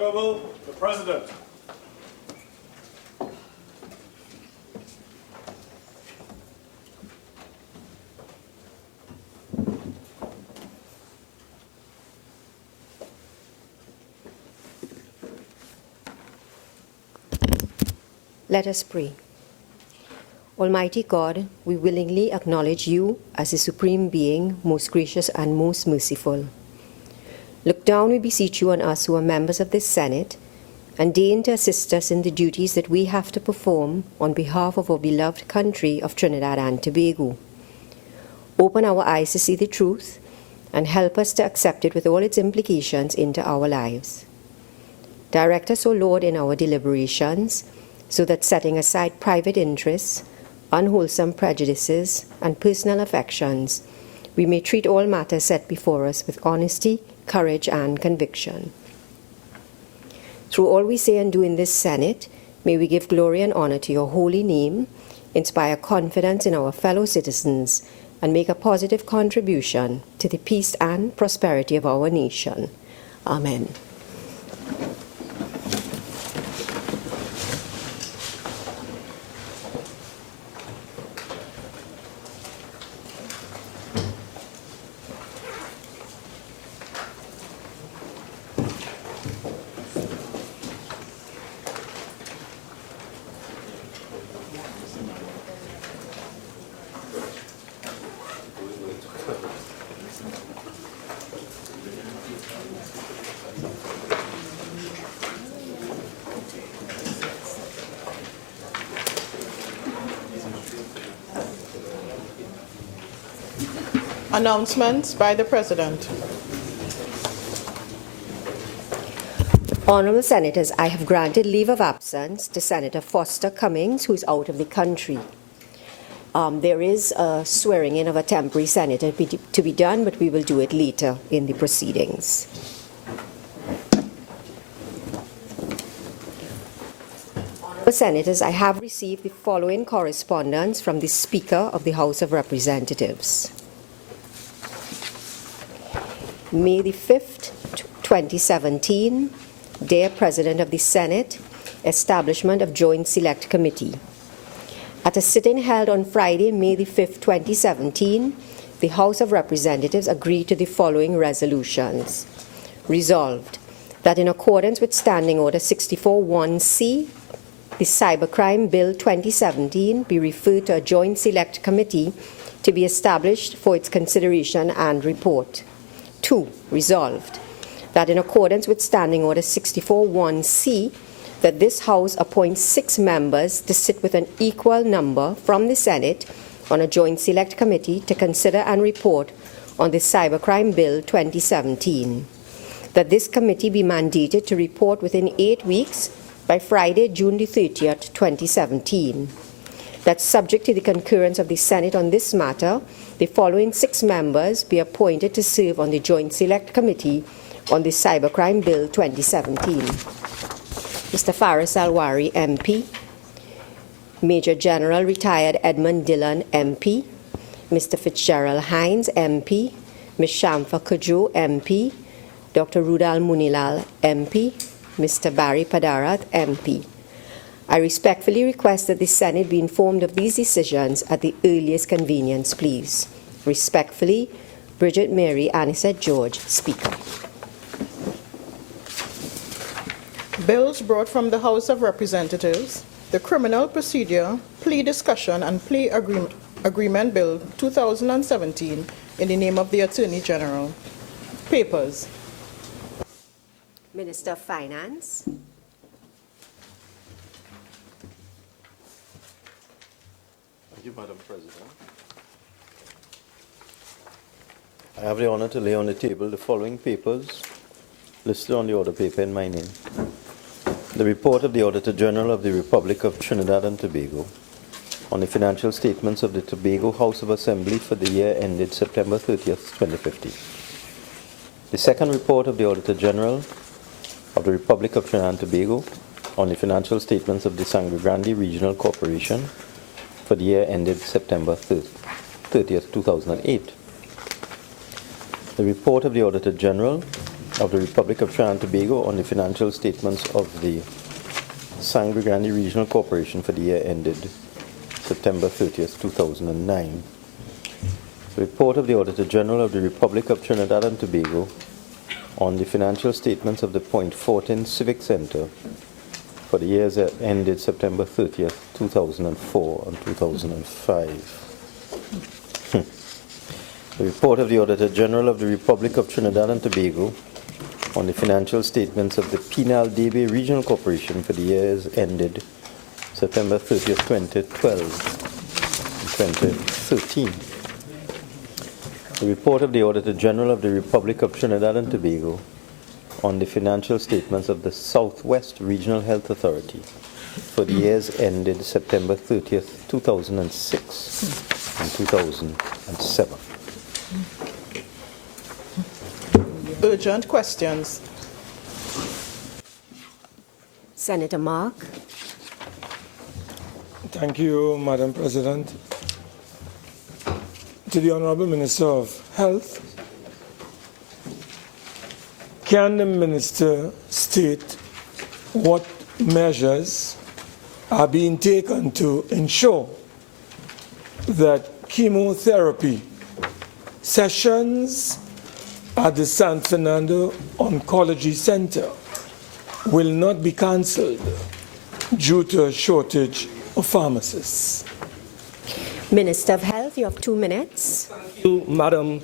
Honorable the President. Let us pray. Almighty God, we willingly acknowledge you as the Supreme Being, most gracious and most merciful. Look down, we beseech you, on us who are members of this Senate, and deign to assist us in the duties that we have to perform on behalf of our beloved country of Trinidad and Tobago. Open our eyes to see the truth, and help us to accept it with all its implications into our lives. Direct us, O Lord, in our deliberations, so that setting aside private interests, unwholesome prejudices, and personal affections, we may treat all matters set before us with honesty, courage, and conviction. Through all we say and do in this Senate, may we give glory and honor to your holy name, inspire confidence in our fellow citizens, and make a positive contribution to the peace and prosperity of our nation. Amen. Announcements by the President. Honourable Senators, I have granted leave of absence to Senator Foster Cummings, who is out of the country. There is a swearing in of a temporary senator to be done, but we will do it later in the proceedings. Honourable Senators, I have received the following correspondence from the Speaker of the House of Representatives. May the 5th, 2017, Dear President of the Senate, Establishment of Joint Select Committee. At a sitting held on Friday, May the 5th, 2017, the House of Representatives agreed to the following resolutions. Resolved, that in accordance with Standing Order 64-1C, the Cybercrime Bill 2017 be referred to a Joint Select Committee to be established for its consideration and report. 2. Resolved, that in accordance with Standing Order 64-1C, that this House appoints 6 members to sit with an equal number from the Senate on a Joint Select Committee to consider and report on the Cybercrime Bill 2017. That this committee be mandated to report within 8 weeks by Friday, June the 30th, 2017. That subject to the concurrence of the Senate on this matter, the following 6 members be appointed to serve on the Joint Select Committee on the Cybercrime Bill 2017. Mr. Faris Alwari, MP. Major General Retired Edmund Dillon, MP. Mr. Fitzgerald Hines, MP. Ms. Shamfa Kujo, MP. Dr. Rudal Munilal, MP. Mr. Barry Padarat, MP. I respectfully request that the Senate be informed of these decisions at the earliest convenience, please. Respectfully, Bridget Mary Anisette George, Speaker. Bills brought from the House of Representatives, the Criminal Procedure, Plea Discussion and Plea Agreement Bill 2017 in the name of the Attorney General. Papers. Minister of Finance. Thank you, Madam President. I have the honor to lay on the table the following papers listed on the order paper in my name. The report of the Auditor General of the Republic of Trinidad and Tobago on the financial statements of the Tobago House of Assembly for the year ended September 30th, 2015. The second report of the Auditor General of the Republic of Trinidad and Tobago on the financial statements of the Sangre Grande Regional Corporation for the year ended September 30th, 2008. The report of the Auditor General of the Republic of Trinidad and Tobago on the financial statements of the Sangre Grande Regional Corporation for the year ended September 30th, 2009. Report of the Auditor General of the Republic of Trinidad and Tobago on the financial statements of the Point Fortin Civic Center for the years that ended September 30th, 2004 and 2005. The report of the Auditor General of the Republic of Trinidad and Tobago on the financial statements of the Penal Debe Regional Corporation for the years ended September 30th, 2012 and 2013. The report of the Auditor General of the Republic of Trinidad and Tobago on the financial statements of the Southwest Regional Health Authority for the years ended September 30th, 2006 and 2007. Urgent questions. Senator Mark. Thank you, Madam President. To the Honorable Minister of Health, can the Minister state what measures are being taken to ensure that chemotherapy sessions at the San Fernando Oncology Center will not be cancelled due to a shortage of pharmacists? Minister of Health, you have 2 minutes. Thank you, Madam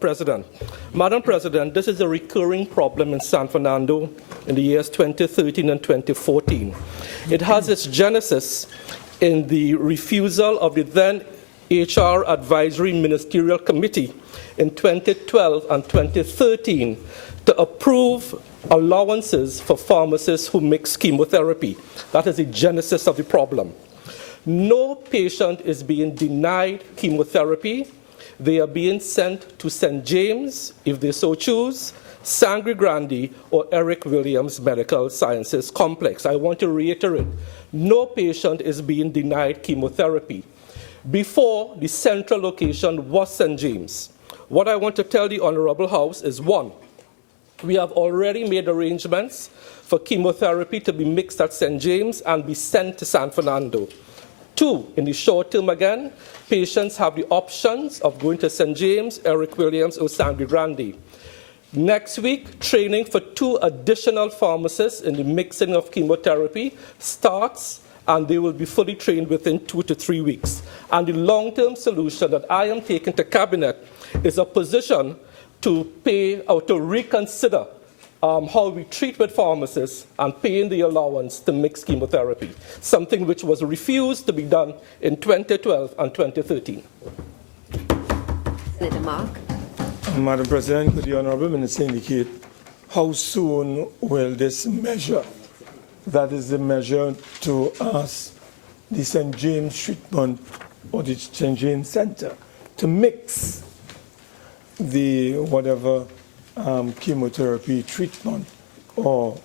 President. Madam President, this is a recurring problem in San Fernando in the years 2013 and 2014. It has its genesis in the refusal of the then HR Advisory Ministerial Committee in 2012 and 2013 to approve allowances for pharmacists who mix chemotherapy. That is the genesis of the problem. No patient is being denied chemotherapy. They are being sent to St. James, if they so choose, Sangre Grande, or Eric Williams Medical Sciences Complex. I want to reiterate, no patient is being denied chemotherapy. Before, the central location was St. James. What I want to tell the Honorable House is, 1, we have already made arrangements for chemotherapy to be mixed at St. James and be sent to San Fernando. 2, in the short term again, patients have the options of going to St. James, Eric Williams, or Sangre Grande. Next week, training for 2 additional pharmacists in the mixing of chemotherapy starts, and they will be fully trained within 2 to 3 weeks. And the long-term solution that I am taking to Cabinet is a position to pay or to reconsider how we treat with pharmacists and paying the allowance to mix chemotherapy, something which was refused to be done in 2012 and 2013. Senator Mark. Madam President, could the Honorable Minister indicate how soon will this measure, that is the measure to ask the St. James treatment or the St. James Center to mix the whatever chemotherapy treatment or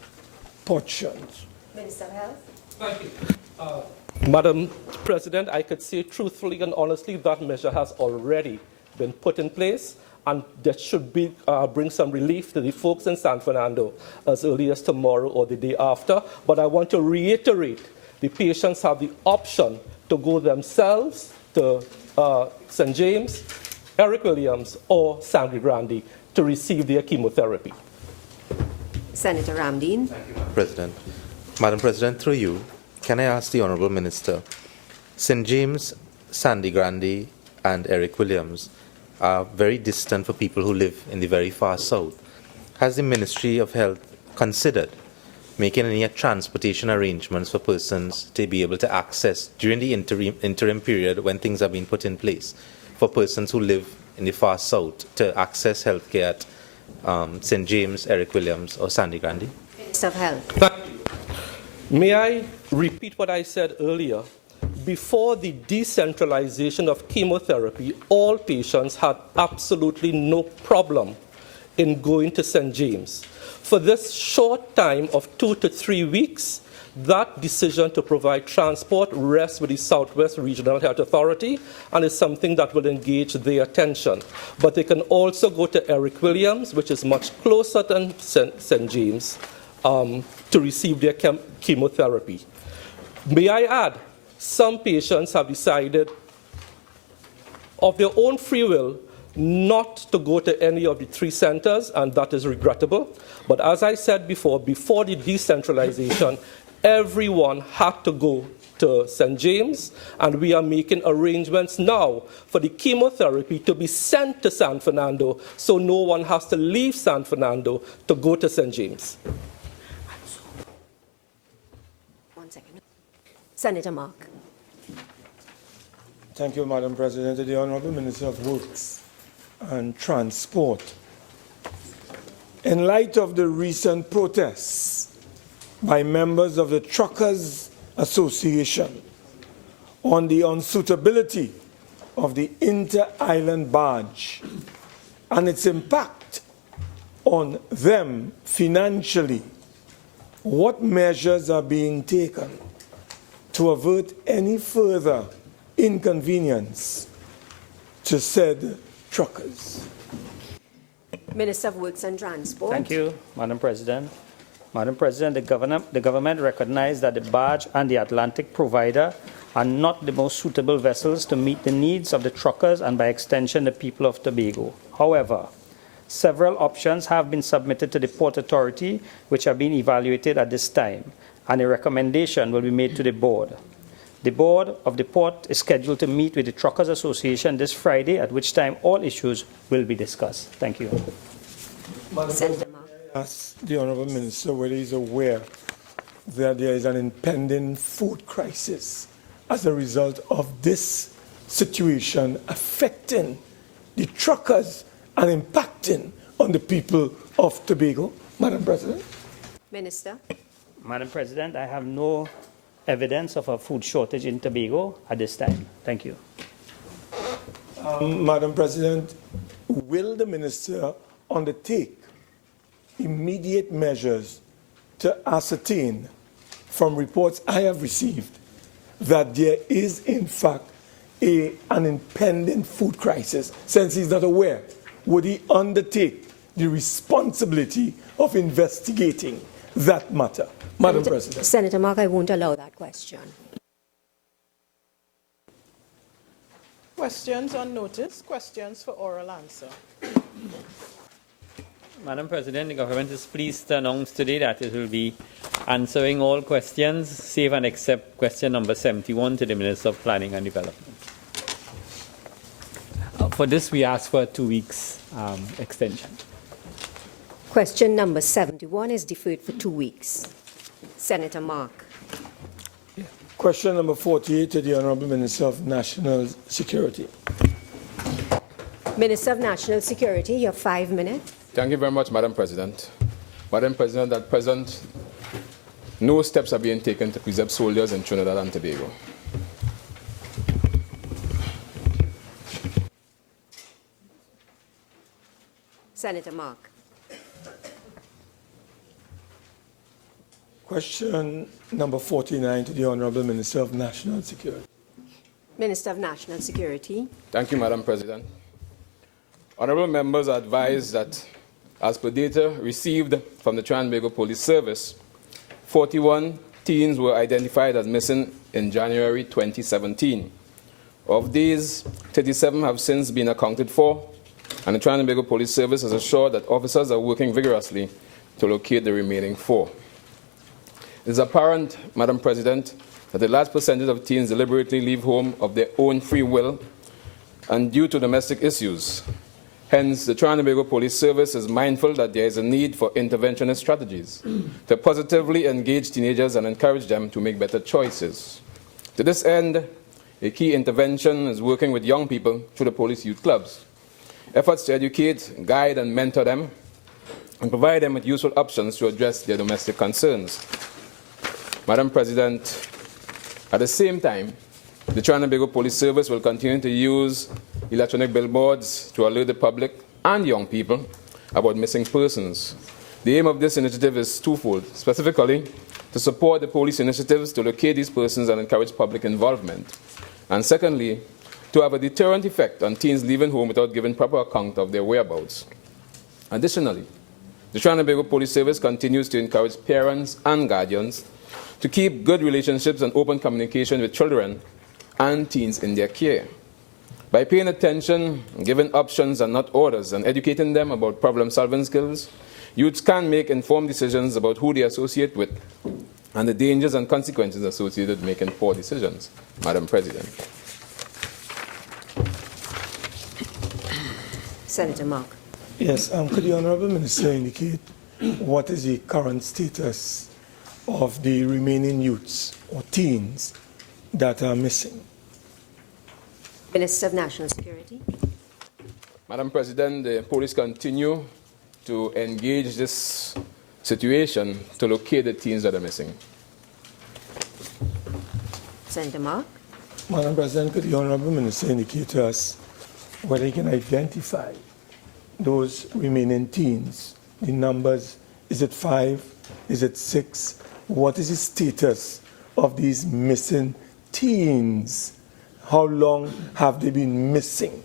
portions? Minister of Health. Thank you. Madam President, I could say truthfully and honestly that measure has already been put in place, and that should be, bring some relief to the folks in San Fernando as early as tomorrow or the day after. But I want to reiterate, the patients have the option to go themselves to St. James, Eric Williams, or Sangre Grande to receive their chemotherapy. Senator Ramdeen. Thank you, Madam President. Madam President, through you, can I ask the Honourable Minister, St. James, Sangre Grande, and Eric Williams are very distant for people who live in the very far south. Has the Ministry of Health considered making any transportation arrangements for persons to be able to access during the interim period when things are being put in place for persons who live in the far south to access healthcare at St. James, Eric Williams, or Sangre Grande? Minister of Health. Thank you. May I repeat what I said earlier? Before the decentralization of chemotherapy, all patients had absolutely no problem in going to St. James. For this short time of 2 to 3 weeks, that decision to provide transport rests with the Southwest Regional Health Authority and is something that will engage their attention. But they can also go to Eric Williams, which is much closer than St. James, to receive their chemotherapy. May I add, some patients have decided of their own free will not to go to any of the 3 centers, and that is regrettable. But as I said before the decentralization, everyone had to go to St. James, and we are making arrangements now for the chemotherapy to be sent to San Fernando, so no one has to leave San Fernando to go to St. James. 1 second. Senator Mark. Thank you, Madam President. To the Honourable Minister of Works and Transport. In light of the recent protests by members of the Truckers Association on the unsuitability of the inter-island barge and its impact on them financially, what measures are being taken to avert any further inconvenience to said truckers? Minister of Works and Transport. Thank you, Madam President. Madam President, the government recognized that the barge and the Atlantic provider are not the most suitable vessels to meet the needs of the truckers and, by extension, the people of Tobago. However, several options have been submitted to the Port Authority, which are being evaluated at this time, and a recommendation will be made to the board. The board of the port is scheduled to meet with the Truckers Association this Friday, at which time all issues will be discussed. Thank you. Senator Mark. I ask the Honourable Minister whether he is aware that there is an impending food crisis as a result of this situation affecting the truckers and impacting on the people of Tobago. Madam President. Minister. Madam President, I have no evidence of a food shortage in Tobago at this time. Thank you. Madam President, will the Minister undertake immediate measures to ascertain from reports I have received that there is in fact an impending food crisis? Since he's not aware, would he undertake the responsibility of investigating that matter? Madam President. Senator Mark, I won't allow that question. Questions on notice, questions for oral answer. Madam President, the government is pleased to announce today that it will be answering all questions, save and except question number 71 to the Minister of Planning and Development. For this, we ask for a 2 weeks extension. Question number 71 is deferred for 2 weeks. Senator Mark. Question number 48 to the Honourable Minister of National Security. Minister of National Security, you have 5 minutes. Thank you very much, Madam President. Madam President, at present, no steps are being taken to preserve soldiers in Trinidad and Tobago. Senator Mark. Question number 49 to the Honourable Minister of National Security. Minister of National Security. Thank you, Madam President. Honourable members are advised that, as per data received from the Trinidad and Tobago Police Service, 41 teens were identified as missing in January 2017. Of these, 37 have since been accounted for, and the Trinidad and Tobago Police Service has assured that officers are working vigorously to locate the remaining 4. It is apparent, Madam President, that a large percentage of teens deliberately leave home of their own free will and due to domestic issues. Hence, the Trinidad and Tobago Police Service is mindful that there is a need for interventionist strategies to positively engage teenagers and encourage them to make better choices. To this end, a key intervention is working with young people through the police youth clubs. Efforts to educate, guide, and mentor them and provide them with useful options to address their domestic concerns. Madam President, at the same time, the Trinidad and Tobago Police Service will continue to use electronic billboards to alert the public and young people about missing persons. The aim of this initiative is twofold, specifically to to support the police initiatives to locate these persons and encourage public involvement. And secondly, to have a deterrent effect on teens leaving home without giving proper account of their whereabouts. Additionally, the Trinidad and Tobago Police Service continues to encourage parents and guardians to keep good relationships and open communication with children and teens in their care. By paying attention, giving options and not orders, and educating them about problem-solving skills, youths can make informed decisions about who they associate with and the dangers and consequences associated with making poor decisions. Madam President. Senator Mark. Yes, could the Honourable Minister indicate what is the current status of the remaining youths or teens that are missing? Minister of National Security. Madam President, the police continue to engage this situation to locate the teens that are missing. Senator Mark. Madam President, could the Honourable Minister indicate to us whether he can identify those remaining teens, the numbers? Is it 5? Is it 6? What is the status of these missing teens? How long have they been missing?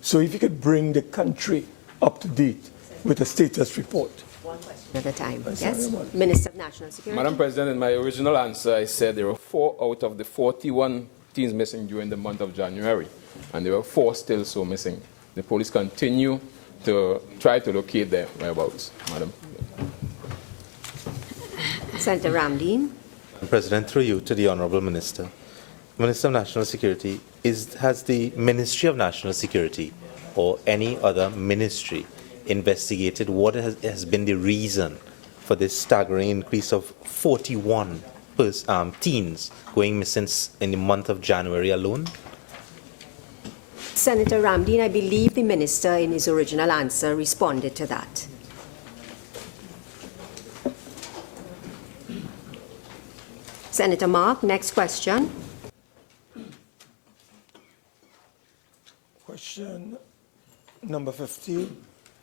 So if you could bring the country up to date with a status report. One question at a time. Yes? Minister of National Security. Madam President, in my original answer, I said there were 4 out of the 41 teens missing during the month of January, and there were 4 still so missing. The police continue to try to locate their whereabouts, Madam. Senator Ramdeen. Madam President, through you to the Honourable Minister. Minister of National Security, has the Ministry of National Security or any other ministry investigated what has been the reason for this staggering increase of 41 teens going missing in the month of January alone? Senator Ramdeen, I believe the minister in his original answer responded to that. Senator Mark, next question. Question number 15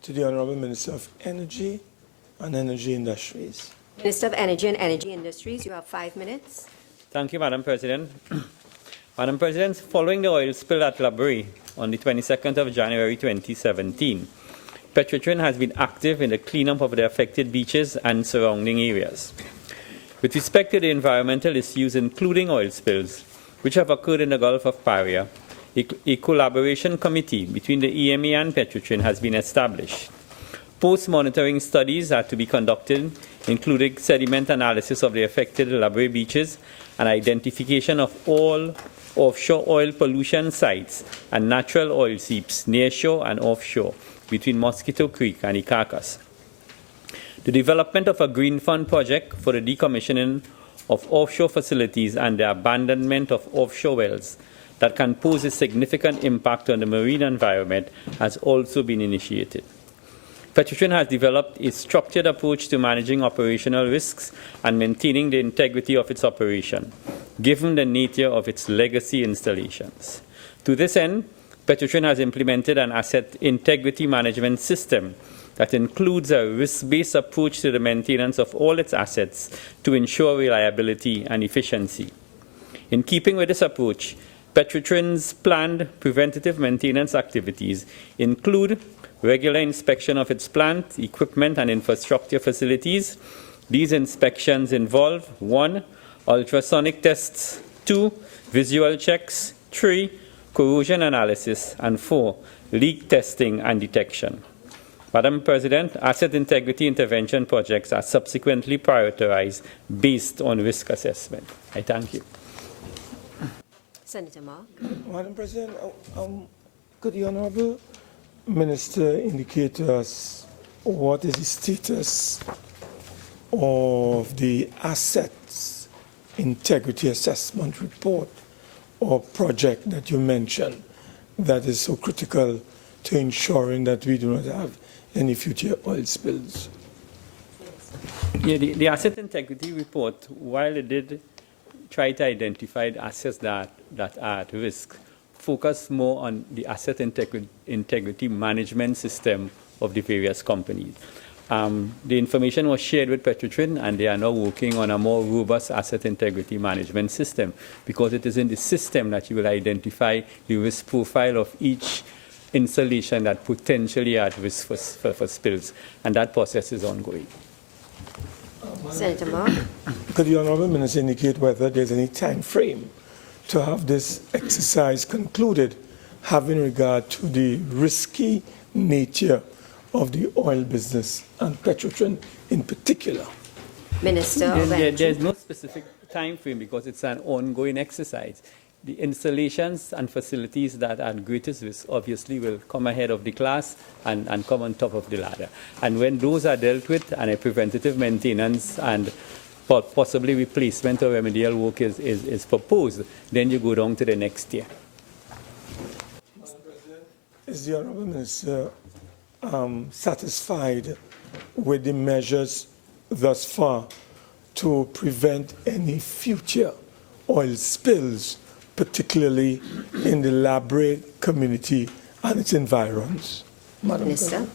to the Honourable Minister of Energy and Energy Industries. Minister of Energy and Energy Industries, you have 5 minutes. Thank you, Madam President. Madam President, following the oil spill at La Brea on the 22nd of January 2017, Petrotrin has been active in the cleanup of the affected beaches and surrounding areas. With respect to the environmental issues, including oil spills, which have occurred in the Gulf of Paria, a collaboration committee between the EMA and Petrotrin has been established. Post-monitoring studies are to be conducted, including sediment analysis of the affected La Brea beaches and identification of all offshore oil pollution sites and natural oil seeps nearshore and offshore between Mosquito Creek and Icacos. The development of a green fund project for the decommissioning of offshore facilities and the abandonment of offshore wells that can pose a significant impact on the marine environment has also been initiated. Petrotrin has developed a structured approach to managing operational risks and maintaining the integrity of its operation, given the nature of its legacy installations. To this end, Petrotrin has implemented an asset integrity management system that includes a risk-based approach to the maintenance of all its assets to ensure reliability and efficiency. In keeping with this approach, Petrotrin's planned preventative maintenance activities include regular inspection of its plant, equipment, and infrastructure facilities. These inspections involve 1. Ultrasonic tests, 2. Visual checks, 3. Corrosion analysis, and 4. Leak testing and detection. Madam President, asset integrity intervention projects are subsequently prioritized based on risk assessment. I thank you. Senator Mark. Madam President, could the Honourable Minister indicate to us what is the status of the assets integrity assessment report or project that you mentioned that is so critical to ensuring that we do not have any future oil spills? Yeah, the asset integrity report, while it did try to identify the assets that are at risk, focused more on the asset integrity management system of the various companies. The information was shared with Petrotrin, and they are now working on a more robust asset integrity management system, because it is in the system that you will identify the risk profile of each installation that potentially are at risk for spills, and that process is ongoing. Senator Mark. Could the Honourable Minister indicate whether there's any time frame to have this exercise concluded, having regard to the risky nature of the oil business and Petrotrin in particular? Minister of Energy. There's no specific time frame because it's an ongoing exercise. The installations and facilities that are at greatest risk obviously will come ahead of the class and come on top of the ladder. And when those are dealt with and a preventative maintenance and possibly replacement or remedial work is proposed, then you go down to the next year. Is the Honourable Minister satisfied with the measures thus far to prevent any future oil spills, particularly in the Labre community and its environs? Madam Minister.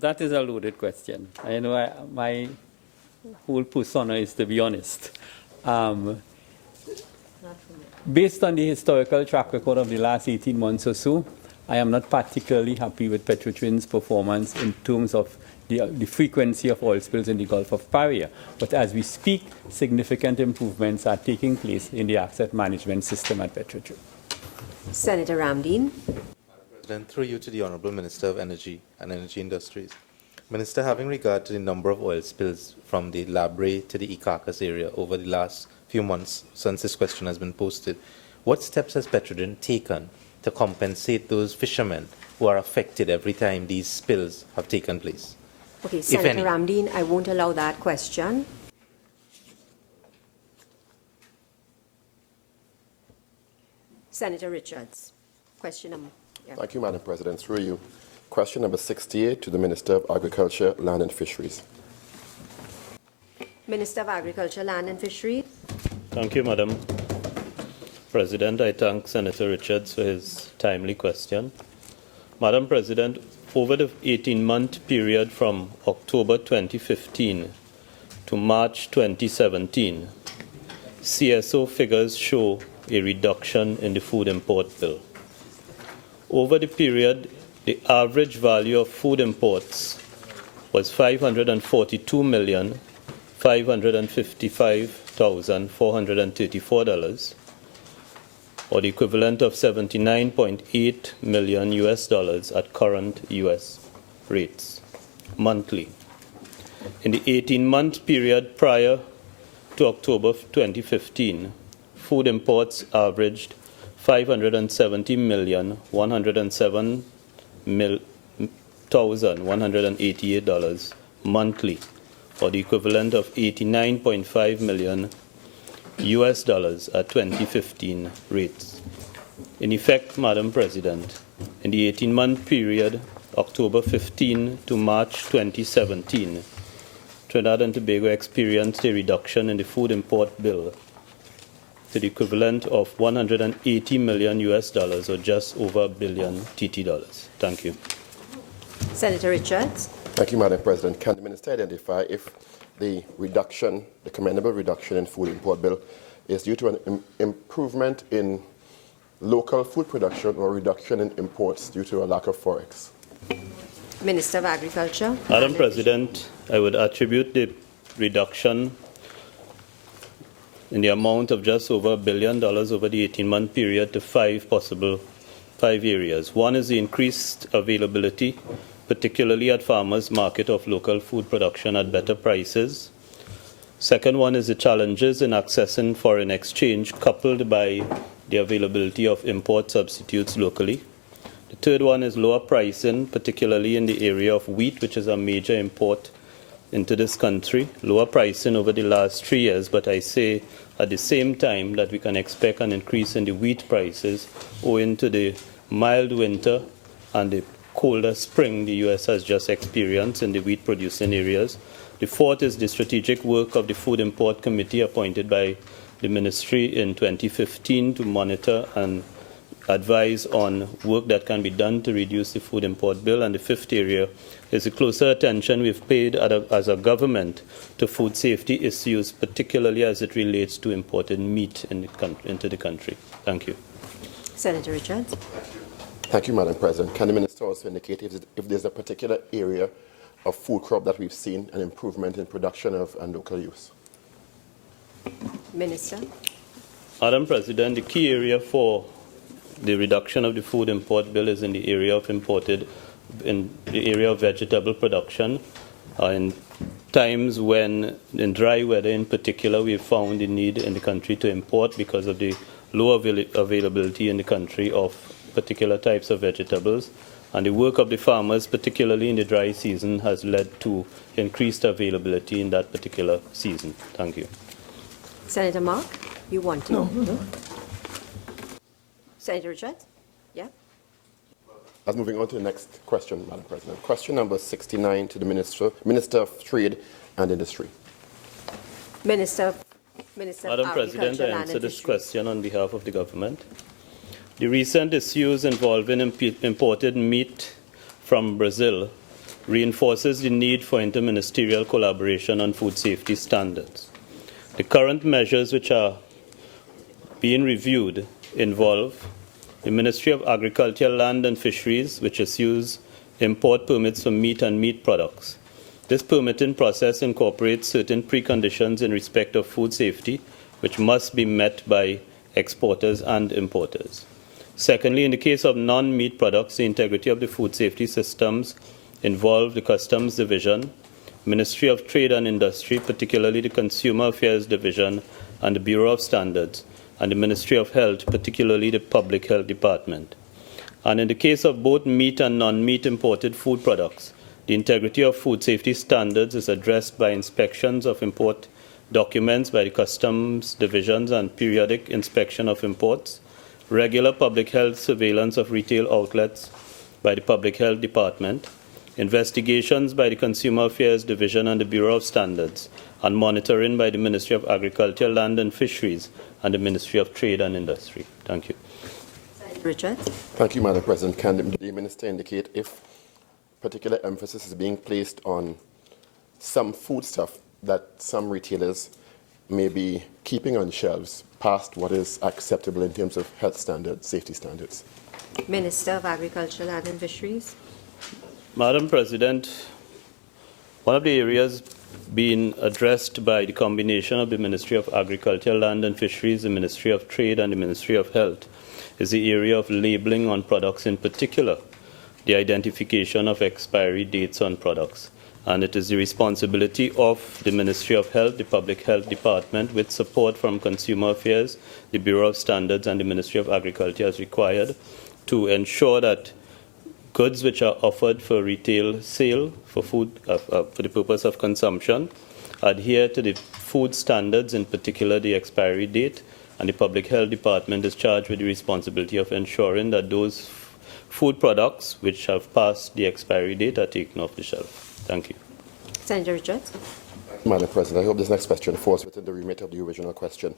That is a loaded question. I know my whole persona is to be honest. Based on the historical track record of the last 18 months or so, I am not particularly happy with Petrotrin's performance in terms of the frequency of oil spills in the Gulf of Paria. But as we speak, significant improvements are taking place in the asset management system at Petrotrin. Senator Ramdeen. President, through you to the Honourable Minister of Energy and Energy Industries. Minister, having regard to the number of oil spills from the Labre to the Ikakas area over the last few months since this question has been posted, what steps has Petrotrin taken to compensate those fishermen who are affected every time these spills have taken place? Okay, Senator Ramdeen, I won't allow that question. Senator Richards, question number. Yeah. Thank you, Madam President. Through you. Question number 68 to the Minister of Agriculture, Land and Fisheries. Minister of Agriculture, Land and Fisheries. Thank you, Madam President. I thank Senator Richards for his timely question. Madam President, over the 18-month period from October 2015 to March 2017, CSO figures show a reduction in the food import bill. Over the period, the average value of food imports was $542,555,434, or the equivalent of $79.8 million at current US rates monthly. In the 18-month period prior to October 2015, food imports averaged $570,107,188 monthly, or the equivalent of $89.5 million at 2015 rates. In effect, Madam President, in the 18-month period, October 15 to March 2017, Trinidad and Tobago experienced a reduction in the food import bill to the equivalent of $180 million or just over $1 billion TT dollars. Thank you. Senator Richards. Thank you, Madam President. Can the Minister identify if the reduction, the commendable reduction in food import bill is due to an improvement in local food production or reduction in imports due to a lack of forex? Minister of Agriculture. Madam President, I would attribute the reduction in the amount of just over $1 billion over the 18-month period to five areas. One is the increased availability, particularly at farmers' market, of local food production at better prices. Second one is the challenges in accessing foreign exchange, coupled by the availability of import substitutes locally. The third one is lower pricing, particularly in the area of wheat, which is a major import into this country. Lower pricing over the last 3 years, but I say at the same time that we can expect an increase in the wheat prices owing to the mild winter and the colder spring the U.S. has just experienced in the wheat-producing areas. The fourth is the strategic work of the Food Import Committee appointed by the Ministry in 2015 to monitor and advise on work that can be done to reduce the food import bill. And the fifth area is the closer attention we've paid as a government to food safety issues, particularly as it relates to imported meat into the country. Thank you. Senator Richards. Thank you, Madam President. Can the Minister also indicate if there's a particular area of food crop that we've seen an improvement in production of and local use? Minister. Madam President, the key area for the reduction of the food import bill is in the area of vegetable production. In times when, in dry weather in particular, we have found the need in the country to import because of the low availability in the country of particular types of vegetables. And the work of the farmers, particularly in the dry season, has led to increased availability in that particular season. Thank you. Senator Mark, you want to? No. Senator Richards? Yeah. As moving on to the next question, Madam President. Question number 69 to the Minister of Trade and Industry. Minister of Madam President, Agriculture, I Land answer and this Fisheries. question on behalf of the government. The recent issues involving imported meat from Brazil reinforces the need for interministerial collaboration on food safety standards. The current measures which are being reviewed involve the Ministry of Agriculture, Land and Fisheries, which issues import permits for meat and meat products. This permitting process incorporates certain preconditions in respect of food safety, which must be met by exporters and importers. Secondly, in the case of non-meat products, the integrity of the food safety systems involve the Customs Division, Ministry of Trade and Industry, particularly the Consumer Affairs Division and the Bureau of Standards, and the Ministry of Health, particularly the Public Health Department. And in the case of both meat and non-meat imported food products, the integrity of food safety standards is addressed by inspections of import documents by the Customs Divisions and periodic inspection of imports, regular public health surveillance of retail outlets by the Public Health Department, investigations by the Consumer Affairs Division and the Bureau of Standards, and monitoring by the Ministry of Agriculture, Land and Fisheries and the Ministry of Trade and Industry. Thank you. Senator Richards. Thank you, Madam President. Can the Minister indicate if particular emphasis is being placed on some foodstuff that some retailers may be keeping on shelves past what is acceptable in terms of health standards, safety standards? Minister of Agriculture, Land and Fisheries. Madam President, one of the areas being addressed by the combination of the Ministry of Agriculture, Land and Fisheries, the Ministry of Trade and the Ministry of Health is the area of labeling on products, in particular the identification of expiry dates on products. And it is the responsibility of the Ministry of Health, the Public Health Department, with support from Consumer Affairs, the Bureau of Standards and the Ministry of Agriculture as required, to ensure that goods which are offered for retail sale for food for the purpose of consumption adhere to the food standards, in particular the expiry date, and the Public Health Department is charged with the responsibility of ensuring that those food products which have passed the expiry date are taken off the shelf. Thank you. Senator Richards. Madam President, I hope this next question falls within the remit of the original question.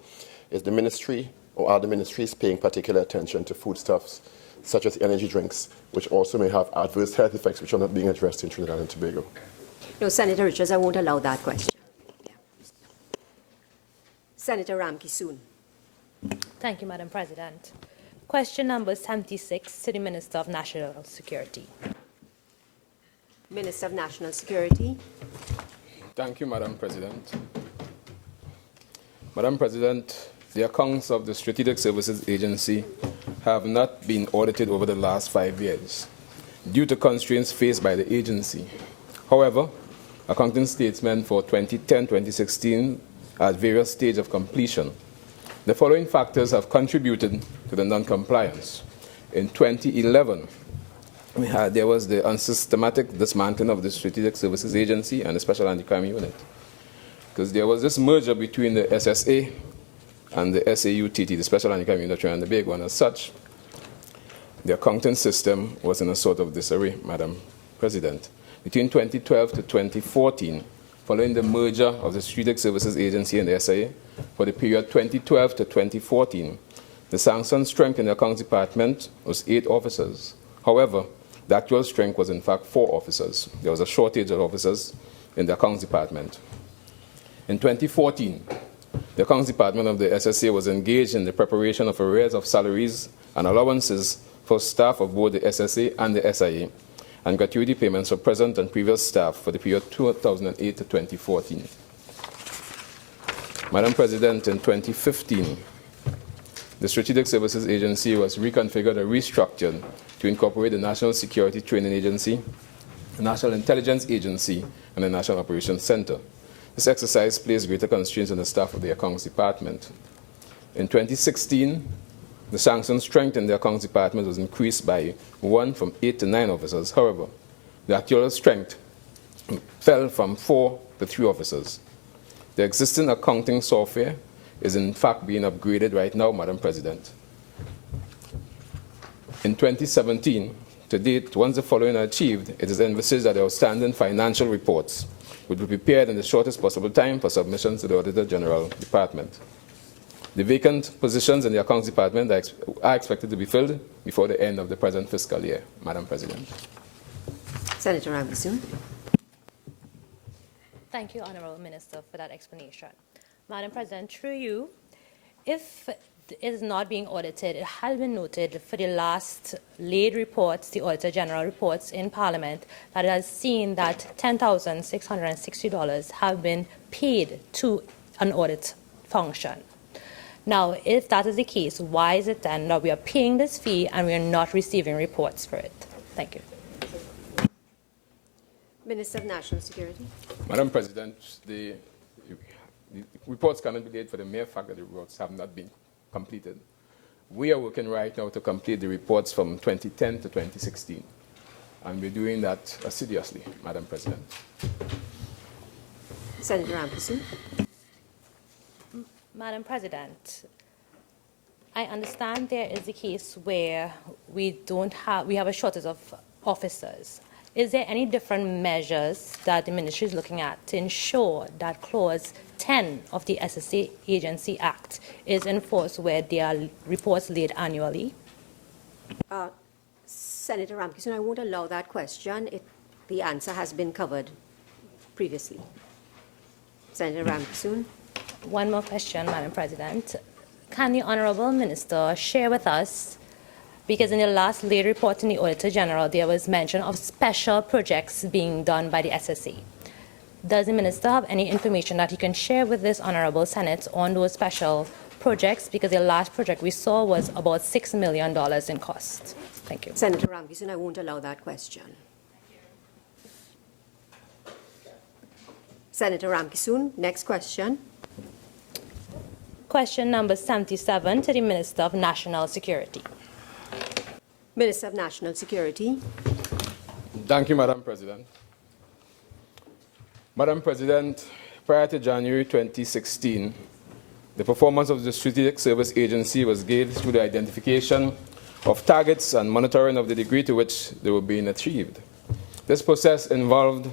Is the ministry or are the ministries paying particular attention to foodstuffs such as energy drinks, which also may have adverse health effects which are not being addressed in Trinidad and Tobago? No, Senator Richards, I won't allow that question. Yeah. Senator Ramkisoon. Thank you, Madam President. Question number 76 to the Minister of National Security. Minister of National Security. Thank you, Madam President. Madam President, the accounts of the Strategic Services Agency have not been audited over the last 5 years due to constraints faced by the agency. However, accounting statements for 2010-2016 are at various stages of completion. The following factors have contributed to the non-compliance. In 2011, there was the unsystematic dismantling of the Strategic Services Agency and the Special Anti-Crime Unit, because there was this merger between the SSA and the SAUTT, the Special Anti-Crime Unit, and the big one. As such, the accounting system was in a sort of disarray, Madam President. Between 2012 to 2014, following the merger of the Strategic Services Agency and the SIA, for the period 2012 to 2014, the sanctioned strength in the accounts department was 8 officers. However, the actual strength was in fact 4 officers. There was a shortage of officers in the accounts department. In 2014, the accounts department of the SSA was engaged in the preparation of arrears of salaries and allowances for staff of both the SSA and the SIA, and gratuity payments for present and previous staff for the period 2008 to 2014. Madam President, in 2015, the Strategic Services Agency was reconfigured or restructured to incorporate the National Security Training Agency, the National Intelligence Agency, and the National Operations Center. This exercise placed greater constraints on the staff of the Accounts Department. In 2016, the sanction strength in the Accounts Department was increased by 1 from 8 to 9 officers. However, the actual strength fell from 4 to 3 officers. The existing accounting software is in fact being upgraded right now, Madam President. In 2017, to date, once the following are achieved, it is envisaged that the outstanding financial reports would be prepared in the shortest possible time for submission to the Auditor General Department. The vacant positions in the Accounts Department are expected to be filled before the end of the present fiscal year, Madam President. Senator Ramkisoon. Thank you, Honourable Minister, for that explanation. Madam President, through you, if it is not being audited, it has been noted for the last laid reports, the Auditor General reports in Parliament, that it has seen that $10,660 have been paid to an audit function. Now, if that is the case, why is it then that we are paying this fee and we are not receiving reports for it? Thank you. Minister of National Security. Madam President, the reports cannot be laid for the mere fact that the reports have not been completed. We are working right now to complete the reports from 2010 to 2016, and we're doing that assiduously, Madam President. Senator Ramkisoon. Madam President, I understand there is a case where we have a shortage of officers. Is there any different measures that the ministry is looking at to ensure that Clause 10 of the SSA Agency Act is enforced where there are reports laid annually? Senator Ramkisoon, I won't allow that question. The answer has been covered previously. Senator Ramkisoon. One more question, Madam President. Can the Honourable Minister share with us, because in the last laid report in the Auditor General, there was mention of special projects being done by the SSA. Does the Minister have any information that he can share with this Honourable Senate on those special projects? Because the last project we saw was about $6 million in cost. Thank you. Senator Ramkisoon, I won't allow that question. Senator Ramkisoon, next question. Question number 77 to the Minister of National Security. Minister of National Security. Thank you, Madam President. Madam President, prior to January 2016, the performance of the Strategic Service Agency was gauged through the identification of targets and monitoring of the degree to which they were being achieved. This process involved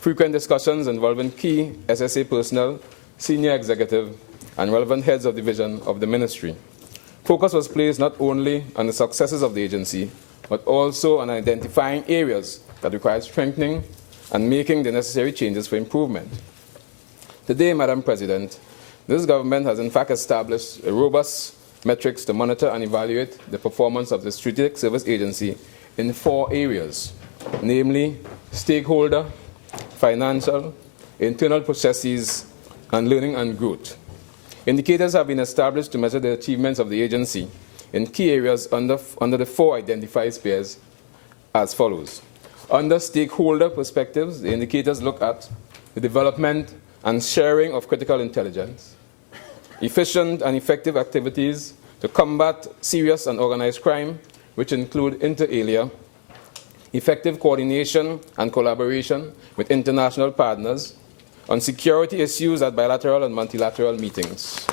frequent discussions involving key SSA personnel, senior executive, and relevant heads of division of the ministry. Focus was placed not only on the successes of the agency, but also on identifying areas that required strengthening and making the necessary changes for improvement. Today, Madam President, this government has in fact established a robust metrics to monitor and evaluate the performance of the Strategic Service Agency in 4 areas, namely stakeholder, financial, internal processes, and learning and growth. Indicators have been established to measure the achievements of the agency in key areas under the 4 identified spheres as follows. Under stakeholder perspectives, the indicators look at the development and sharing of critical intelligence, efficient and effective activities to combat serious and organized crime, which include inter alia, effective coordination and collaboration with international partners, on security issues at bilateral and multilateral meetings.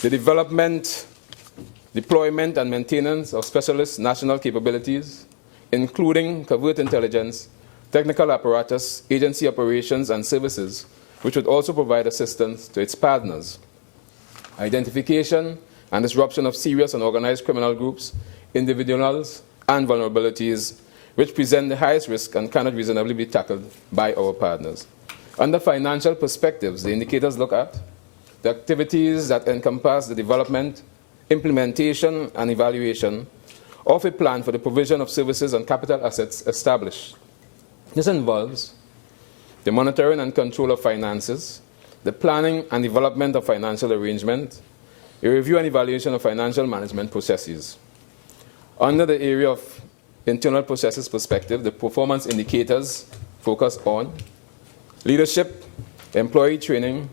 The development, deployment, and maintenance of specialist national capabilities, including covert intelligence, technical apparatus, agency operations, and services, which would also provide assistance to its partners. identification and disruption of serious and organized criminal groups, individuals, and vulnerabilities which present the highest risk and cannot reasonably be tackled by our partners. Under financial perspectives, the indicators look at the activities that encompass the development, implementation, and evaluation of a plan for the provision of services and capital assets established. This involves the monitoring and control of finances, the planning and development of financial arrangement, a review and evaluation of financial management processes. Under the area of internal processes perspective, the performance indicators focus on leadership, employee training,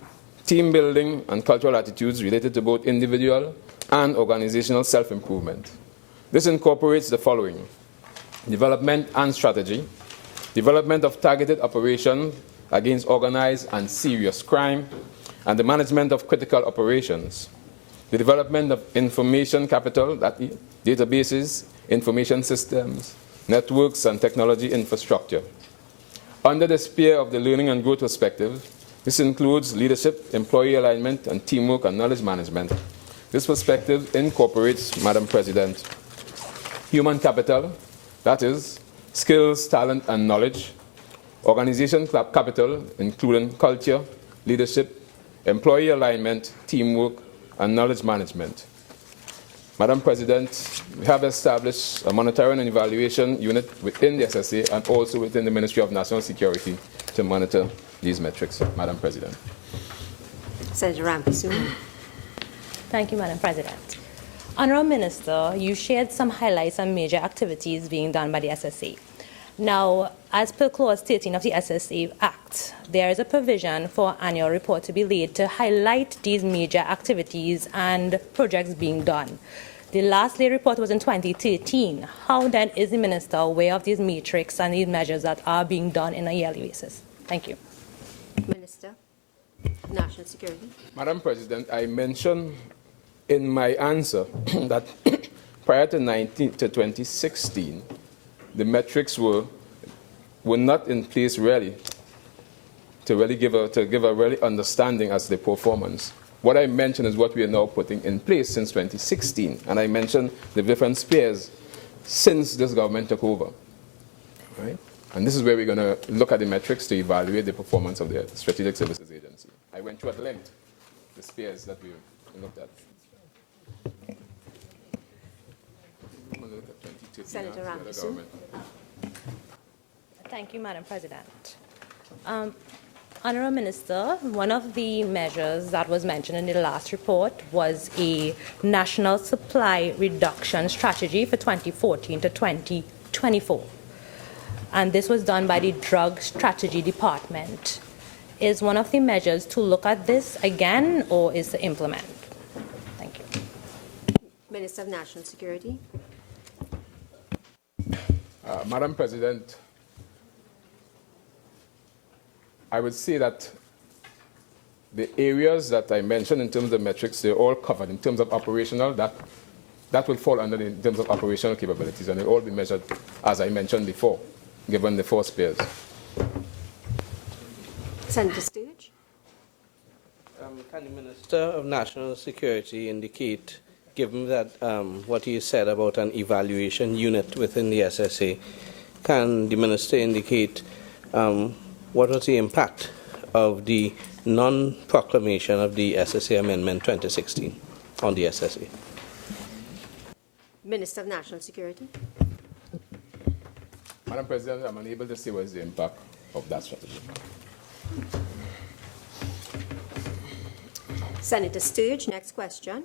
team building, and cultural attitudes related to both individual and organizational self-improvement. This incorporates the following: development and strategy, development of targeted operations against organized and serious crime, and the management of critical operations, the development of information capital, that is, databases, information systems, networks, and technology infrastructure. Under the sphere of the learning and growth perspective, this includes leadership, employee alignment, and teamwork and knowledge management. This perspective incorporates, Madam President, human capital, that is, skills, talent, and knowledge, organization capital, including culture, leadership, employee alignment, teamwork, and knowledge management. Madam President, we have established a monitoring and evaluation unit within the SSA and also within the Ministry of National Security to monitor these metrics, Madam President. Senator Ramkissoon. Thank you, Madam President. Honourable Minister, you shared some highlights on major activities being done by the SSA. Now, as per Clause 13 of the SSA Act, there is a provision for annual report to be laid to highlight these major activities and projects being done. The last laid report was in 2013. How then is the Minister aware of these metrics and these measures that are being done on a yearly basis? Thank you. Minister of National Security. Madam President, I mentioned in my answer that prior to 2016, the metrics were not in place really to really give a really understanding as to the performance. What I mentioned is what we are now putting in place since 2016, and I mentioned the different spheres since this government took over. Right? And this is where we're going to look at the metrics to evaluate the performance of the Strategic Services Agency. I went through at length the spheres that we looked at. Senator Ramkissoon. Thank you, Madam President. Honourable Minister, one of the measures that was mentioned in the last report was a national supply reduction strategy for 2014 to 2024. And this was done by the Drug Strategy Department. Is one of the measures to look at this again or is to implement? Thank you. Minister of National Security. Madam President, I would say that the areas that I mentioned in terms of metrics, they're all covered. In terms of operational, that will fall under in terms of operational capabilities, and they'll all be measured, as I mentioned before, given the four spheres. Senator Sturge. Can the Minister of National Security indicate, given that what you said about an evaluation unit within the SSA, can the Minister indicate what was the impact of the non-proclamation of the SSA Amendment 2016 on the SSA? Minister of National Security. Madam President, I'm unable to say what is the impact of that strategy. Senator Sturge, next question.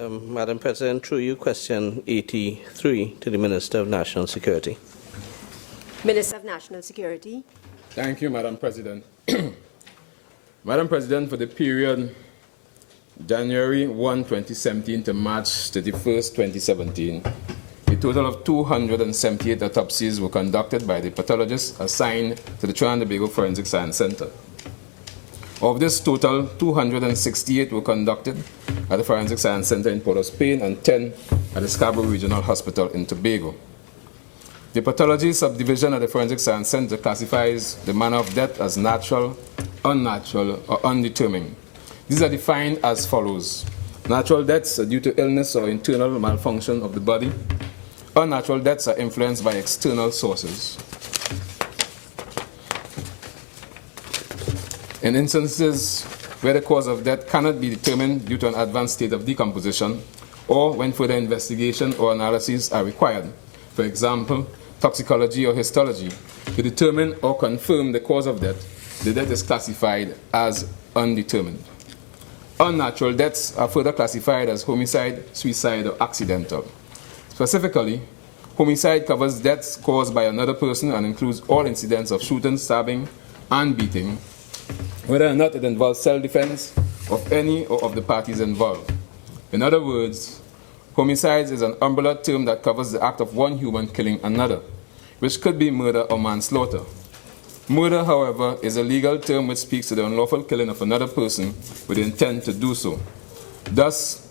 Madam President, through you, question 83 to the Minister of National Security. Minister of National Security. Thank you, Madam President. Madam President, for the period January 1, 2017 to March 31st, 2017, a total of 278 autopsies were conducted by the pathologists assigned to the Trinidad and Tobago Forensic Science Center. Of this total, 268 were conducted at the Forensic Science Center in Port of Spain and 10 at the Scarborough Regional Hospital in Tobago. The pathology subdivision at the Forensic Science Center classifies the manner of death as natural, unnatural, or undetermined. These are defined as follows. Natural deaths are due to illness or internal malfunction of the body. Unnatural deaths are influenced by external sources. In instances where the cause of death cannot be determined due to an advanced state of decomposition, or when further investigation or analysis are required, for example, toxicology or histology, to determine or confirm the cause of death, the death is classified as undetermined. Unnatural deaths are further classified as homicide, suicide, or accidental. Specifically, homicide covers deaths caused by another person and includes all incidents of shooting, stabbing, and beating, whether or not it involves self-defense of any or of the parties involved. In other words, homicide is an umbrella term that covers the act of one human killing another, which could be murder or manslaughter. Murder, however, is a legal term which speaks to the unlawful killing of another person with the intent to do so. Thus,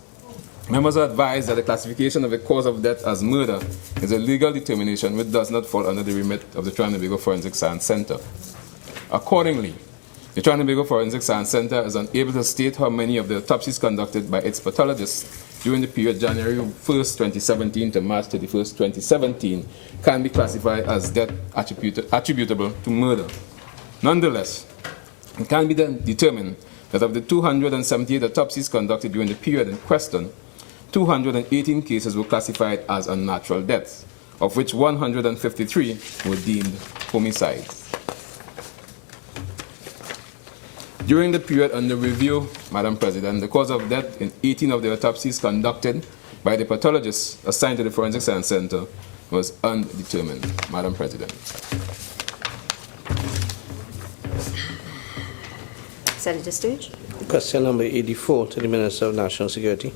members are advised that the classification of the cause of death as murder is a legal determination which does not fall under the remit of the Trinidad and Tobago Forensic Science Center. Accordingly, the Trinidad and Tobago Forensic Science Center is unable to state how many of the autopsies conducted by its pathologists during the period January 1st, 2017 to March 31st, 2017 can be classified as death attributable to murder. Nonetheless, it can be then determined that of the 278 autopsies conducted during the period in question, 218 cases were classified as unnatural deaths, of which 153 were deemed homicides. During the period under review, Madam President, the cause of death in 18 of the autopsies conducted by the pathologists assigned to the Forensic Science Center was undetermined. Madam President. Senator Sturge. Question number 84 to the Minister of National Security.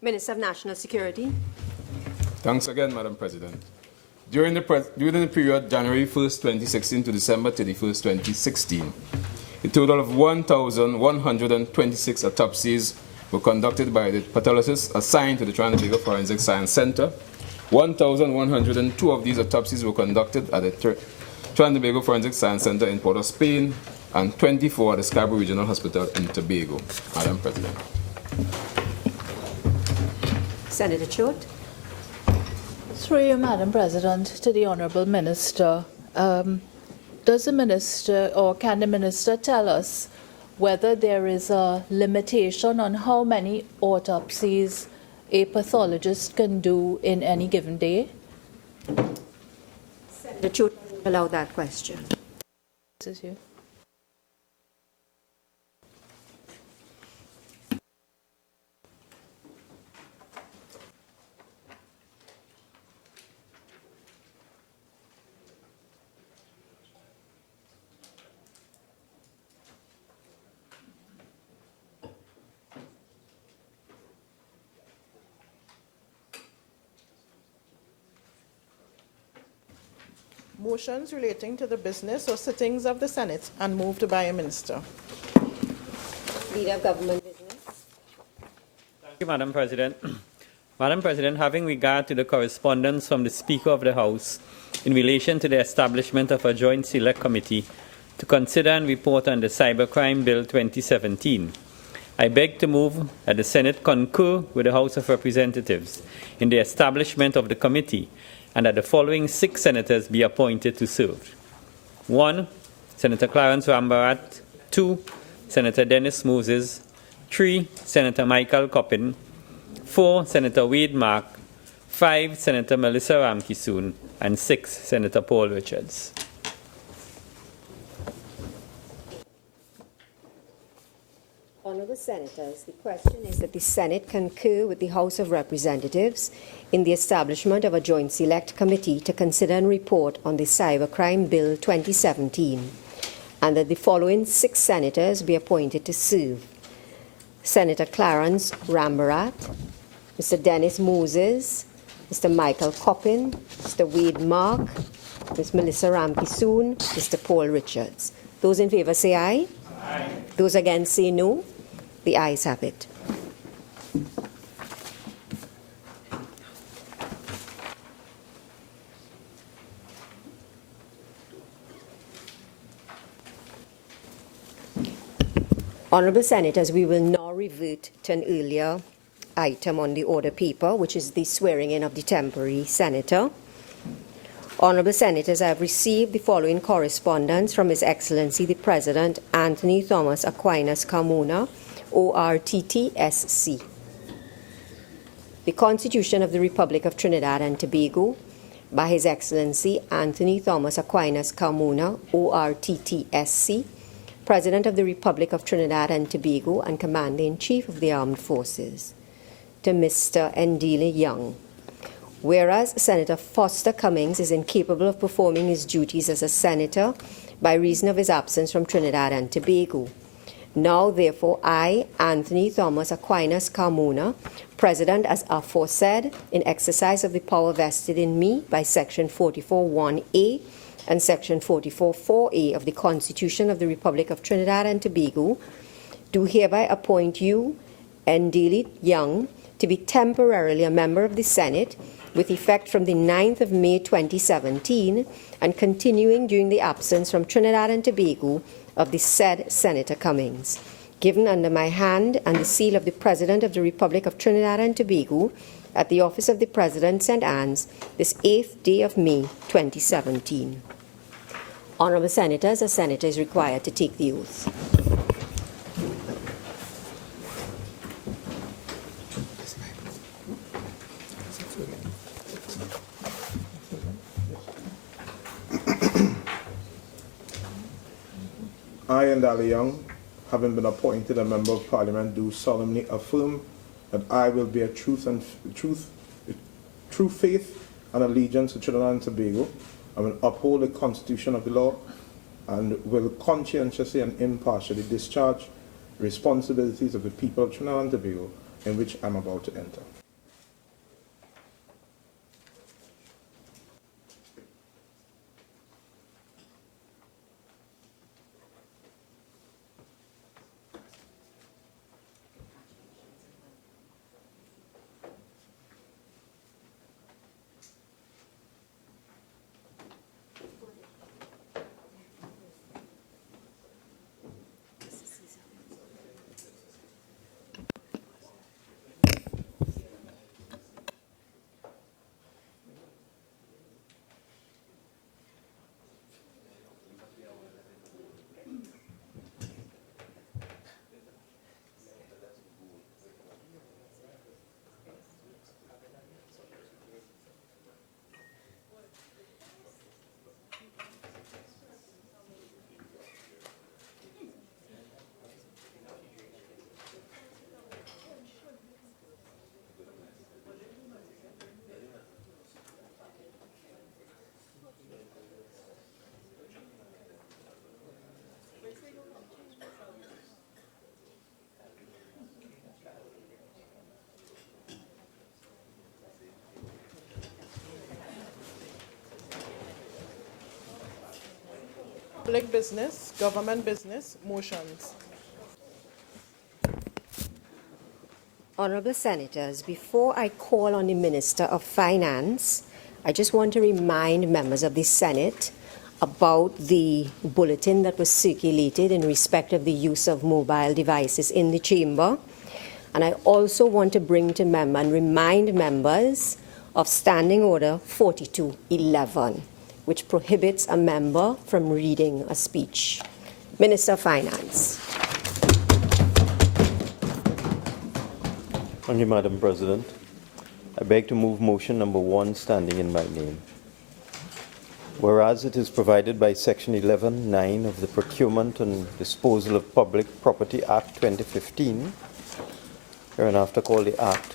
Minister of National Security. Thanks again, Madam President. During the period January 1st, 2016 to December 31st, 2016, a total of 1,126 autopsies were conducted by the pathologists assigned to the Trinidad and Tobago Forensic Science Center. 1,102 of these autopsies were conducted at the Trinidad and Tobago Forensic Science Center in Port of Spain, and 24 at the Scarborough Regional Hospital in Tobago. Madam President. Senator Choate. Through you, Madam President, to the Honourable Minister, does the Minister or can the Minister tell us whether there is a limitation on how many autopsies a pathologist can do in any given day? Senator Choate, allow that question. This is you. Motions relating to the business or sittings of the Senate and moved by a minister. Leader of Government Business. Thank you, Madam President. Madam President, having regard to the correspondence from the Speaker of the House in relation to the establishment of a joint select committee to consider and report on the Cybercrime Bill 2017, I beg to move that the Senate concur with the House of Representatives in the establishment of the committee and that the following 6 senators be appointed to serve. 1. Senator Clarence Rambharat. 2. Senator Dennis Moses. 3. Senator Michael Coppin. 4. Senator Wade Mark. 5. Senator Melissa Ramkisoon. And 6. Senator Paul Richards. Honourable Senators, the question is that the Senate concur with the House of Representatives in the establishment of a joint select committee to consider and report on the Cybercrime Bill 2017, and that the following 6 senators be appointed to serve: Senator Clarence Rambharat, Mr. Dennis Moses, Mr. Michael Coppin, Mr. Wade Mark, Ms. Melissa Ramkisoon, Mr. Paul Richards. Those in favour say aye. Aye. Those against say no. The ayes have it. Honourable Senators, we will now revert to an earlier item on the order paper, which is the swearing in of the temporary senator. Honourable Senators, I have received the following correspondence from His Excellency the President Anthony Thomas Aquinas Carmona, ORTTSC. The Constitution of the Republic of Trinidad and Tobago, by His Excellency Anthony Thomas Aquinas Carmona, ORTTSC, President of the Republic of Trinidad and Tobago and Commander-in-Chief of the Armed Forces. To Mr. Ndile Young. Whereas Senator Foster Cummings is incapable of performing his duties as a senator by reason of his absence from Trinidad and Tobago. Now, therefore, I, Anthony Thomas Aquinas Carmona, President as aforesaid, in exercise of the power vested in me by Section 44(1)(a) and Section 44(4)(a) of the Constitution of the Republic of Trinidad and Tobago, do hereby appoint you, Ndile Young, to be temporarily a member of the Senate with effect from the 9th of May 2017 and continuing during the absence from Trinidad and Tobago of the said Senator Cummings, given under my hand and the seal of the President of the Republic of Trinidad and Tobago at the office of the President, St. Anne's, this 8th day of May 2017. Honourable Senators, a senator is required to take the oath. I, Ndile Young, having been appointed a Member of Parliament, do solemnly affirm that I will bear true faith and allegiance to Trinidad and Tobago, and will uphold the Constitution of the law, and will conscientiously and impartially discharge the responsibilities of the people of Trinidad and Tobago in which I am about to enter. Public business, government business, motions. Honourable Senators, before I call on the Minister of Finance, I just want to remind members of the Senate about the bulletin that was circulated in respect of the use of mobile devices in the chamber. And I also want to bring to member and remind members of Standing Order 4211, which prohibits a member from reading a speech. Minister of Finance. Thank you, Madam President. I beg to move motion number 1 standing in my name. Whereas it is provided by Section 11(9) of the Procurement and Disposal of Public Property Act 2015, hereinafter called the Act,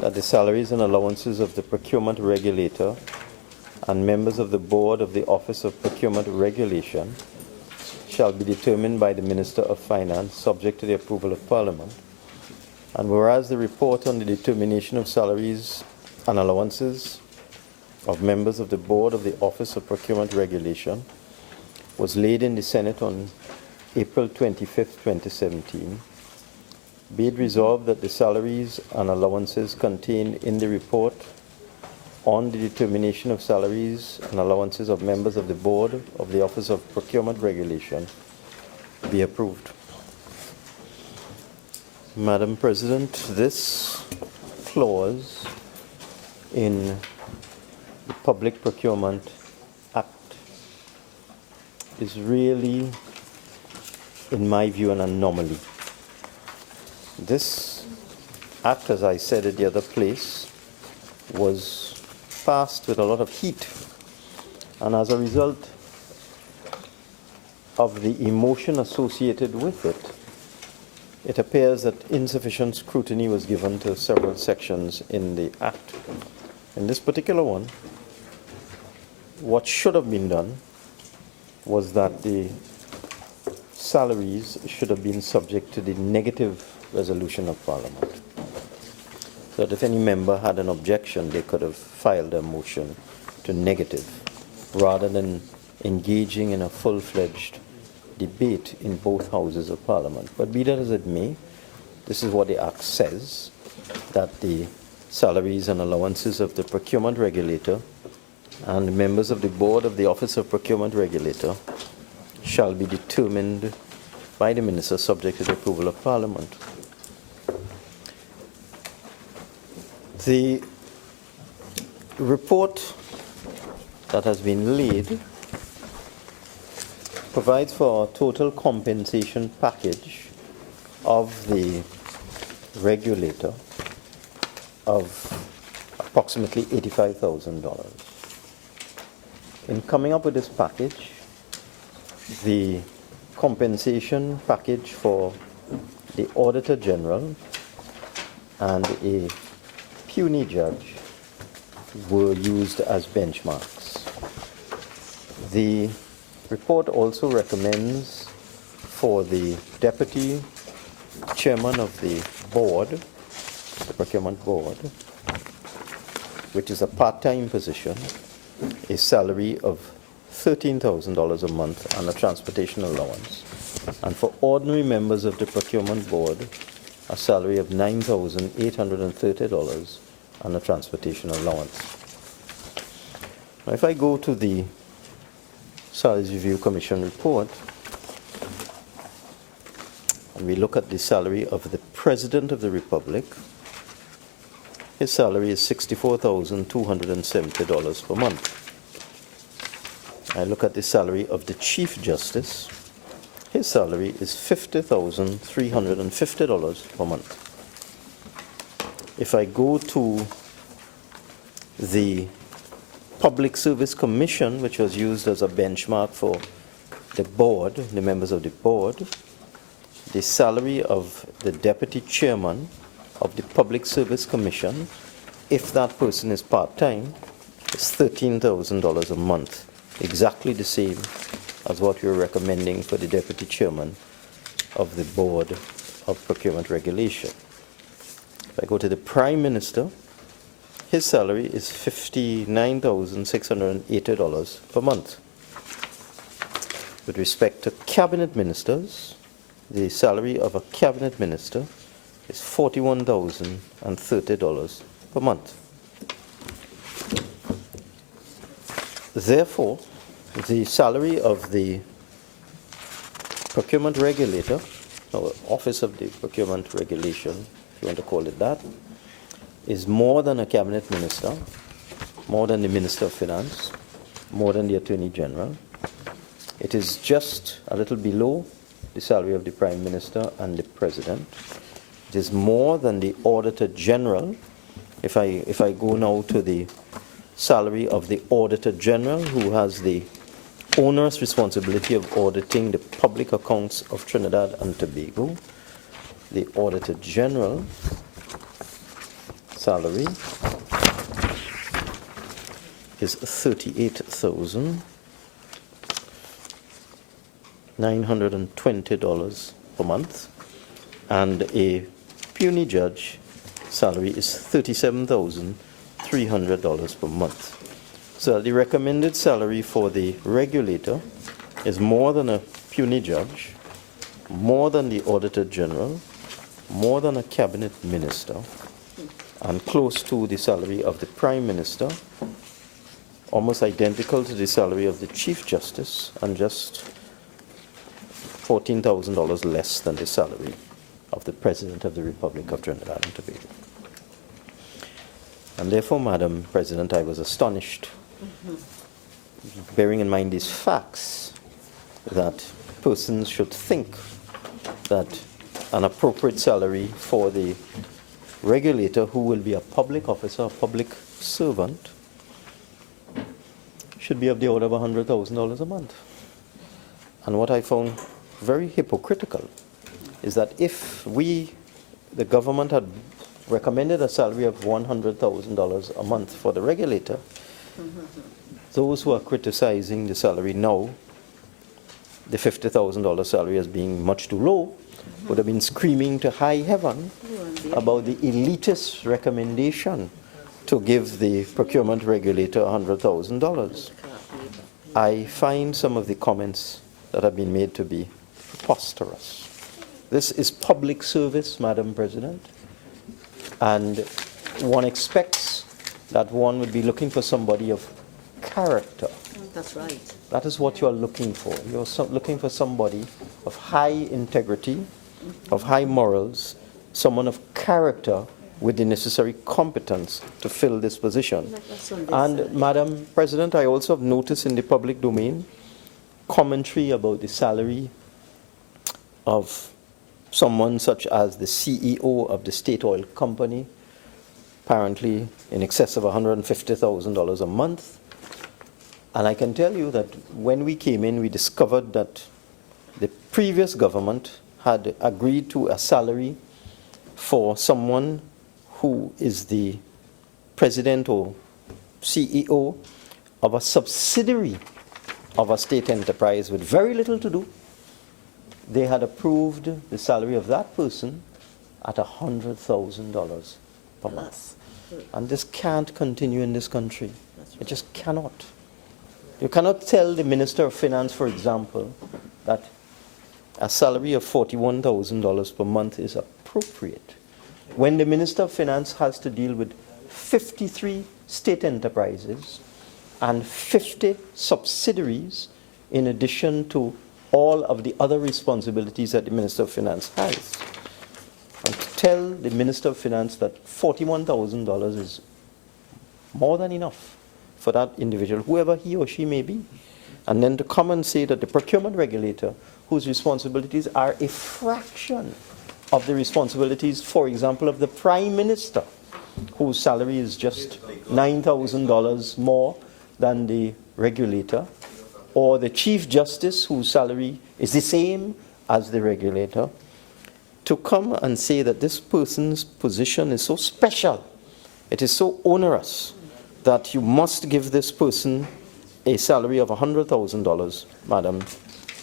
that the salaries and allowances of the procurement regulator and members of the Board of the Office of Procurement Regulation shall be determined by the Minister of Finance, subject to the approval of Parliament. And whereas the report on the determination of salaries and allowances of members of the Board of the Office of Procurement Regulation was laid in the Senate on April 25, 2017, be it resolved that the salaries and allowances contained in the report on the determination of salaries and allowances of members of the Board of the Office of Procurement Regulation be approved. Madam President, this clause in the Public Procurement Act is really, in my view, an anomaly. This act, as I said at the other place, was passed with a lot of heat, and as a result of the emotion associated with it, it appears that insufficient scrutiny was given to several sections in the Act. In this particular one, what should have been done was that the salaries should have been subject to the negative resolution of Parliament. So that if any member had an objection, they could have filed a motion to negative, rather than engaging in a full-fledged debate in both houses of Parliament. But be that as it may, this is what the Act says, that the salaries and allowances of the procurement regulator and members of the board of the Office of Procurement Regulator shall be determined by the minister subject to the approval of Parliament. The report that has been laid provides for a total compensation package of the regulator of approximately $85,000. In coming up with this package, the compensation package for the Auditor General and a puisne judge were used as benchmarks. The report also recommends for the deputy chairman of the board, the procurement board, which is a part-time position, a salary of $13,000 a month and a transportation allowance. And for ordinary members of the procurement board, a salary of $9,830 and a transportation allowance. Now, if I go to the Salaries Review Commission report, and we look at the salary of the President of the Republic, his salary is $64,270 per month. I look at the salary of the Chief Justice, his salary is $50,350 per month. If I go to the Public Service Commission, which was used as a benchmark for the board, the members of the board, the salary of the Deputy Chairman of the Public Service Commission, if that person is part-time, is $13,000 a month, exactly the same as what we're recommending for the Deputy Chairman of the Board of Procurement Regulation. If I go to the Prime Minister, his salary is $59,680 per month. With respect to Cabinet Ministers, the salary of a Cabinet Minister is $41,030 per month. Therefore, the salary of the Procurement Regulator, or Office of the Procurement Regulation, if you want to call it that, is more than a Cabinet Minister, more than the Minister of Finance, more than the Attorney General. It is just a little below the salary of the Prime Minister and the President. It is more than the Auditor General. If I go now to the salary of the Auditor General, who has the onerous responsibility of auditing the public accounts of Trinidad and Tobago, the Auditor General salary is $38,920 per month, and a puisne judge salary is $37,300 per month. So the recommended salary for the regulator is more than a puisne judge, more than the Auditor General, more than a Cabinet Minister, and close to the salary of the Prime Minister, almost identical to the salary of the Chief Justice, and just $14,000 less than the salary of the President of the Republic of Trinidad and Tobago. And therefore, Madam President, I was astonished, bearing in mind these facts, that persons should think that an appropriate salary for the regulator who will be a public officer, a public servant, should be of the order of $100,000 a month. And what I found very hypocritical is that if the government had recommended a salary of $100,000 a month for the regulator, those who are criticizing the salary now, the $50,000 salary as being much too low, would have been screaming to high heaven about the elitist recommendation to give the procurement regulator $100,000. I find some of the comments that have been made to be preposterous. This is public service, Madam President, and one expects that one would be looking for somebody of character. That's right. That is what you're looking for. You're looking for somebody of high integrity, of high morals, someone of character with the necessary competence to fill this position. And, Madam President, I also have noticed in the public domain commentary about the salary of someone such as the CEO of the State Oil Company, apparently in excess of $150,000 a month. And I can tell you that when we came in, we discovered that the previous government had agreed to a salary for someone who is the president or CEO of a subsidiary of a state enterprise with very little to do. They had approved the salary of that person at $100,000 per month. And this can't continue in this country. It just cannot. You cannot tell the Minister of Finance, for example, that a salary of $41,000 per month is appropriate, when the Minister of Finance has to deal with 53 state enterprises and 50 subsidiaries, in addition to all of the other responsibilities that the Minister of Finance has. And to tell the Minister of Finance that $41,000 is more than enough for that individual, whoever he or she may be, and then to come and say that the procurement regulator, whose responsibilities are a fraction of the responsibilities, for example, of the Prime Minister, whose salary is just $9,000 more than the regulator, or the Chief Justice, whose salary is the same as the regulator, to come and say that this person's position is so special, it is so onerous, that you must give this person a salary of $100,000, Madam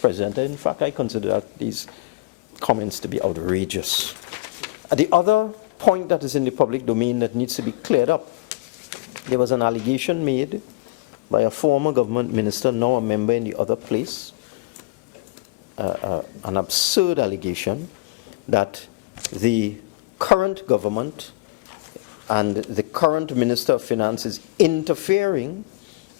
President. In fact, I consider these comments to be outrageous. The other point that is in the public domain that needs to be cleared up, there was an allegation made by a former government minister, now a member in the other place, an absurd allegation that the current government and the current Minister of Finance is interfering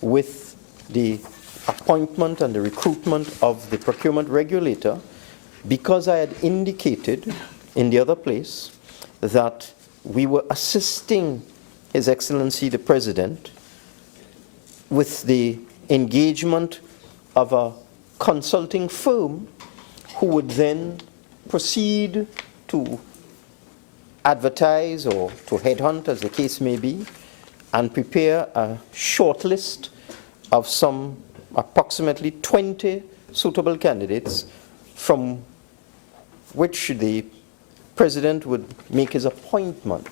with the appointment and the recruitment of the procurement regulator, because I had indicated in the other place that we were assisting His Excellency the President with the engagement of a consulting firm who would then proceed to advertise or to headhunt, as the case may be, and prepare a short list of some approximately 20 suitable candidates from which the President would make his appointment.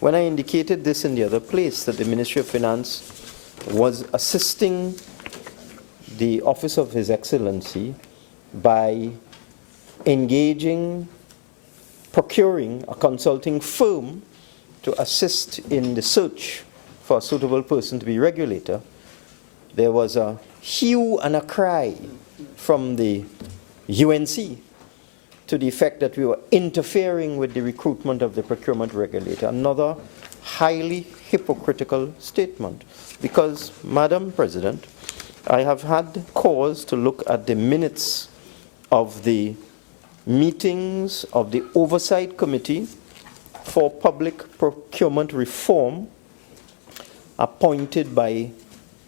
When I indicated this in the other place, that the Ministry of Finance was assisting the Office of His Excellency by procuring a consulting firm to assist in the search for a suitable person to be regulator, there was a hue and a cry from the UNC to the effect that we were interfering with the recruitment of the procurement regulator. Another highly hypocritical statement. Because, Madam President, I have had cause to look at the minutes of the meetings of the Oversight Committee for Public Procurement Reform appointed by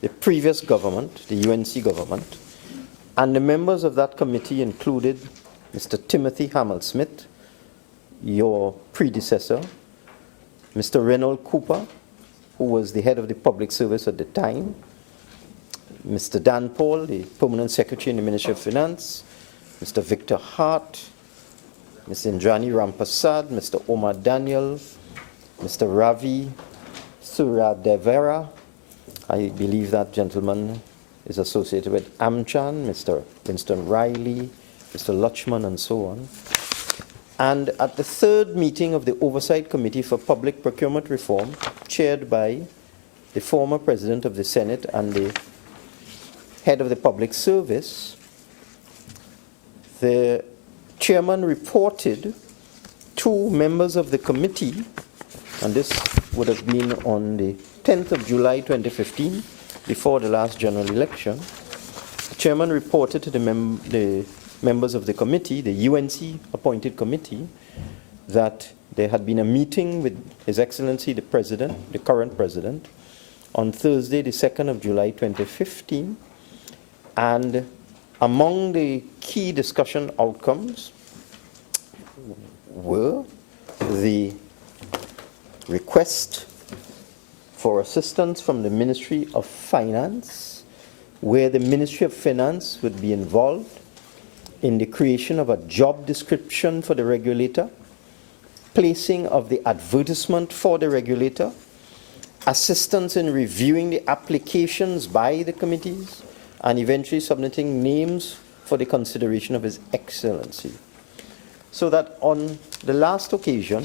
the previous government, the UNC government, and the members of that committee included Mr. Timothy Hamel-Smith, your predecessor, Mr. Reynold Cooper, who was the head of the public service at the time, Mr. Dan Paul, the permanent secretary in the Ministry of Finance, Mr. Victor Hart, Ms. Indrani Rampasad, Mr. Omar Daniel, Mr. Ravi Suradevera. I believe that gentleman is associated with AmChan, Mr. Winston Riley, Mr. Lutchman, and so on. And at the third meeting of the Oversight Committee for Public Procurement Reform, chaired by the former President of the Senate and the head of the Public Service, the chairman reported to members of the committee, and this would have been on the 10th of July 2015, before the last general election. The chairman reported to the members of the committee, the UNC appointed committee, that there had been a meeting with His Excellency the President, the current President, on Thursday, the 2nd of July 2015, and among the key discussion outcomes were the request for assistance from the Ministry of Finance, where the Ministry of Finance would be involved in the creation of a job description for the regulator, placing of the advertisement for the regulator, assistance in reviewing the applications by the committees, and eventually submitting names for the consideration of His Excellency. So that on the last occasion,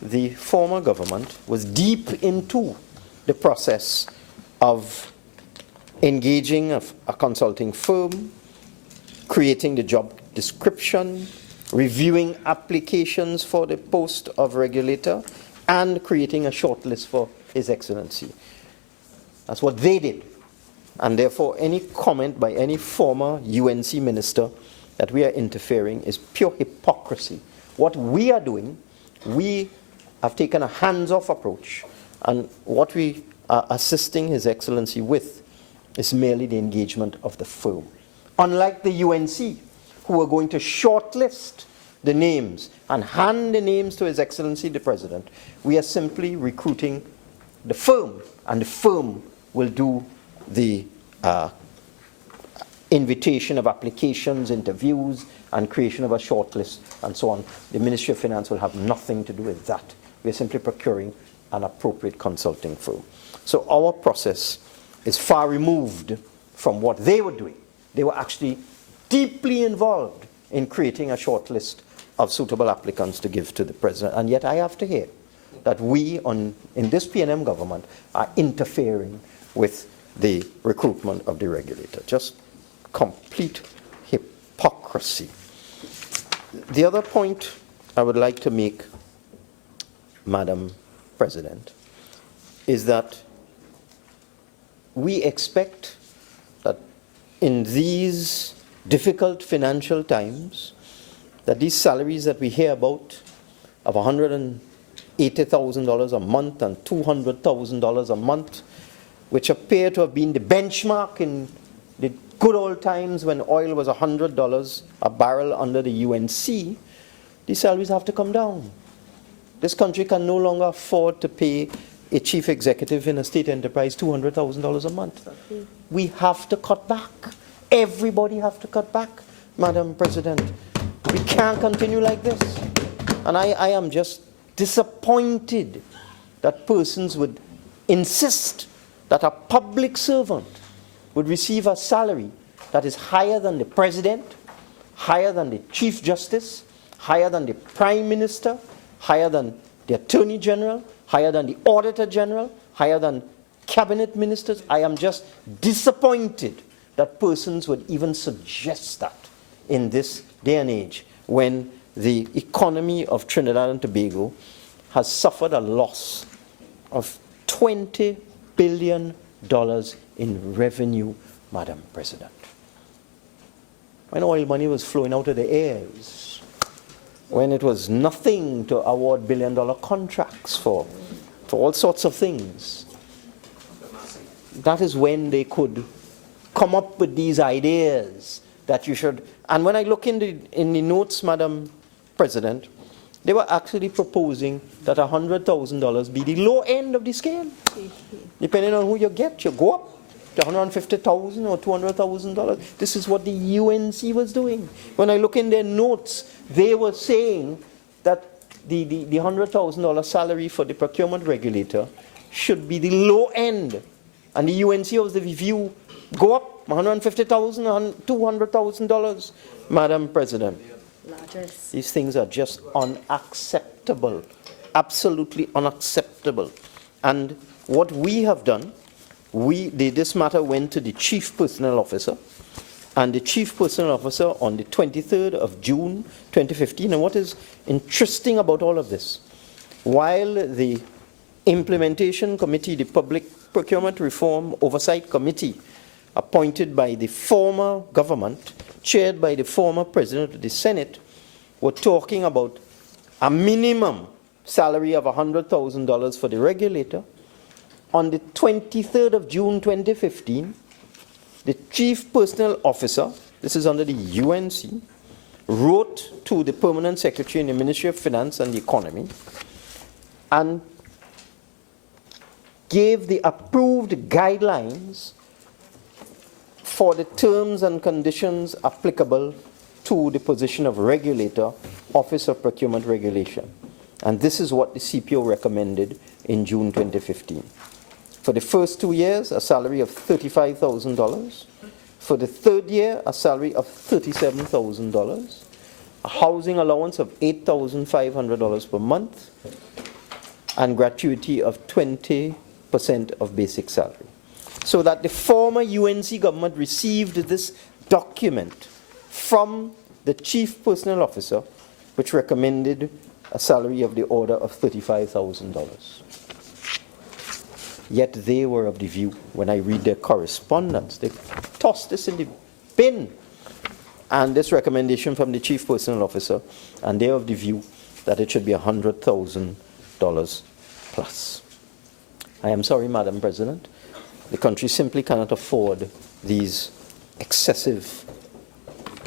the former government was deep into the process of engaging a consulting firm, creating the job description, reviewing applications for the post of regulator, and creating a shortlist for His Excellency. That's what they did. And therefore, any comment by any former UNC minister that we are interfering is pure hypocrisy. What we are doing, we have taken a hands-off approach, and what we are assisting His Excellency with is merely the engagement of the firm. Unlike the UNC, who are going to shortlist the names and hand the names to His Excellency the President, we are simply recruiting the firm, and the firm will do the invitation of applications, interviews, and creation of a shortlist, and so on. The Ministry of Finance will have nothing to do with that. We are simply procuring an appropriate consulting firm. So our process is far removed from what they were doing. They were actually deeply involved in creating a shortlist of suitable applicants to give to the President. And yet I have to hear that we in this PNM government are interfering with the recruitment of the regulator. Just complete hypocrisy. The other point I would like to make, Madam President, is that we expect that in these difficult financial times, that these salaries that we hear about of $180,000 a month and $200,000 a month, which appear to have been the benchmark in the good old times when oil was $100 a barrel under the UNC, these salaries have to come down. This country can no longer afford to pay a chief executive in a state enterprise $200,000 a month. We have to cut back. Everybody has to cut back, Madam President. We can't continue like this. And I am just disappointed that persons would insist that a public servant would receive a salary that is higher than the President, higher than the Chief Justice, higher than the Prime Minister, higher than the Attorney General, higher than the Auditor General, higher than cabinet ministers. I am just disappointed that persons would even suggest that in this day and age when the economy of Trinidad and Tobago has suffered a loss of $20 billion in revenue, Madam President. when oil money was flowing out of the airs, when it was nothing to award billion-dollar contracts for all sorts of things. That is when they could come up with these ideas that you should. And when I look in the notes, Madam President, they were actually proposing that $100,000 be the low end of the scale. Depending on who you get, you go up to $150,000 or $200,000. This is what the UNC was doing. When I look in their notes, they were saying that the $100,000 salary for the procurement regulator should be the low end. And the UNC was the view, go up $150,000, $200,000, Madam President. These things are just unacceptable, absolutely unacceptable. And what we have done, this matter went to the Chief Personnel Officer, and the Chief Personnel Officer on the 23rd of June 2015. And what is interesting about all of this, while the Implementation Committee, the Public Procurement Reform Oversight Committee, appointed by the former government, chaired by the former President of the Senate, were talking about a minimum salary of $100,000 for the regulator. On the 23rd of June 2015, the Chief Personnel Officer, this is under the UNC, wrote to the Permanent Secretary in the Ministry of Finance and the Economy and gave the approved guidelines for the terms and conditions applicable to the position of regulator, Office of Procurement Regulation. And this is what the CPO recommended in June 2015. For the first 2 years, a salary of $35,000. For the third year, a salary of $37,000. A housing allowance of $8,500 per month. And gratuity of 20% of basic salary. So that the former UNC government received this document from the Chief Personnel Officer, which recommended a salary of the order of $35,000. Yet they were of the view, when I read their correspondence, they tossed this in the bin. And this recommendation from the Chief Personnel Officer, and they're of the view that it should be $100,000 plus. I am sorry, Madam President, the country simply cannot afford these excessive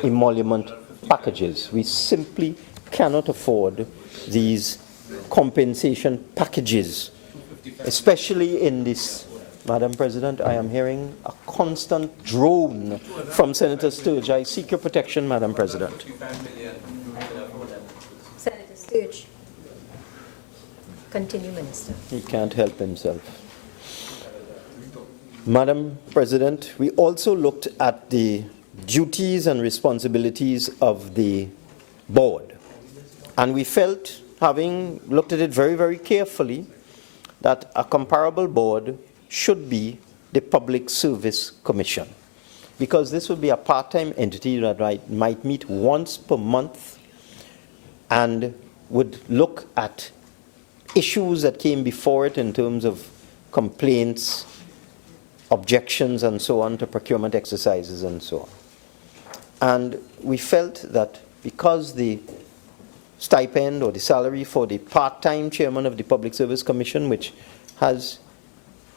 emolument packages. We simply cannot afford these compensation packages, especially in this. Madam President, I am hearing a constant drone from Senator Sturge. I seek your protection, Madam President. Senator Sturge. Continue, Minister. He can't help himself. Madam President, we also looked at the duties and responsibilities of the board. And we felt, having looked at it very, very carefully, that a comparable board should be the Public Service Commission, because this would be a part-time entity that might meet once per month and would look at issues that came before it in terms of complaints, objections, and so on to procurement exercises and so on. And we felt that because the stipend or the salary for the part-time chairman of the Public Service Commission, which has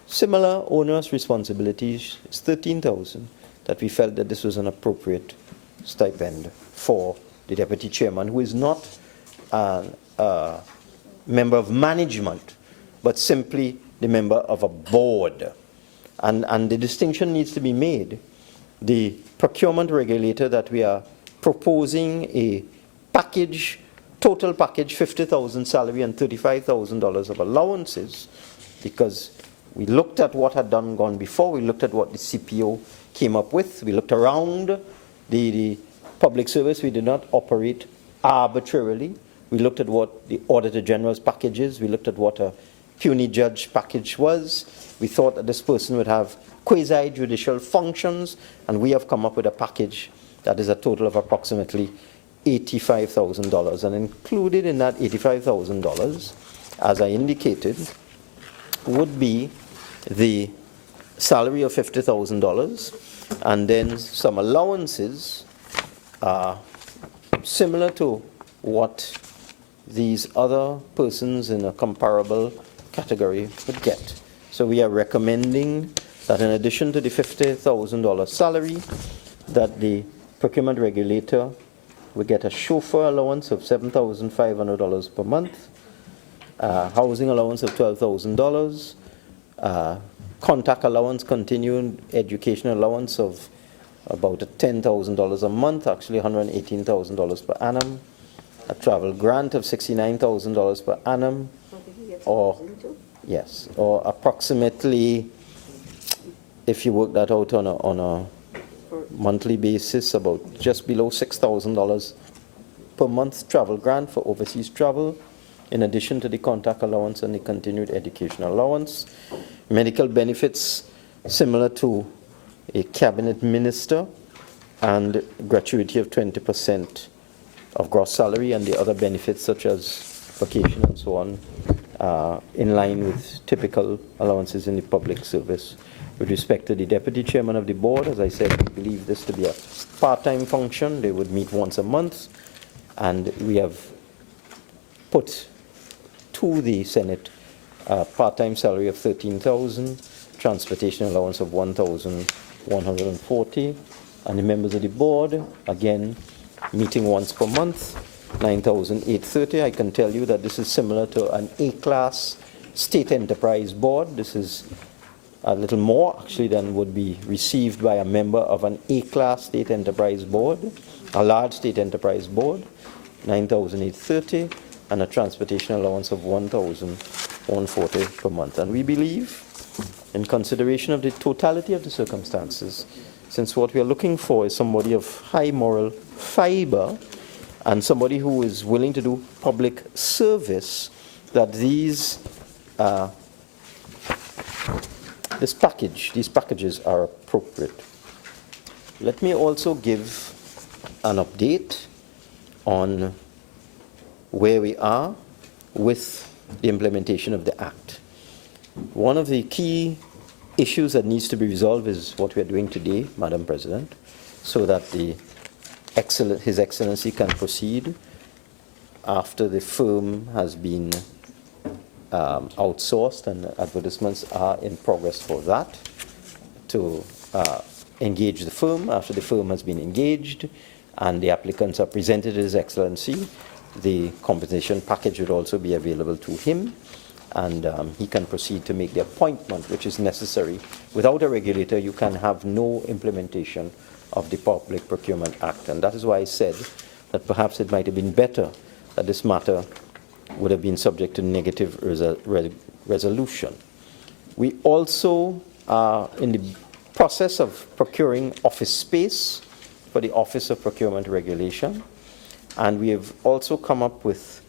similar onerous responsibilities, is $13,000, that we felt that this was an appropriate stipend for the deputy chairman, who is not a member of management, but simply the member of a board. And the distinction needs to be made. The procurement regulator that we are proposing a package, total package, $50,000 salary and $35,000 of allowances, because we looked at what had gone before, we looked at what the CPO came up with, we looked around the public service, we did not operate arbitrarily. We looked at what the Auditor General's package is, we looked at what a puisne judge package was. We thought that this person would have quasi-judicial functions, and we have come up with a package that is a total of approximately $85,000. And included in that $85,000, as I indicated, would be the salary of $50,000, and then some allowances are similar to what these other persons in a comparable category would get. So we are recommending that in addition to the $50,000 salary, that the procurement regulator would get a chauffeur allowance of $7,500 per month, housing allowance of $12,000, contact allowance, continuing education allowance of about $10,000 a month, actually $118,000 per annum, a travel grant of $69,000 per annum, or yes, or approximately, if you work that out on a monthly basis, about just below $6,000 per month travel grant for overseas travel, in addition to the contact allowance and the continued education allowance. Medical benefits similar to a cabinet minister, and gratuity of 20% of gross salary, and the other benefits such as vacation and so on, in line with typical allowances in the public service. With respect to the deputy chairman of the board, as I said, we believe this to be a part-time function. They would meet once a month, and we have put to the Senate a part-time salary of $13,000, transportation allowance of $1,140, and the members of the board, again, meeting once per month, $9,830. I can tell you that this is similar to an A-class state enterprise board. This is a little more, actually, than would be received by a member of an A-class state enterprise board, a large state enterprise board, $9,830, and a transportation allowance of $1,140 per month. And we believe, in consideration of the totality of the circumstances, since what we are looking for is somebody of high moral fiber and somebody who is willing to do public service, that these packages are appropriate. Let me also give an update on where we are with the implementation of the Act. One of the key issues that needs to be resolved is what we are doing today, Madam President, so that His Excellency can proceed after the firm has been outsourced, and advertisements are in progress for that, to engage the firm. After the firm has been engaged and the applicants are presented to His Excellency, the compensation package would also be available to him, and he can proceed to make the appointment which is necessary. Without a regulator, you can have no implementation of the Public Procurement Act, and that is why I said that perhaps it might have been better that this matter would have been subject to negative resolution. We also are in the process of procuring office space for the Office of Procurement Regulation, and we have also come up with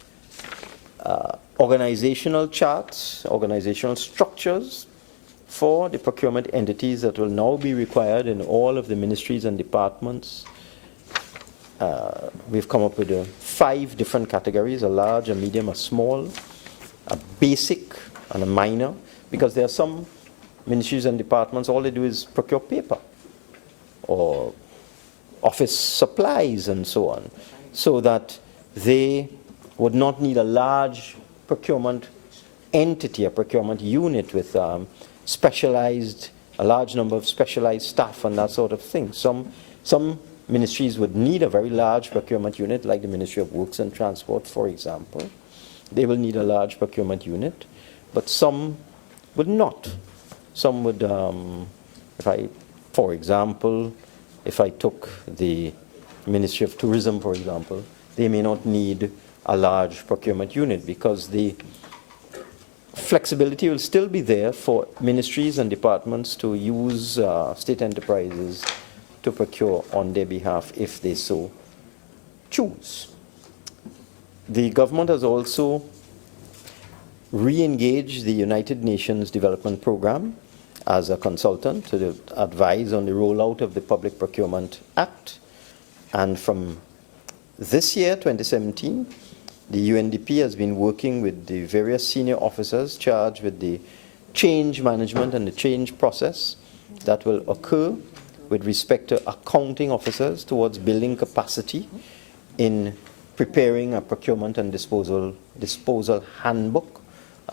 organizational charts, organizational structures for the procurement entities that will now be required in all of the ministries and departments. We've come up with 5 different categories: a large, a medium, a small, a basic, and a minor, because there are some ministries and departments, all they do is procure paper or office supplies and so on, so that they would not need a large procurement entity, a procurement unit with a large number of specialized staff and that sort of thing. Some ministries would need a very large procurement unit, like the Ministry of Works and Transport, for example. They will need a large procurement unit, but some would not. Some would, for example, if I took the Ministry of Tourism, for example, they may not need a large procurement unit, because the flexibility will still be there for ministries and departments to use state enterprises to procure on their behalf if they so choose. The government has also re-engaged the United Nations Development Program as a consultant to advise on the rollout of the Public Procurement Act. And from this year, 2017, the UNDP has been working with the various senior officers charged with the change management and the change process that will occur with respect to accounting officers towards building capacity in preparing a procurement and disposal handbook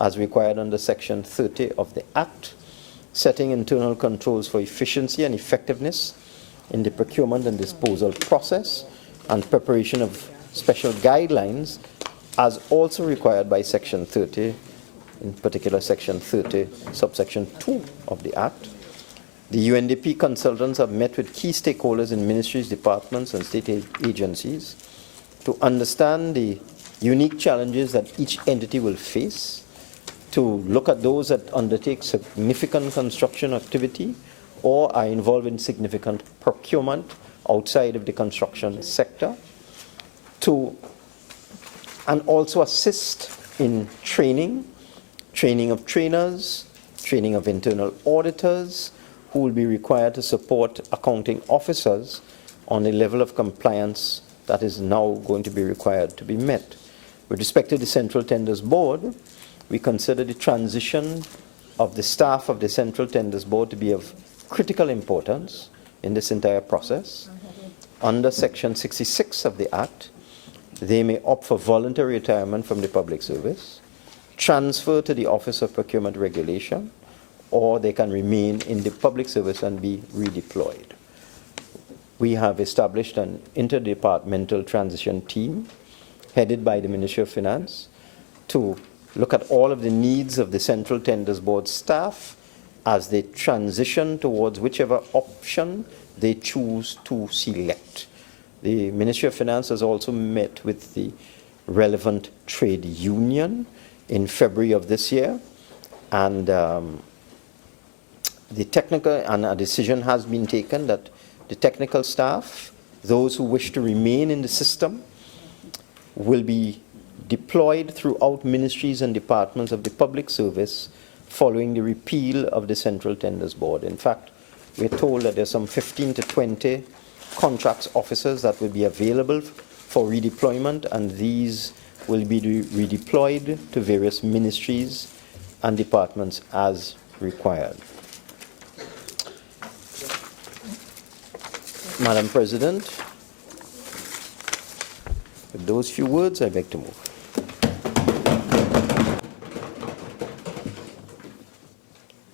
as required under Section 30 of the Act, setting internal controls for efficiency and effectiveness in the procurement and disposal process, and preparation of special guidelines as also required by Section 30, in particular Section 30, subsection 2 of the Act. The UNDP consultants have met with key stakeholders in ministries, departments, and state agencies to understand the unique challenges that each entity will face, to look at those that undertake significant construction activity or are involved in significant procurement outside of the construction sector, and also assist in training of trainers, training of internal auditors, who will be required to support accounting officers on the level of compliance that is now going to be required to be met. With respect to the Central Tenders Board, we consider the transition of the staff of the Central Tenders Board to be of critical importance in this entire process. Under Section 66 of the Act, they may opt for voluntary retirement from the public service, transfer to the Office of Procurement Regulation, or they can remain in the public service and be redeployed. We have established an interdepartmental transition team headed by the Ministry of Finance to look at all of the needs of the Central Tenders Board staff as they transition towards whichever option they choose to select. The Ministry of Finance has also met with the relevant trade union in February of this year, and a decision has been taken that the technical staff, those who wish to remain in the system, will be deployed throughout ministries and departments of the public service following the repeal of the Central Tenders Board. In fact, we're told that there's some 15 to 20 contracts officers that will be available for redeployment, and these will be redeployed to various ministries and departments as required. Madam President, with those few words, I beg to move.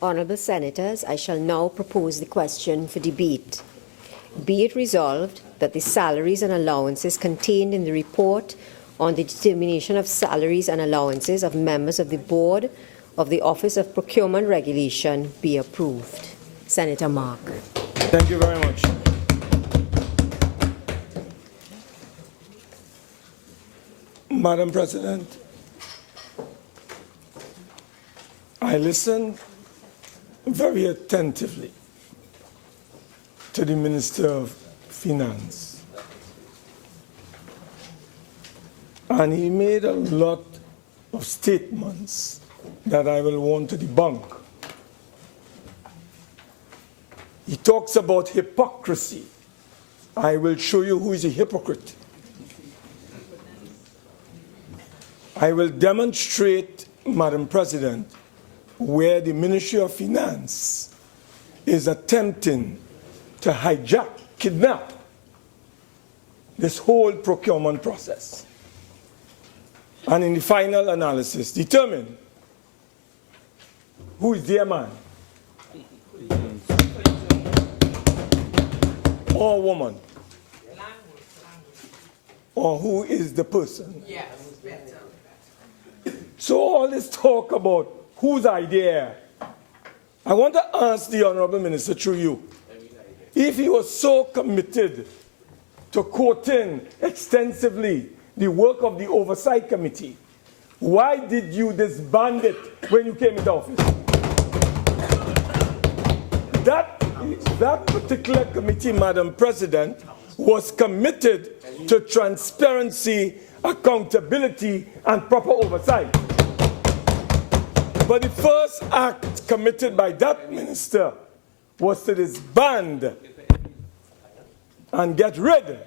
Honourable Senators, I shall now propose the question for debate. Be it resolved that the salaries and allowances contained in the report on the determination of salaries and allowances of members of the Board of the Office of Procurement Regulation be approved. Senator Mark. Thank you very much. Madam President, I listened very attentively to the Minister of Finance, and he made a lot of statements that I will want to debunk. He talks about hypocrisy. I will show you who is a hypocrite. I will demonstrate, Madam President, where the Ministry of Finance is attempting to hijack, kidnap this whole procurement process. And in the final analysis, determine who is their man or woman, or who is the person. Yes. So all this talk about whose idea, I want to ask the Honourable Minister through you, if he was so committed to quoting extensively the work of the Oversight Committee, why did you disband it when you came into office? That particular committee, Madam President, was committed to transparency, accountability, and proper oversight. But the first act committed by that minister was to disband and get rid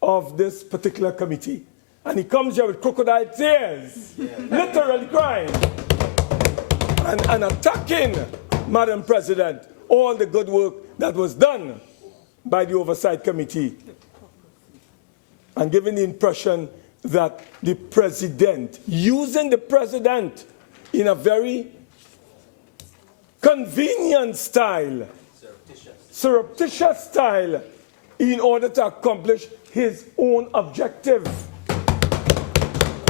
of this particular committee. And he comes here with crocodile tears, literally crying, and attacking, Madam President, all the good work that was done by the Oversight Committee and giving the impression that the president, using the president in a very convenient style, surreptitious style, in order to accomplish his own objective.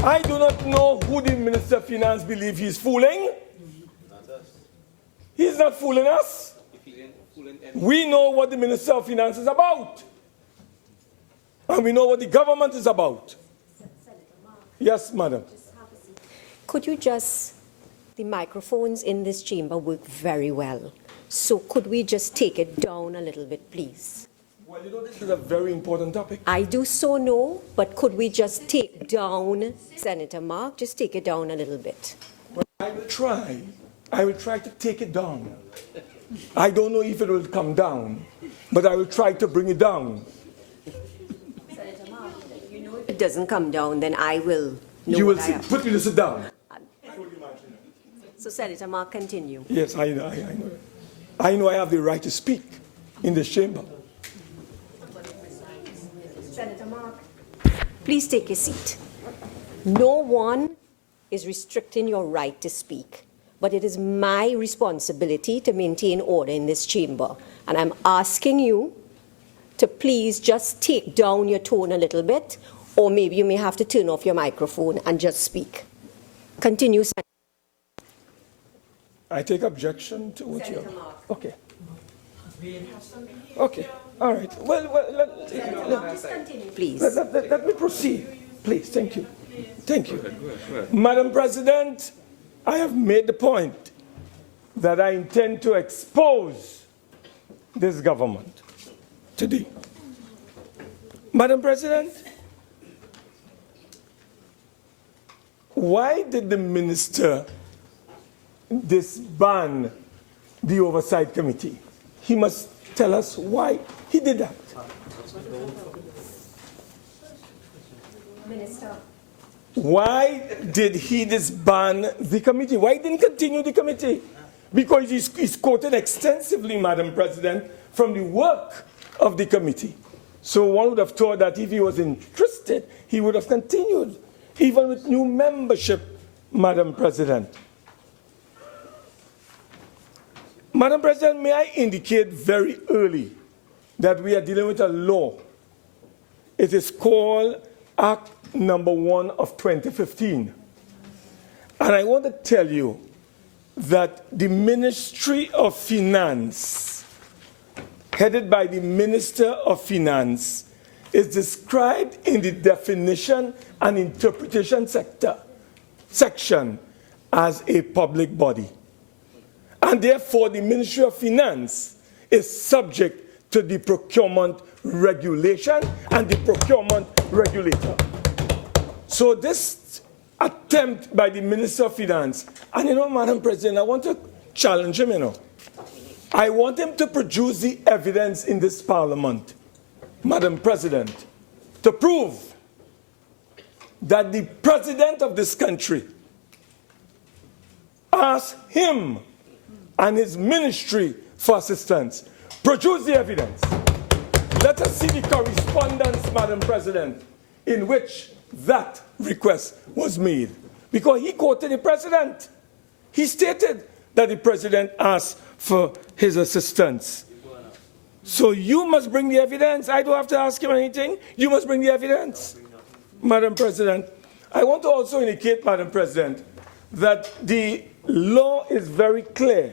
I do not know who the Minister of Finance believes he's fooling. He's not fooling us. We know what the Minister of Finance is about. And we know what the government is about. Yes, madam. Could you just, the microphones in this chamber work very well. So could we just take it down a little bit, please? Well, you know, this is a very important topic. I do so know, but could we just take down, Senator Mark, just take it down a little bit? Well, I will try. I will try to take it down. I don't know if it will come down, but I will try to bring it down. Senator Mark, you know if it doesn't come down, then I will know You will what I see. have. Put me to sit down. So Senator Mark, continue. Yes, I know. I know I have the right to speak in this chamber. Senator Mark, please take your seat. No one is restricting your right to speak, but it is my responsibility to maintain order in this chamber. And I'm asking you to please just take down your tone a little bit, or maybe you may have to turn off your microphone and just speak. Continue, Senator. I take objection to what Senator you... Mark. Okay. Okay. All right. Well, Just continue, please. let me proceed. Please, thank you. Thank you. Madam President, I have made the point that I intend to expose this government today. Madam President, why did the minister disband the Oversight Committee? He must tell us why he did that. Minister. Why did he disband the committee? Why didn't continue the committee? Because he's quoted extensively, Madam President, from the work of the committee. So one would have thought that if he was interested, he would have continued, even with new membership, Madam President. Madam President, may I indicate very early that we are dealing with a law. It is called Act Number 1 of 2015. And I want to tell you that the Ministry of Finance, headed by the Minister of Finance, is described in the definition and interpretation section as a public body. And therefore, the Ministry of Finance is subject to the procurement regulation and the procurement regulator. So this attempt by the Minister of Finance, and you know, Madam President, I want to challenge him, you know. I want him to produce the evidence in this Parliament, Madam President, to prove that the President of this country asked him and his ministry for assistance. Produce the evidence. Let us see the correspondence, Madam President, in which that request was made. Because he quoted the President. He stated that the President asked for his assistance. So you must bring the evidence. I don't have to ask him anything. You must bring the evidence, Madam President. I want to also indicate, Madam President, that the law is very clear,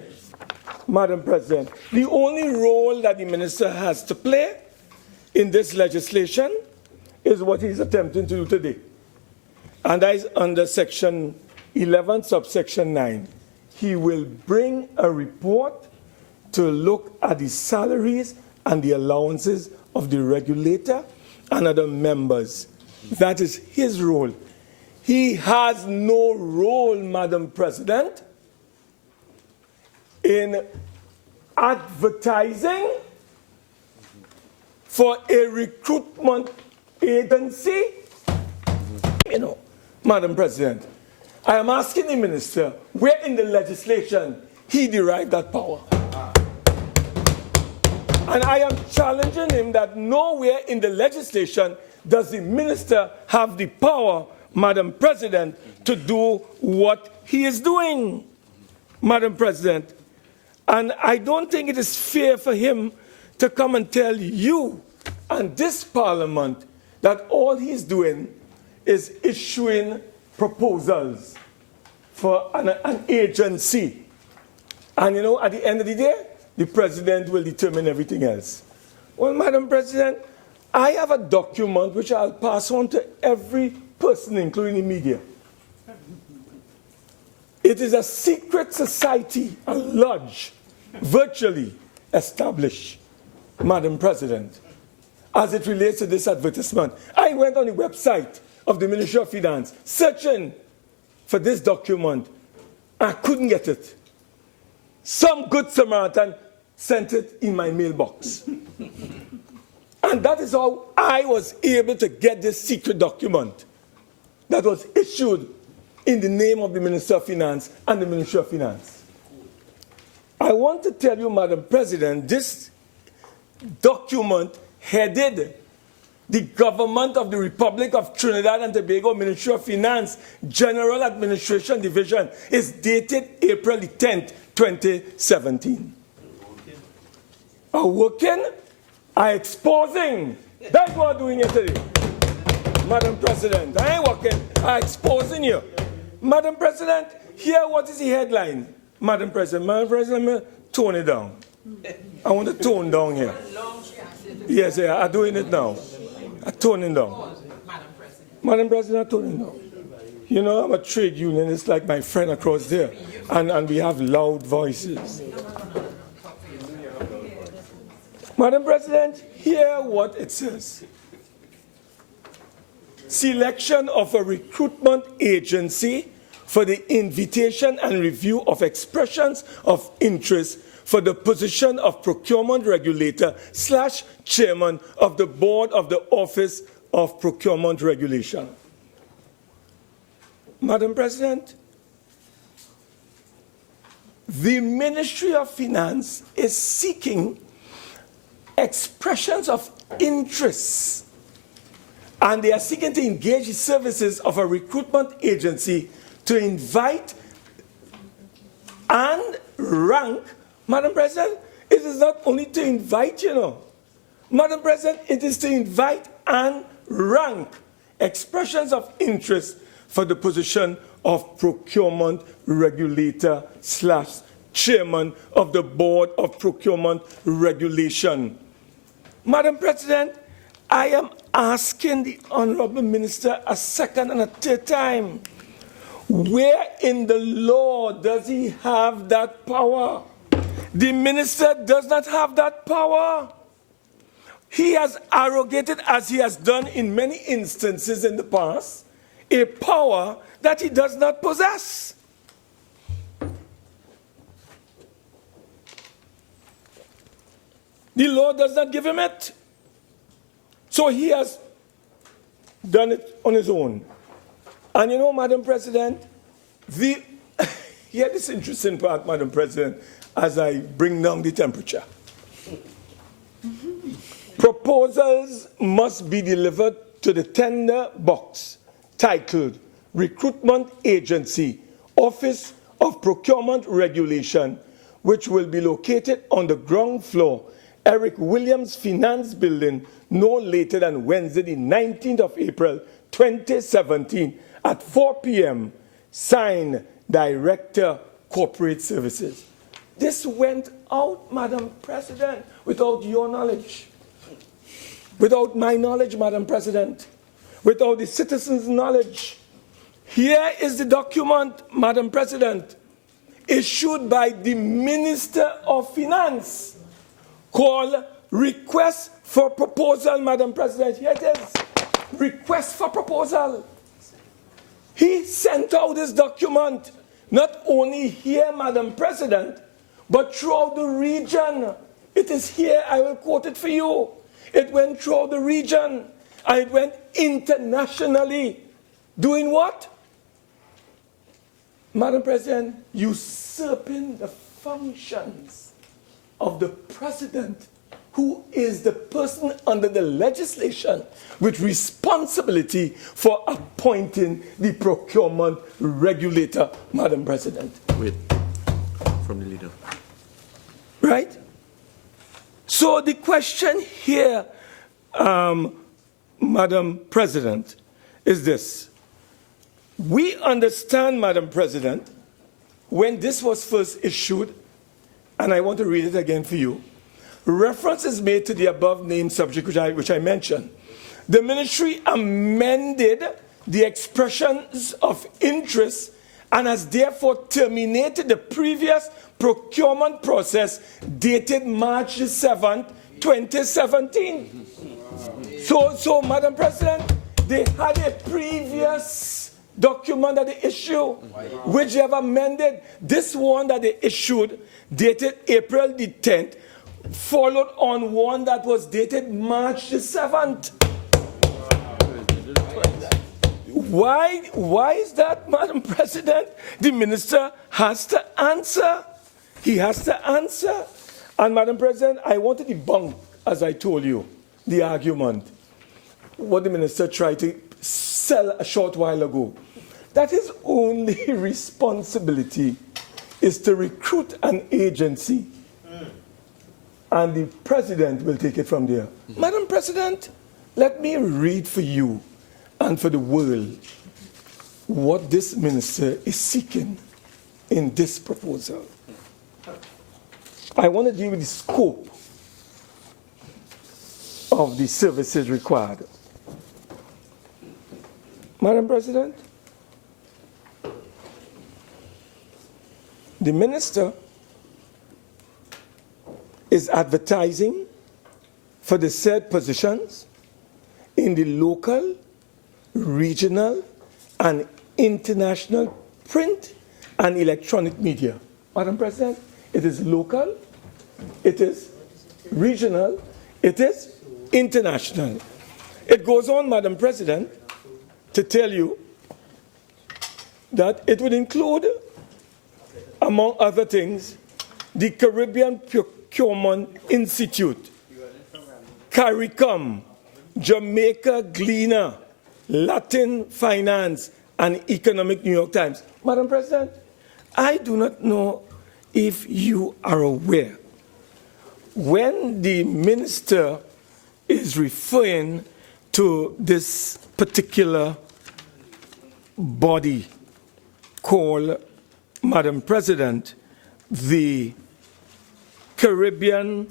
Madam President. The only role that the minister has to play in this legislation is what he's attempting to do today. And that is under Section 11, subsection 9. He will bring a report to look at the salaries and the allowances of the regulator and other members. That is his role. He has no role, Madam President, in advertising for a recruitment agency. You know, Madam President, I am asking the minister where in the legislation he derived that power. And I am challenging him that nowhere in the legislation does the minister have the power, Madam President, to do what he is doing, Madam President. And I don't think it is fair for him to come and tell you and this Parliament that all he's doing is issuing proposals for an agency. And you know, at the end of the day, the President will determine everything else. Well, Madam President, I have a document which I'll pass on to every person, including the media. It is a secret society, a lodge, virtually established, Madam President, as it relates to this advertisement. I went on the website of the Ministry of Finance, searching for this document. I couldn't get it. Some good Samaritan sent it in my mailbox. And that is how I was able to get this secret document that was issued in the name of the Minister of Finance and the Ministry of Finance. I want to tell you, Madam President, this document headed the Government of the Republic of Trinidad and Tobago Ministry of Finance General Administration Division is dated April the 10th, 2017. Are working? Are exposing? That's what I'm doing here today. Madam President, I ain't working. I'm exposing you. Madam President, here what is the headline? Madam President, let me tone it down. I want to tone down here. Yes, yeah, I'm doing it now. I'm toning down. Madam President, I'm toning down. You know, I'm a trade unionist like my friend across there, and we have loud voices. Madam President, hear what it says. Selection of a recruitment agency for the invitation and review of expressions of interest for the position of procurement regulator / chairman of the board of the Office of Procurement Regulation. Madam President, the Ministry of Finance is seeking expressions of interest, and they are seeking to engage the services of a recruitment agency to invite and rank. Madam President, it is not only to invite, you know. Madam President, it is to invite and rank expressions of interest for the position of procurement regulator / chairman of the Board of Procurement Regulation. Madam President, I am asking the Honorable Minister a second and a third time, where in the law does he have that power? The minister does not have that power. He has arrogated, as he has done in many instances in the past, a power that he does not possess. The law does not give him it. So he has done it on his own. And you know, Madam President, here this interesting part, Madam President, as I bring down the temperature. Proposals must be delivered to the tender box titled Recruitment Agency, Office of Procurement Regulation, which will be located on the ground floor, Eric Williams Finance Building, no later than Wednesday, the 19th of April, 2017, at 4 p.m. Signed, Director, Corporate Services. This went out, Madam President, without your knowledge, without my knowledge, Madam President, without the citizens' knowledge. Here is the document, Madam President, issued by the Minister of Finance, called Request for Proposal, Madam President. Here it is, Request for Proposal. He sent out this document, not only here, Madam President, but throughout the region. It is here, I will quote it for you. It went throughout the region, and it went internationally. Doing what? Madam President, usurping the functions of the President who is the person under the legislation with responsibility for appointing the procurement regulator, Madam President. Wait, from the leader. Right? So the question here, Madam President, is this. We understand, Madam President, when this was first issued, and I want to read it again for you, reference is made to the above named subject which I mentioned. The ministry amended the expressions of interest and has therefore terminated the previous procurement process dated March 7, 2017. So, Madam President, they had a previous document that they issued, which they have amended. This one that they issued, dated April the 10th, followed on one that was dated March the 7th. Why is that, Madam President? The minister has to answer. He has to answer. And, Madam President, I want to debunk, as I told you, the argument, what the minister tried to sell a short while ago, that his only responsibility is to recruit an agency, and the president will take it from there. Madam President, let me read for you and for the world what this minister is seeking in this proposal. I want to deal with the scope of the services required. Madam President, the minister is advertising for the said positions in the local, regional, and international print and electronic media. Madam President, it is local, it is regional, it is international. It goes on, Madam President, to tell you that it would include, among other things, the Caribbean Procurement Institute, CARICOM, Jamaica Gleaner, Latin Finance, and Economic New York Times. Madam President, I do not know if you are aware, when the minister is referring to this particular body called, Madam President, the Caribbean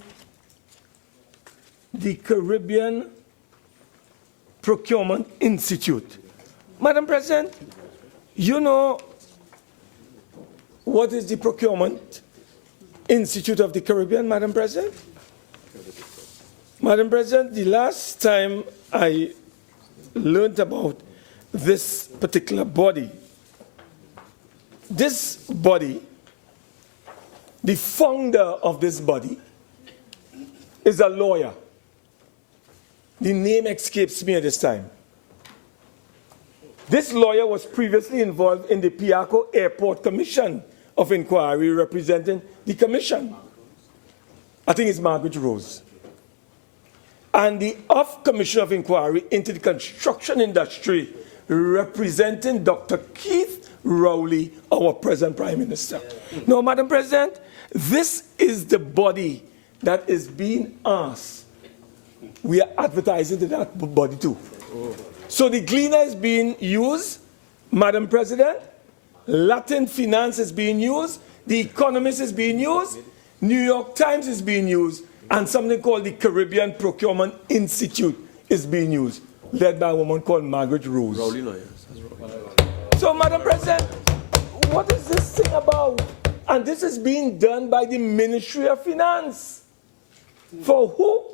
Procurement Institute. Madam President, you know what is the Procurement Institute of the Caribbean, Madam President? Madam President, the last time I learned about this particular body, this body, the founder of this body is a lawyer. The name escapes me at this time. This lawyer was previously involved in the Piaco Airport Commission of Inquiry representing the Commission. I think it's Margaret Rose. And the Commission of Inquiry into the construction industry representing Dr. Keith Rowley, our present Prime Minister. Now, Madam President, this is the body that is being asked. We are advertising to that body too. So the Gleaner is being used, Madam President, Latin Finance is being used, The Economist is being used, New York Times is being used, and something called the Caribbean Procurement Institute is being used, led by a woman called Margaret Rose. Rowley lawyers. So, Madam President, what is this thing about? And this is being done by the Ministry of Finance. For who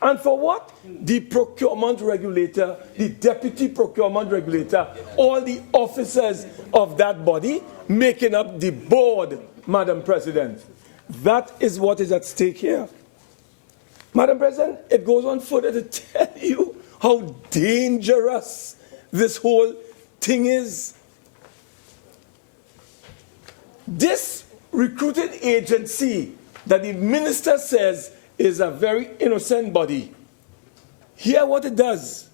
and for what? The procurement regulator, the deputy procurement regulator, all the officers of that body making up the board, Madam President. That is what is at stake here. Madam President, it goes on further to tell you how dangerous this whole thing is. This recruited agency that the minister says is a very innocent body. Here what it does,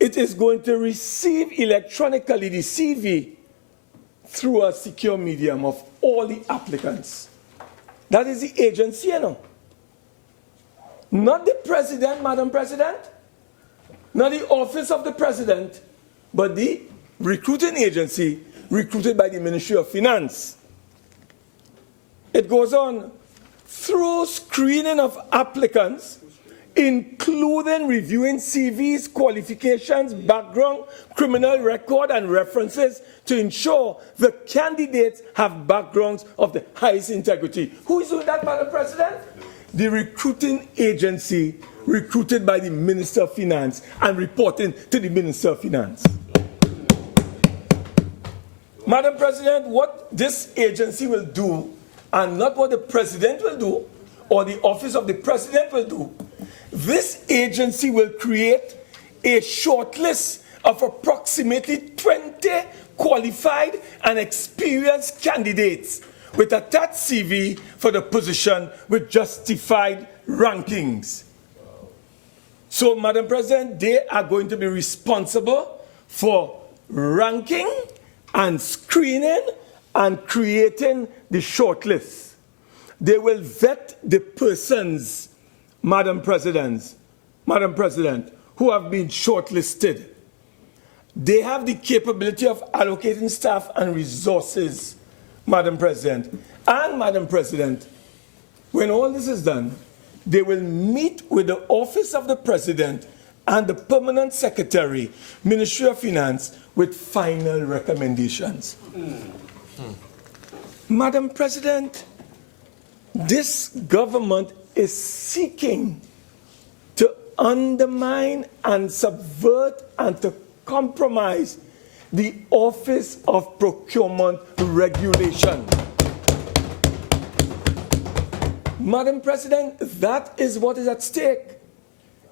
it is going to receive electronically the CV through a secure medium of all the applicants. That is the agency, you know. Not the president, Madam President, not the office of the president, but the recruiting agency recruited by the Ministry of Finance. It goes on, through screening of applicants, including reviewing CVs, qualifications, background, criminal record, and references to ensure the candidates have backgrounds of the highest integrity. Who is doing that, Madam President? The recruiting agency recruited by the Minister of Finance and reporting to the Minister of Finance. Madam President, what this agency will do, and not what the President will do, or the office of the President will do, this agency will create a shortlist of approximately 20 qualified and experienced candidates with attached CV for the position with justified rankings. So, Madam President, they are going to be responsible for ranking and screening and creating the shortlist. They will vet the persons, Madam President, who have been shortlisted. They have the capability of allocating staff and resources, Madam President. And, Madam President, when all this is done, they will meet with the Office of the President and the Permanent Secretary, Ministry of Finance, with final recommendations. Madam President, this government is seeking to undermine and subvert and to compromise the Office of Procurement Regulation. Madam President, that is what is at stake.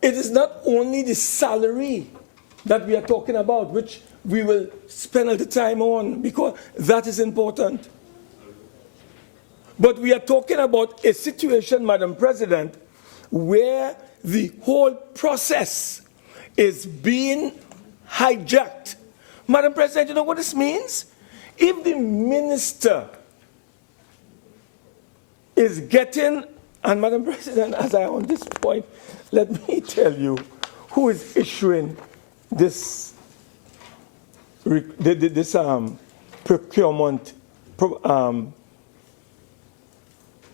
It is not only the salary that we are talking about, which we will spend all the time on, because that is important. But we are talking about a situation, Madam President, where the whole process is being hijacked. Madam President, you know what this means? If the minister is getting, and Madam President, as I am on this point, let me tell you who is issuing this procurement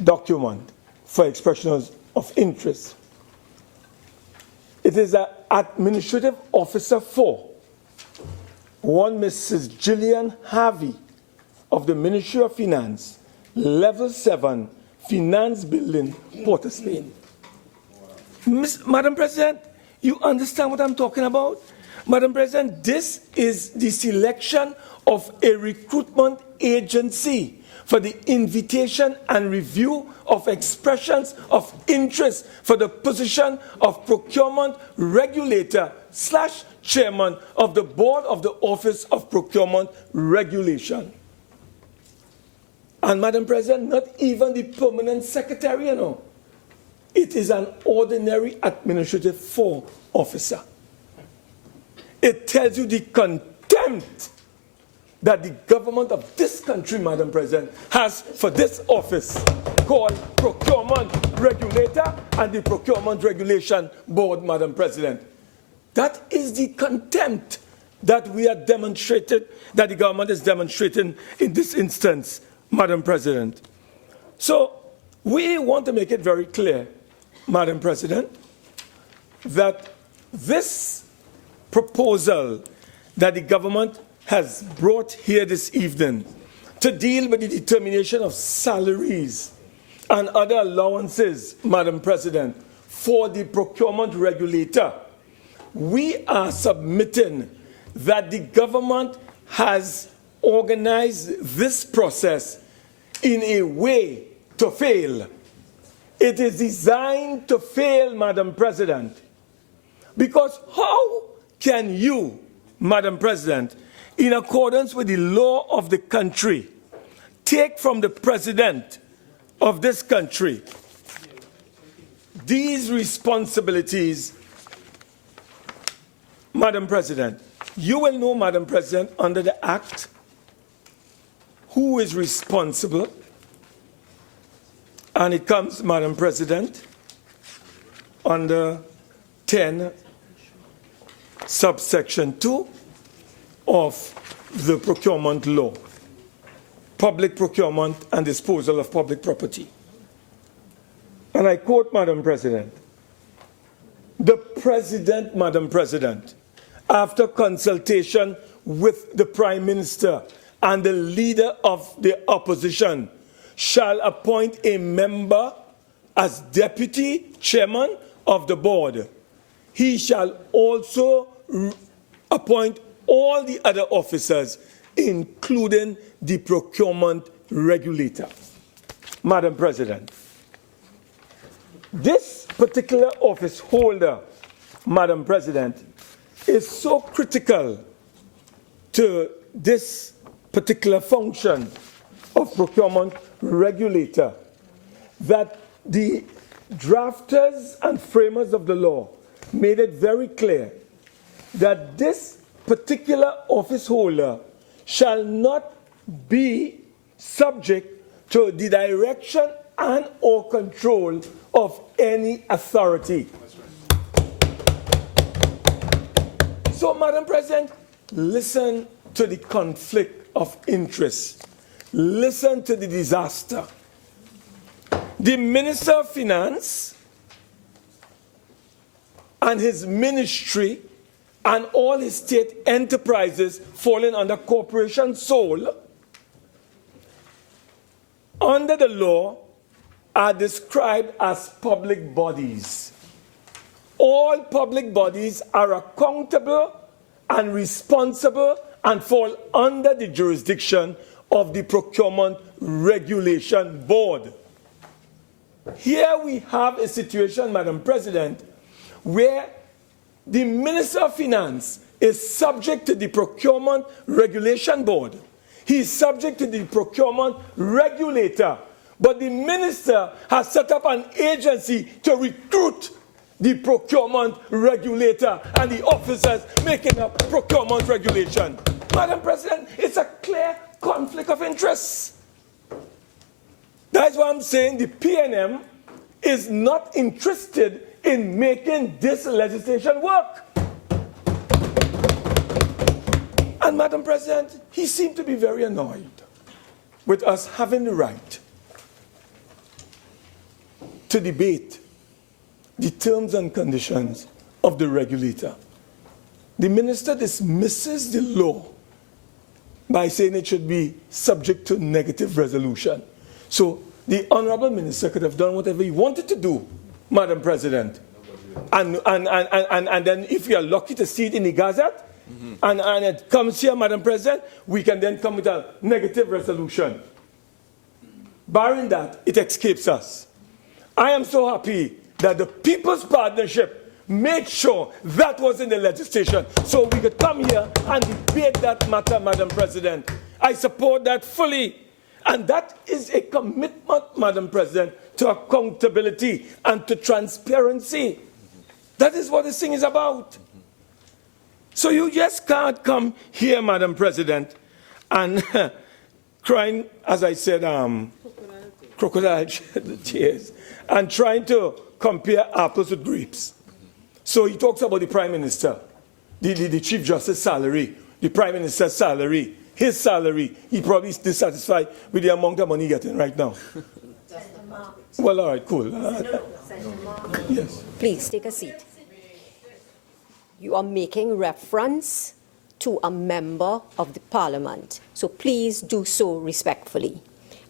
document for expressions of interest. It is an Administrative Officer 4, one Mrs. Gillian Harvey of the Ministry of Finance, Level 7, Finance Building, Port of Spain. Madam President, you understand what I'm talking about? Madam President, this is the selection of a recruitment agency for the invitation and review of expressions of interest for the position of procurement regulator / chairman of the board of the Office of Procurement Regulation. And Madam President, not even the permanent secretary, you know. It is an ordinary Administrative 4 officer. It tells you the contempt that the government of this country, Madam President, has for this office called Procurement Regulator and the Procurement Regulation Board, Madam President. That is the contempt that we are demonstrated, that the government is demonstrating in this instance, Madam President. So we want to make it very clear, Madam President, that this proposal that the government has brought here this evening to deal with the determination of salaries and other allowances, Madam President, for the procurement regulator, we are submitting that the government has organized this process in a way to fail. It is designed to fail, Madam President, because how can you, Madam President, in accordance with the law of the country, take from the president of this country these responsibilities, Madam President, you will know, Madam President, under the Act, who is responsible. And it comes, Madam President, under 10, subsection 2 of the procurement law, public procurement and disposal of public property. And I quote, Madam President, the President, Madam President, after consultation with the Prime Minister and the Leader of the Opposition, shall appoint a member as Deputy Chairman of the Board. He shall also appoint all the other officers, including the procurement regulator. Madam President, this particular office holder, Madam President, is so critical to this particular function of procurement regulator that the drafters and framers of the law made it very clear that this particular office holder shall not be subject to the direction and or control of any authority. So, Madam President, listen to the conflict of interest. Listen to the disaster. The Minister of Finance and his ministry and all his state enterprises falling under corporation sole under the law are described as public bodies. All public bodies are accountable and responsible and fall under the jurisdiction of the Procurement Regulation Board. Here we have a situation, Madam President, where the Minister of Finance is subject to the Procurement Regulation Board. He is subject to the procurement regulator. But the minister has set up an agency to recruit the procurement regulator and the officers making up procurement regulation. Madam President, it's a clear conflict of interests. That's why I'm saying the PNM is not interested in making this legislation work. And Madam President, he seemed to be very annoyed with us having the right to debate the terms and conditions of the regulator. The minister dismisses the law by saying it should be subject to negative resolution. So the honorable minister could have done whatever he wanted to do, Madam President. And then if we are lucky to see it in the Gazette, and it comes here, Madam President, we can then come with a negative resolution. Barring that, it escapes us. I am so happy that the People's Partnership made sure that was in the legislation so we could come here and debate that matter, Madam President. I support that fully. And that is a commitment, Madam President, to accountability and to transparency. That is what this thing is about. So you just can't come here, Madam President, and crying, as I said, crocodile tears, and trying to compare apples with grapes. So he talks about the Prime Minister, the Chief Justice's salary, the Prime Minister's salary, his salary. He probably is dissatisfied with the amount of money he's getting right now. Well, all right, cool. Yes. Please take a seat. You are making reference to a member of the Parliament, so please do so respectfully.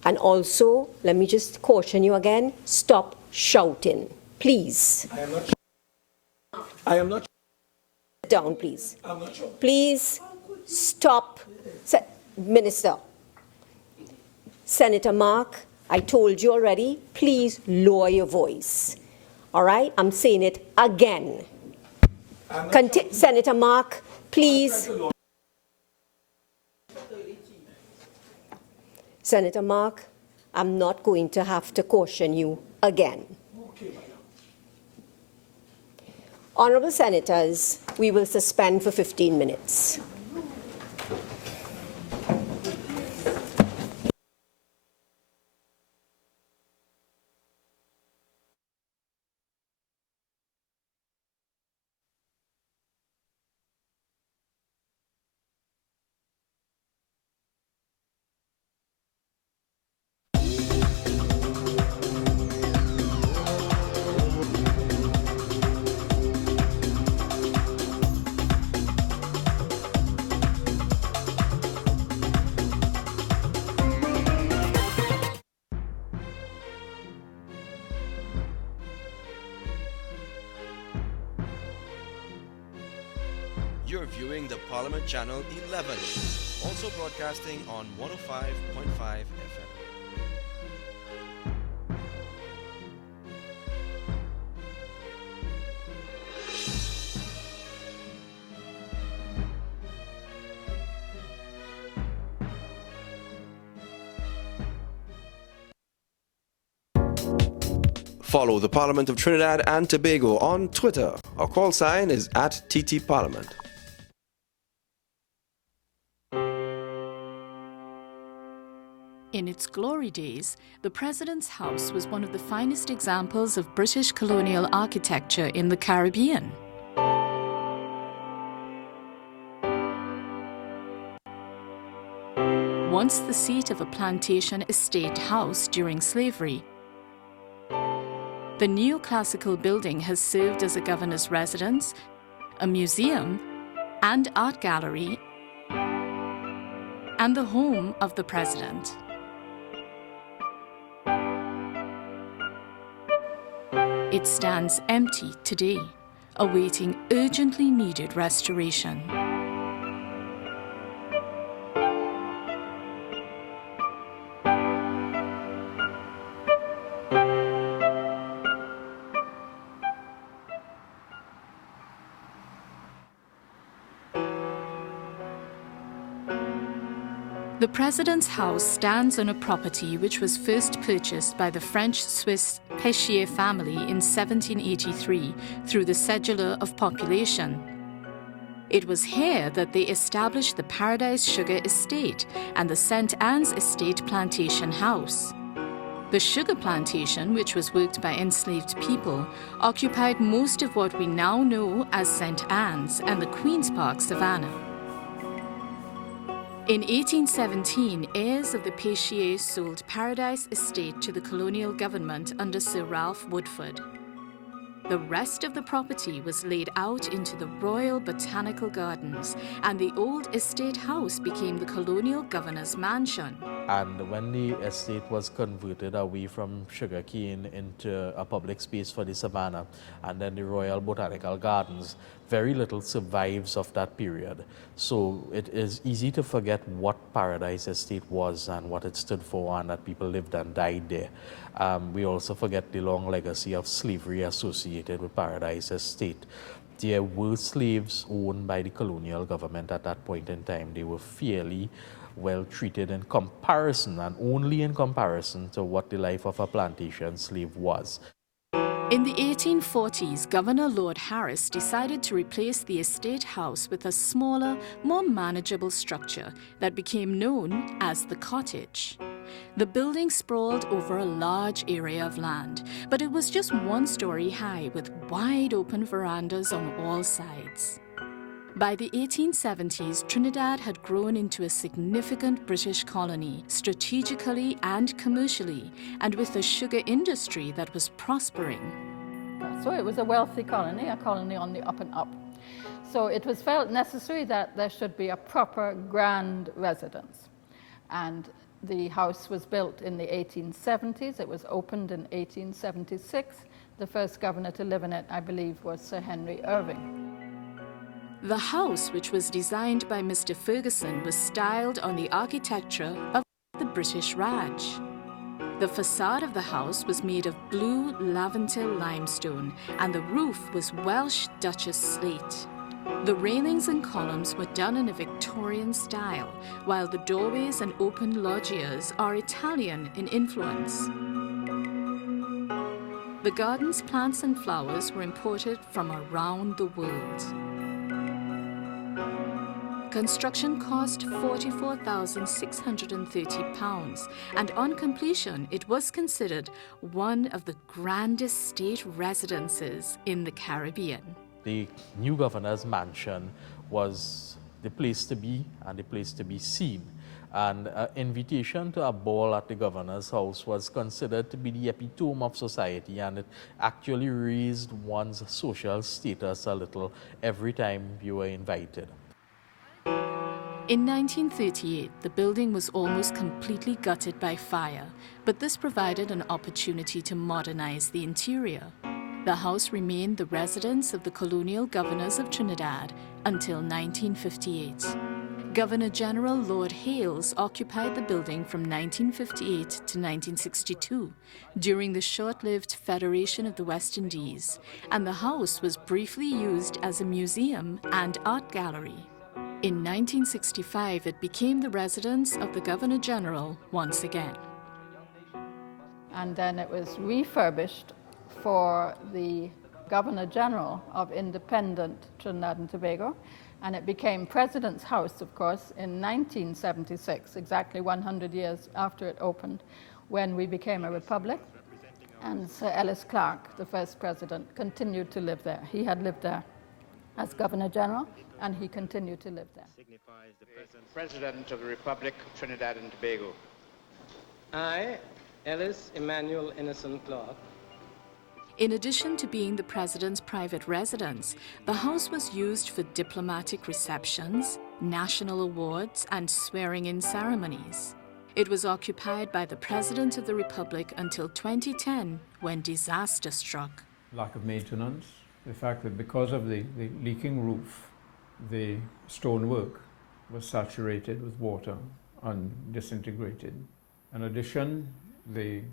And also, let me just caution you again, stop shouting, please. I am not. Sit down, please. I'm not sure. Please stop. Minister. Senator Mark, I told you already, please lower your voice. All right? I'm saying it again. Senator Mark, please. Senator Mark, I'm not going to have to caution you again. Honourable Senators, we will suspend for 15 minutes. You're viewing the Parliament Channel 11, also broadcasting on 105.5 FM. Follow the Parliament of Trinidad and Tobago on Twitter. Our call sign is @TTParliament. In its glory days, the President's House was one of the finest examples of British colonial architecture in the Caribbean. Once the seat of a plantation estate house during slavery, the neoclassical building has served as a governor's residence, a museum, and art gallery, and the home of the President. It stands empty today, awaiting urgently needed restoration. The President's House stands on a property which was first purchased by the French-Swiss Péchier family in 1783 through the Cedula of Population. It was here that they established the Paradise Sugar Estate and the St. Anne's Estate Plantation House. The sugar plantation, which was worked by enslaved people, occupied most of what we now know as St. Anne's and the Queen's Park Savannah. In 1817, heirs of the Péchiers sold Paradise Estate to the colonial government under Sir Ralph Woodford. The rest of the property was laid out into the Royal Botanical Gardens, and the old estate house became the colonial governor's mansion. And when the estate was converted away from sugarcane into a public space for the savannah and then the Royal Botanical Gardens, very little survives of that period. So it is easy to forget what Paradise Estate was and what it stood for, and that people lived and died there. We also forget the long legacy of slavery associated with Paradise Estate. There were slaves owned by the colonial government at that point in time. They were fairly well treated in comparison, and only in comparison, to what the life of a plantation slave was. In the 1840s, Governor Lord Harris decided to replace the estate house with a smaller, more manageable structure that became known as the cottage. The building sprawled over a large area of land, but it was just one story high with wide open verandas on all sides. By the 1870s, Trinidad had grown into a significant British colony, strategically and commercially, and with a sugar industry that was prospering. So it was a wealthy colony, a colony on the up and up. So it was felt necessary that there should be a proper grand residence. And the house was built in the 1870s. It was opened in 1876. The first governor to live in it, I believe, was Sir Henry Irving. The house, which was designed by Mr. Ferguson, was styled on the architecture of the British Raj. The facade of the house was made of blue Laventil limestone, and the roof was Welsh Duchess slate. The railings and columns were done in a Victorian style, while the doorways and open loggias are Italian in influence. The garden's plants and flowers were imported from around the world. Construction cost £44,630, and on completion, it was considered one of the grandest state residences in the Caribbean. The new governor's mansion was the place to be and the place to be seen. And an invitation to a ball at the governor's house was considered to be the epitome of society, and it actually raised one's social status a little every time you were invited. In 1938, the building was almost completely gutted by fire, but this provided an opportunity to modernize the interior. The house remained the residence of the colonial governors of Trinidad until 1958. Governor General Lord Hales occupied the building from 1958 to 1962 during the short-lived Federation of the West Indies, and the house was briefly used as a museum and art gallery. In 1965, it became the residence of the Governor General once again. And then it was refurbished for the Governor General of independent Trinidad and Tobago, and it became President's House, of course, in 1976, exactly 100 years after it opened, when we became a republic. And Sir Ellis Clark, the first president, continued to live there. He had lived there as Governor General, and he continued to live there. Signifies the President of the Republic of Trinidad and Tobago. I, Ellis Emmanuel Innocent Clark. In addition to being the president's private residence, the house was used for diplomatic receptions, national awards, and swearing-in ceremonies. It was occupied by the President of the Republic until 2010, when disaster struck. Lack of maintenance, the fact that because of the leaking roof, the stonework was saturated with water and disintegrated. In addition, the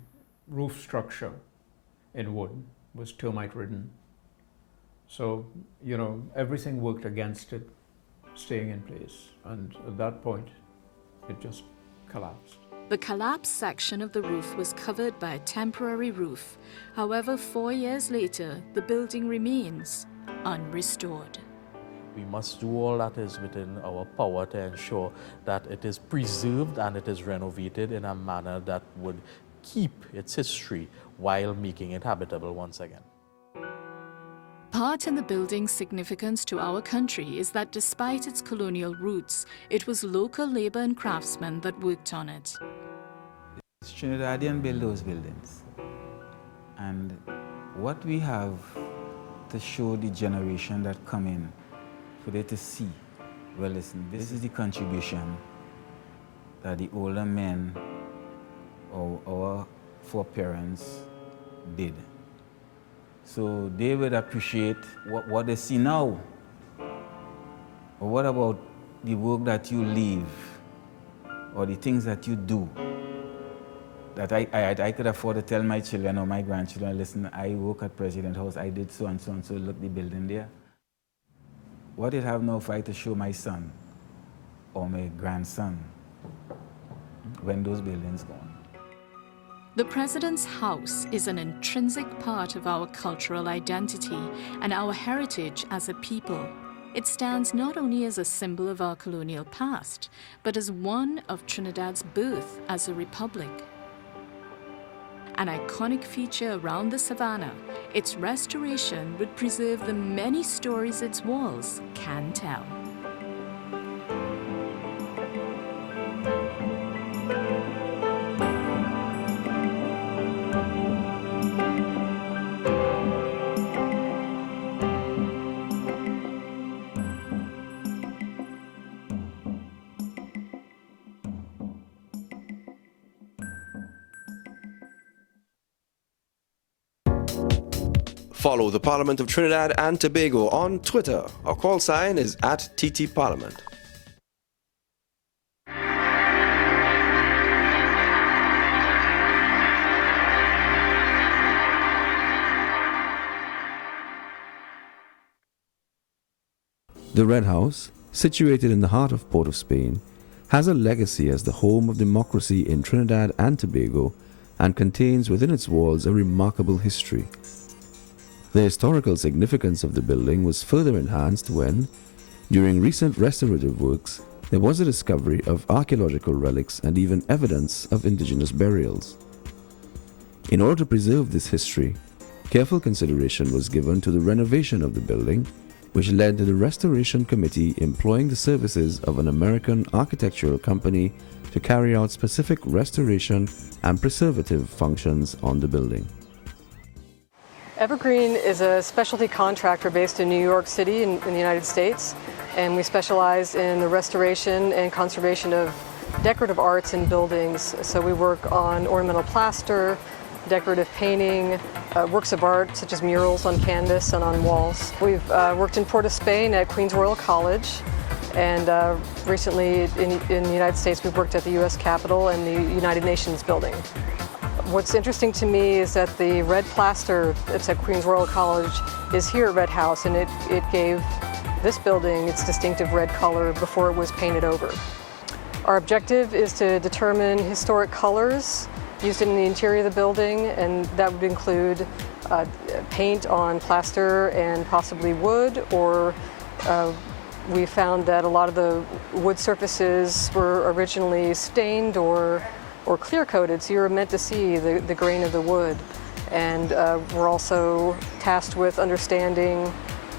roof structure in wood was termite ridden. So, everything worked against it staying in place. And at that point, it just collapsed. The collapsed section of the roof was covered by a temporary roof. However, 4 years later, the building remains unrestored. We must do all that is within our power to ensure that it is preserved and it is renovated in a manner that would keep its history while making it habitable once again. Part in the building's significance to our country is that despite its colonial roots, it was local labor and craftsmen that worked on it. It's Trinidadian build those buildings. And what we have to show the generation that come in, for them to see, well, listen, this is the contribution that the older men or our foreparents did. So they would appreciate what they see now. But what about the work that you leave or the things that you do? That I could afford to tell my children or my grandchildren, listen, I work at President House, I did so and so and so, look the building there. What it have now if I to show my son or my grandson when those buildings gone? The President's House is an intrinsic part of our cultural identity and our heritage as a people. It stands not only as a symbol of our colonial past, but as one of Trinidad's birth as a republic. An iconic feature around the savannah, its restoration would preserve the many stories its walls can tell. Follow the Parliament of Trinidad and Tobago on Twitter. Our call sign is @TTParliament. The Red House, situated in the heart of Port of Spain, has a legacy as the home of democracy in Trinidad and Tobago and contains within its walls a remarkable history. The historical significance of the building was further enhanced when, during recent restorative works, there was a discovery of archaeological relics and even evidence of indigenous burials. In order to preserve this history, careful consideration was given to the renovation of the building, which led to the Restoration Committee employing the services of an American architectural company to carry out specific restoration and preservative functions on the building. Evergreen is a specialty contractor based in New York City in the United States, and we specialize in the restoration and conservation of decorative arts in buildings. So we work on ornamental plaster, decorative painting, works of art such as murals on canvas and on walls. We've worked in Port of Spain at Queen's Royal College, and recently in the United States we've worked at the US Capitol and the United Nations building. What's interesting to me is that the red plaster that's at Queen's Royal College is here at Red House, and it gave this building its distinctive red color before it was painted over. Our objective is to determine historic colors used in the interior of the building, and that would include paint on plaster and possibly wood, or we found that a lot of the wood surfaces were originally stained or clear-coated, so you were meant to see the grain of the wood. And we're also tasked with understanding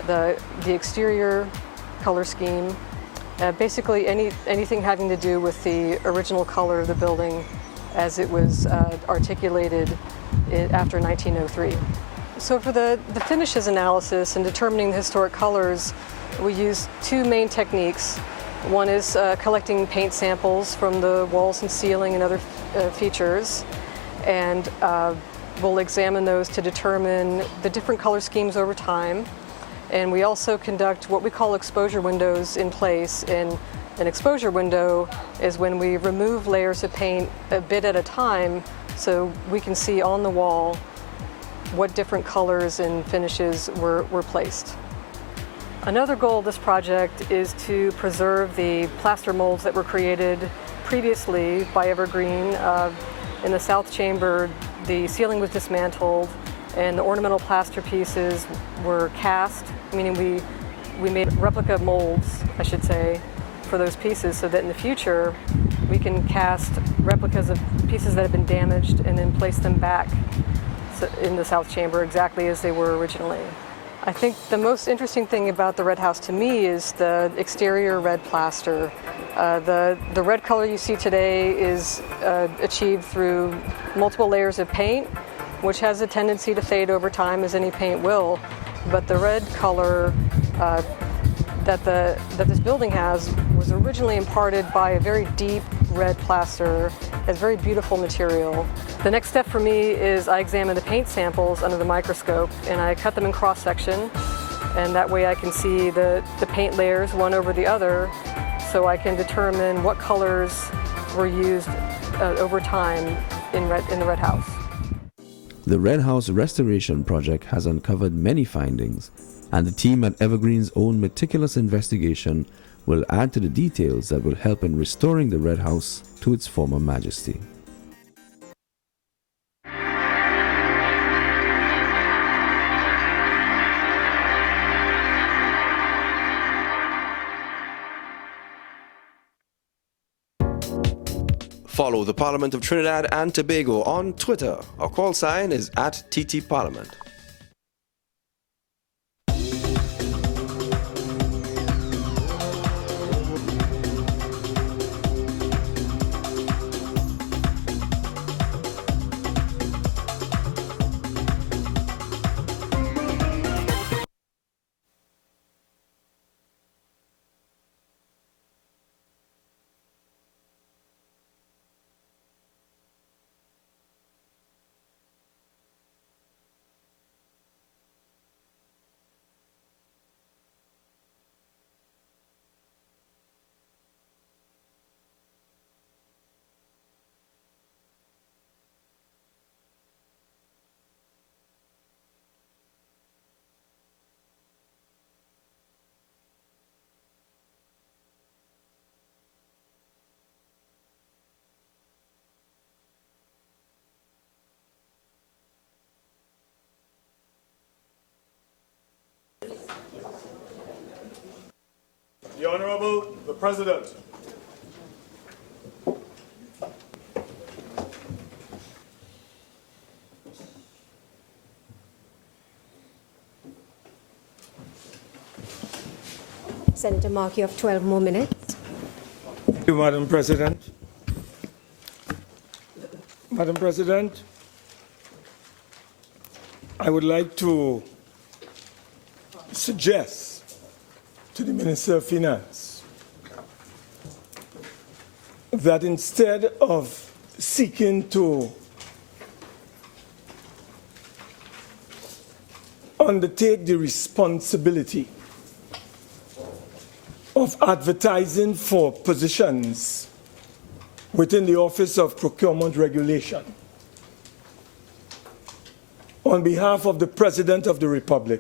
the exterior color scheme, basically anything having to do with the original color of the building as it was articulated after 1903. So for the finishes analysis and determining the historic colors, we use two main techniques. One is collecting paint samples from the walls and ceiling and other features, and we'll examine those to determine the different color schemes over time. And we also conduct what we call exposure windows in place. And an exposure window is when we remove layers of paint a bit at a time so we can see on the wall what different colors and finishes were placed. Another goal of this project is to preserve the plaster molds that were created previously by Evergreen. In the south chamber, the ceiling was dismantled and the ornamental plaster pieces were cast, meaning we made replica molds, I should say, for those pieces so that in the future we can cast replicas of pieces that have been damaged and then place them back in the south chamber exactly as they were originally. I think the most interesting thing about the Red House to me is the exterior red plaster. The red color you see today is achieved through multiple layers of paint, which has a tendency to fade over time, as any paint will. But the red color that this building has was originally imparted by a very deep red plaster. It's very beautiful material. The next step for me is I examine the paint samples under the microscope and I cut them in cross-section, and that way I can see the paint layers one over the other, so I can determine what colors were used over time in the Red House. The Red House Restoration Project has uncovered many findings, and the team at Evergreen's own meticulous investigation will add to the details that will help in restoring the Red House to its former majesty. Follow the Parliament of Trinidad and Tobago on Twitter. Our call sign is @TTParliament. The Honorable, the President. Senator Mark, you have 12 more minutes. Thank you, Madam President. Madam President, I would like to suggest to the Minister of Finance that instead of seeking to undertake the responsibility of advertising for positions within the Office of Procurement Regulation, on behalf of the President of the Republic,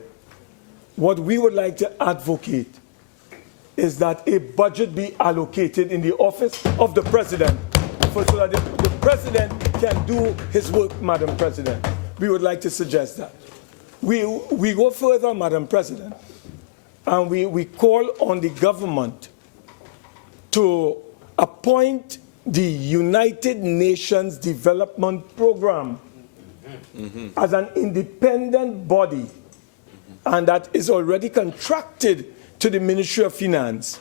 what we would like to advocate is that a budget be allocated in the Office of the President so that the President can do his work, Madam President. We would like to suggest that. We go further, Madam President, and we call on the government to appoint the United Nations Development Program as an independent body, and that is already contracted to the Ministry of Finance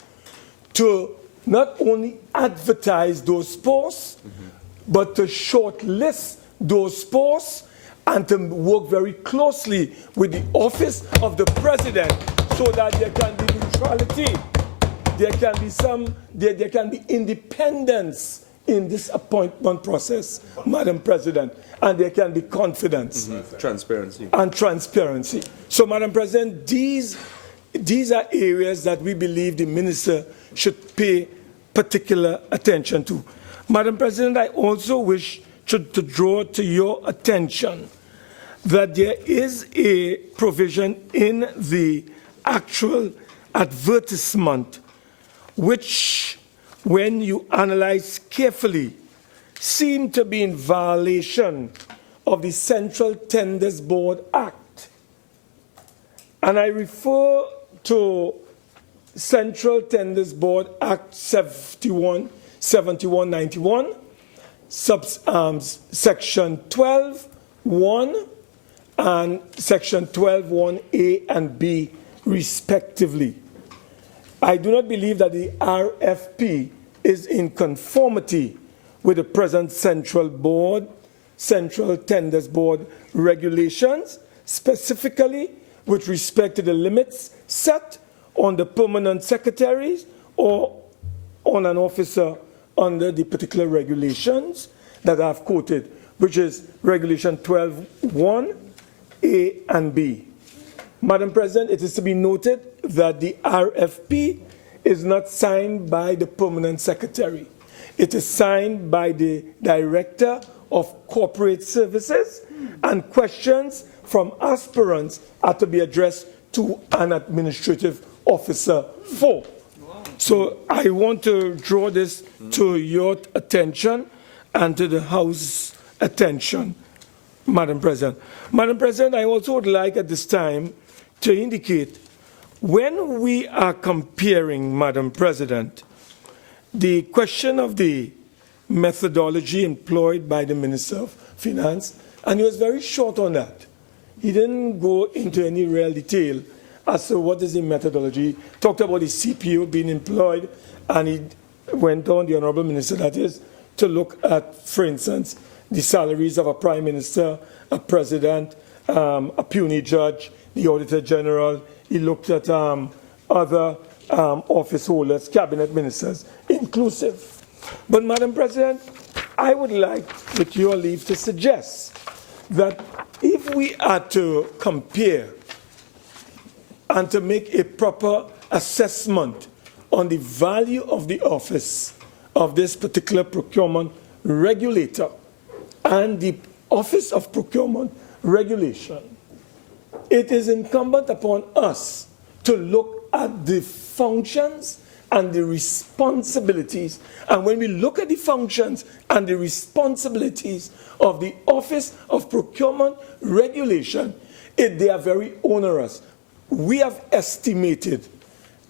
to not only advertise those posts, but to shortlist those posts and to work very closely with the Office of the President so that there can be neutrality, there can be independence in this appointment process, Madam President, and there can be confidence. Transparency. And transparency. So, Madam President, these are areas that we believe the Minister should pay particular attention to. Madam President, I also wish to draw to your attention that there is a provision in the actual advertisement which, when you analyze carefully, seem to be in violation of the Central Tenders Board Act. And I refer to Central Tenders Board Act 7191, section 12(1) and section 12(1)(a) and (b), respectively. I do not believe that the RFP is in conformity with the present Central Tenders Board regulations, specifically with respect to the limits set on the permanent secretaries or on an officer under the particular regulations that I've quoted, which is Regulation 12(1)(a) and (b). Madam President, it is to be noted that the RFP is not signed by the permanent secretary. It is signed by the Director of Corporate Services, and questions from aspirants are to be addressed to an administrative officer for. So I want to draw this to your attention and to the House attention, Madam President. Madam President, I also would like at this time to indicate when we are comparing, Madam President, the question of the methodology employed by the Minister of Finance, and he was very short on that. He didn't go into any real detail as to what is the methodology, talked about the CPO being employed, and he went on, the Honourable Minister, that is, to look at, for instance, the salaries of a Prime Minister, a President, a puisne judge, the Auditor General. He looked at other office holders, cabinet ministers, inclusive. But, Madam President, I would like, with your leave, to suggest that if we are to compare and to make a proper assessment on the value of the office of this particular procurement regulator and the Office of Procurement Regulation, it is incumbent upon us to look at the functions and the responsibilities. And when we look at the functions and the responsibilities of the Office of Procurement Regulation, they are very onerous. We have estimated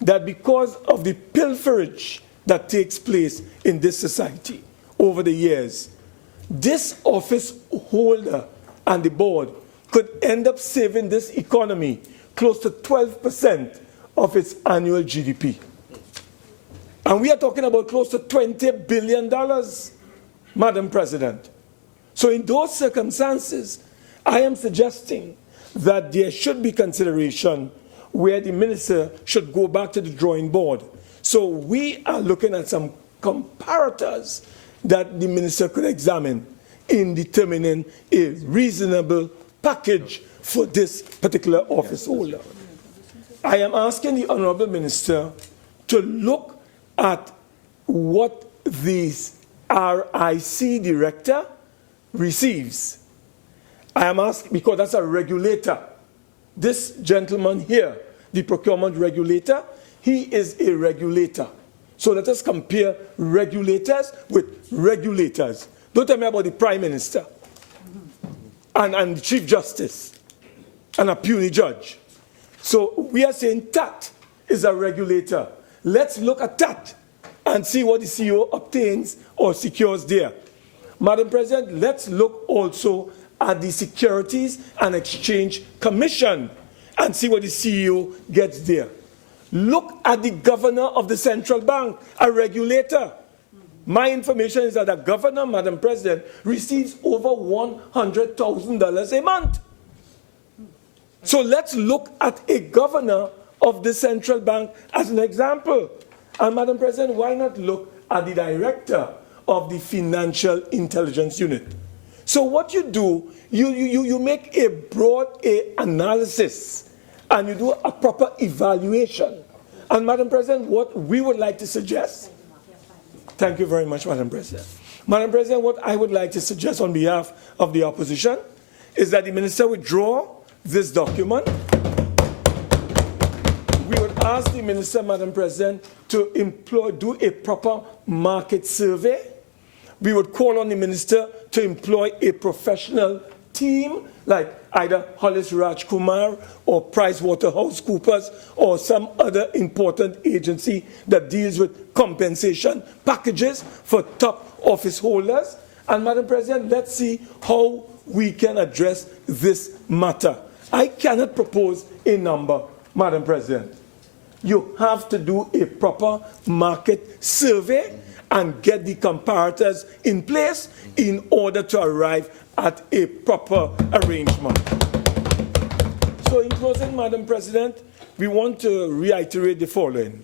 that because of the pilferage that takes place in this society over the years, this office holder and the board could end up saving this economy close to 12% of its annual GDP. And we are talking about close to $20 billion, Madam President. So in those circumstances, I am suggesting that there should be consideration where the minister should go back to the drawing board. So we are looking at some comparators that the minister could examine in determining a reasonable package for this particular office holder. I am asking the Honourable Minister to look at what the RIC director receives. I am asking because that's a regulator. This gentleman here, the procurement regulator, he is a regulator. So let us compare regulators with regulators. Don't tell me about the Prime Minister and the Chief Justice and a puny judge. So we are saying that is a regulator. Let's look at that and see what the CEO obtains or secures there. Madam President, let's look also at the Securities and Exchange Commission and see what the CEO gets there. Look at the governor of the central bank, a regulator. My information is that a governor, Madam President, receives over $100,000 a month. So let's look at a governor of the central bank as an example. And Madam President, why not look at the director of the Financial Intelligence Unit? So what you do, you make a broad analysis and you do a proper evaluation. And Madam President, what we would like to suggest, thank you very much, Madam President. Madam President, what I would like to suggest on behalf of the opposition is that the minister withdraw this document. We would ask the minister, Madam President, to do a proper market survey. We would call on the minister to employ a professional team like either Hollis Rajkumar or PricewaterhouseCoopers or some other important agency that deals with compensation packages for top office holders. And Madam President, let's see how we can address this matter. I cannot propose a number, Madam President. You have to do a proper market survey and get the comparators in place in order to arrive at a proper arrangement. So in closing, Madam President, we want to reiterate the following.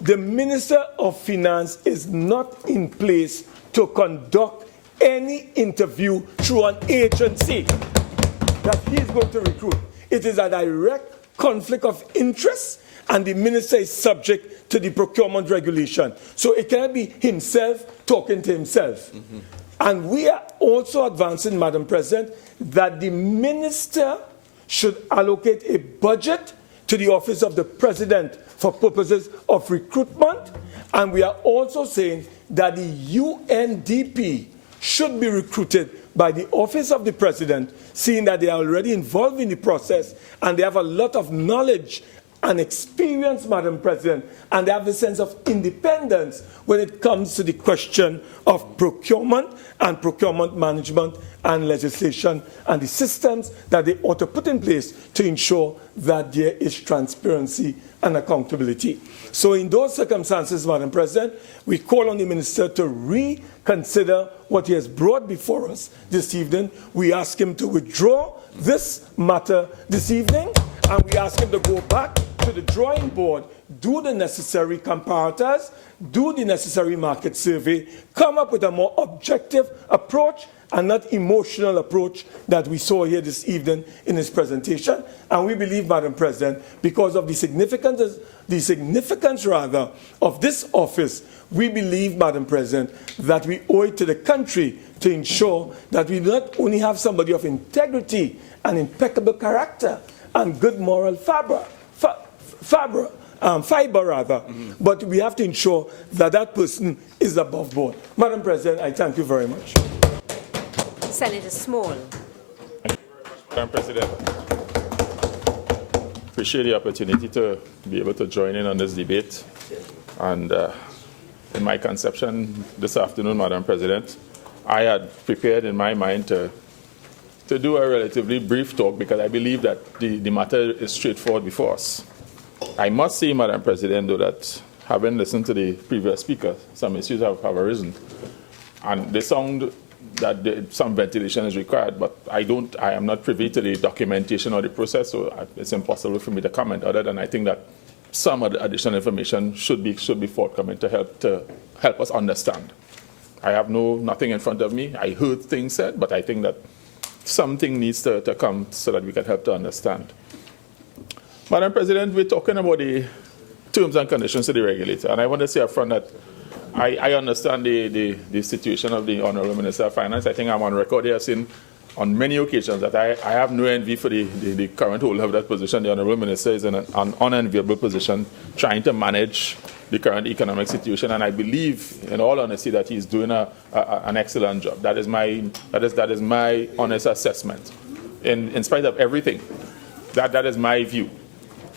The Minister of Finance is not in place to conduct any interview through an agency that he is going to recruit. It is a direct conflict of interest, and the minister is subject to the procurement regulation. So it cannot be himself talking to himself. And we are also advancing, Madam President, that the minister should allocate a budget to the office of the president for purposes of recruitment. And we are also saying that the UNDP should be recruited by the office of the president, seeing that they are already involved in the process and they have a lot of knowledge and experience, Madam President, and they have a sense of independence when it comes to the question of procurement and procurement management and legislation and the systems that they ought to put in place to ensure that there is transparency and accountability. So in those circumstances, Madam President, we call on the minister to reconsider what he has brought before us this evening. We ask him to withdraw this matter this evening, and we ask him to go back to the drawing board, do the necessary comparators, do the necessary market survey, come up with a more objective approach and not emotional approach that we saw here this evening in his presentation. And we believe, Madam President, because of the significance of this office, we believe, Madam President, that we owe it to the country to ensure that we not only have somebody of integrity and impeccable character and good moral fiber, but we have to ensure that that person is above board. Madam President, I thank you very much. Senator Small. Madam President. appreciate the opportunity to be able to join in on this debate. And in my conception this afternoon, Madam President, I had prepared in my mind to do a relatively brief talk because I believe that the matter is straightforward before us. I must say, Madam President, though, that having listened to the previous speaker, some issues have arisen. And they sound that some ventilation is required, but I am not privy to the documentation or the process, so it's impossible for me to comment other than I think that some additional information should be forthcoming to help us understand. I have nothing in front of me. I heard things said, but I think that something needs to come so that we can help to understand. Madam President, we're talking about the terms and conditions of the regulator, and I want to say up front that I understand the situation of the Honourable Minister of Finance. I think I'm on record here saying on many occasions that I have no envy for the current holder of that position. The Honourable Minister is in an unenviable position trying to manage the current economic situation, and I believe, in all honesty, that he's doing an excellent job. That is my honest assessment. In spite of everything, that is my view.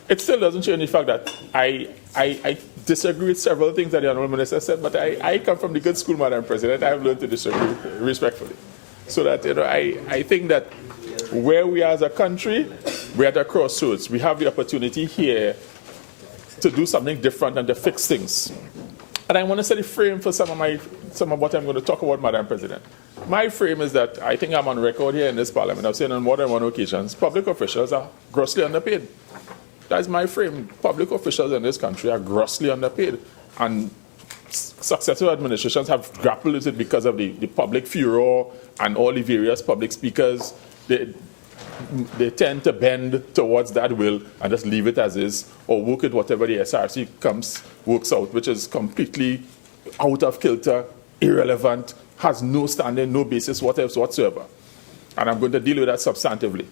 It still doesn't change the fact that I disagree with several things that the Honourable Minister said, but I come from the good school, Madam President. I have learned to disagree respectfully. So that, I think that where we are as a country, we're at a crossroads. We have the opportunity here to do something different and to fix things. And I want to set the frame for some of what I'm going to talk about, Madam President. My frame is that I think I'm on record here in this Parliament. I've said on more than one occasion, public officials are grossly underpaid. That's my frame. Public officials in this country are grossly underpaid. And successive administrations have grappled with it because of the public furor and all the various public speakers. They tend to bend towards that will and just leave it as is or work with whatever the SRC works out, which is completely out of kilter, irrelevant, has no standing, no basis whatsoever. And I'm going to deal with that substantively.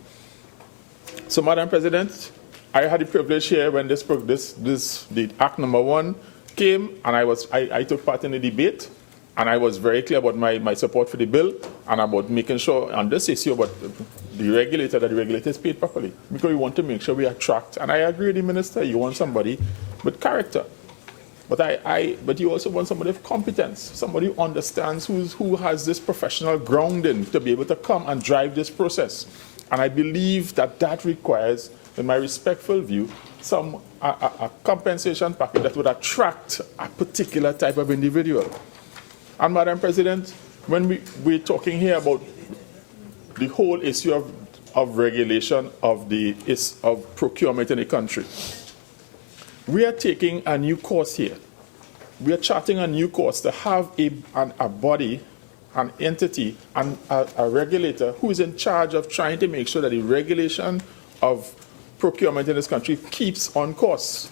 So, Madam President, I had the privilege here when the Act number 1 came, and I took part in the debate, and I was very clear about my support for the bill and about making sure on this issue about the regulator, that the regulator is paid properly. Because we want to make sure we attract, and I agree with the Minister, you want somebody with character. But you also want somebody with competence, somebody who understands, who has this professional grounding to be able to come and drive this process. And I believe that requires, in my respectful view, a compensation package that would attract a particular type of individual. And Madam President, when we're talking here about the whole issue of regulation of procurement in the country, we are taking a new course here. We are charting a new course to have a body, an entity, and a regulator who is in charge of trying to make sure that the regulation of procurement in this country keeps on course.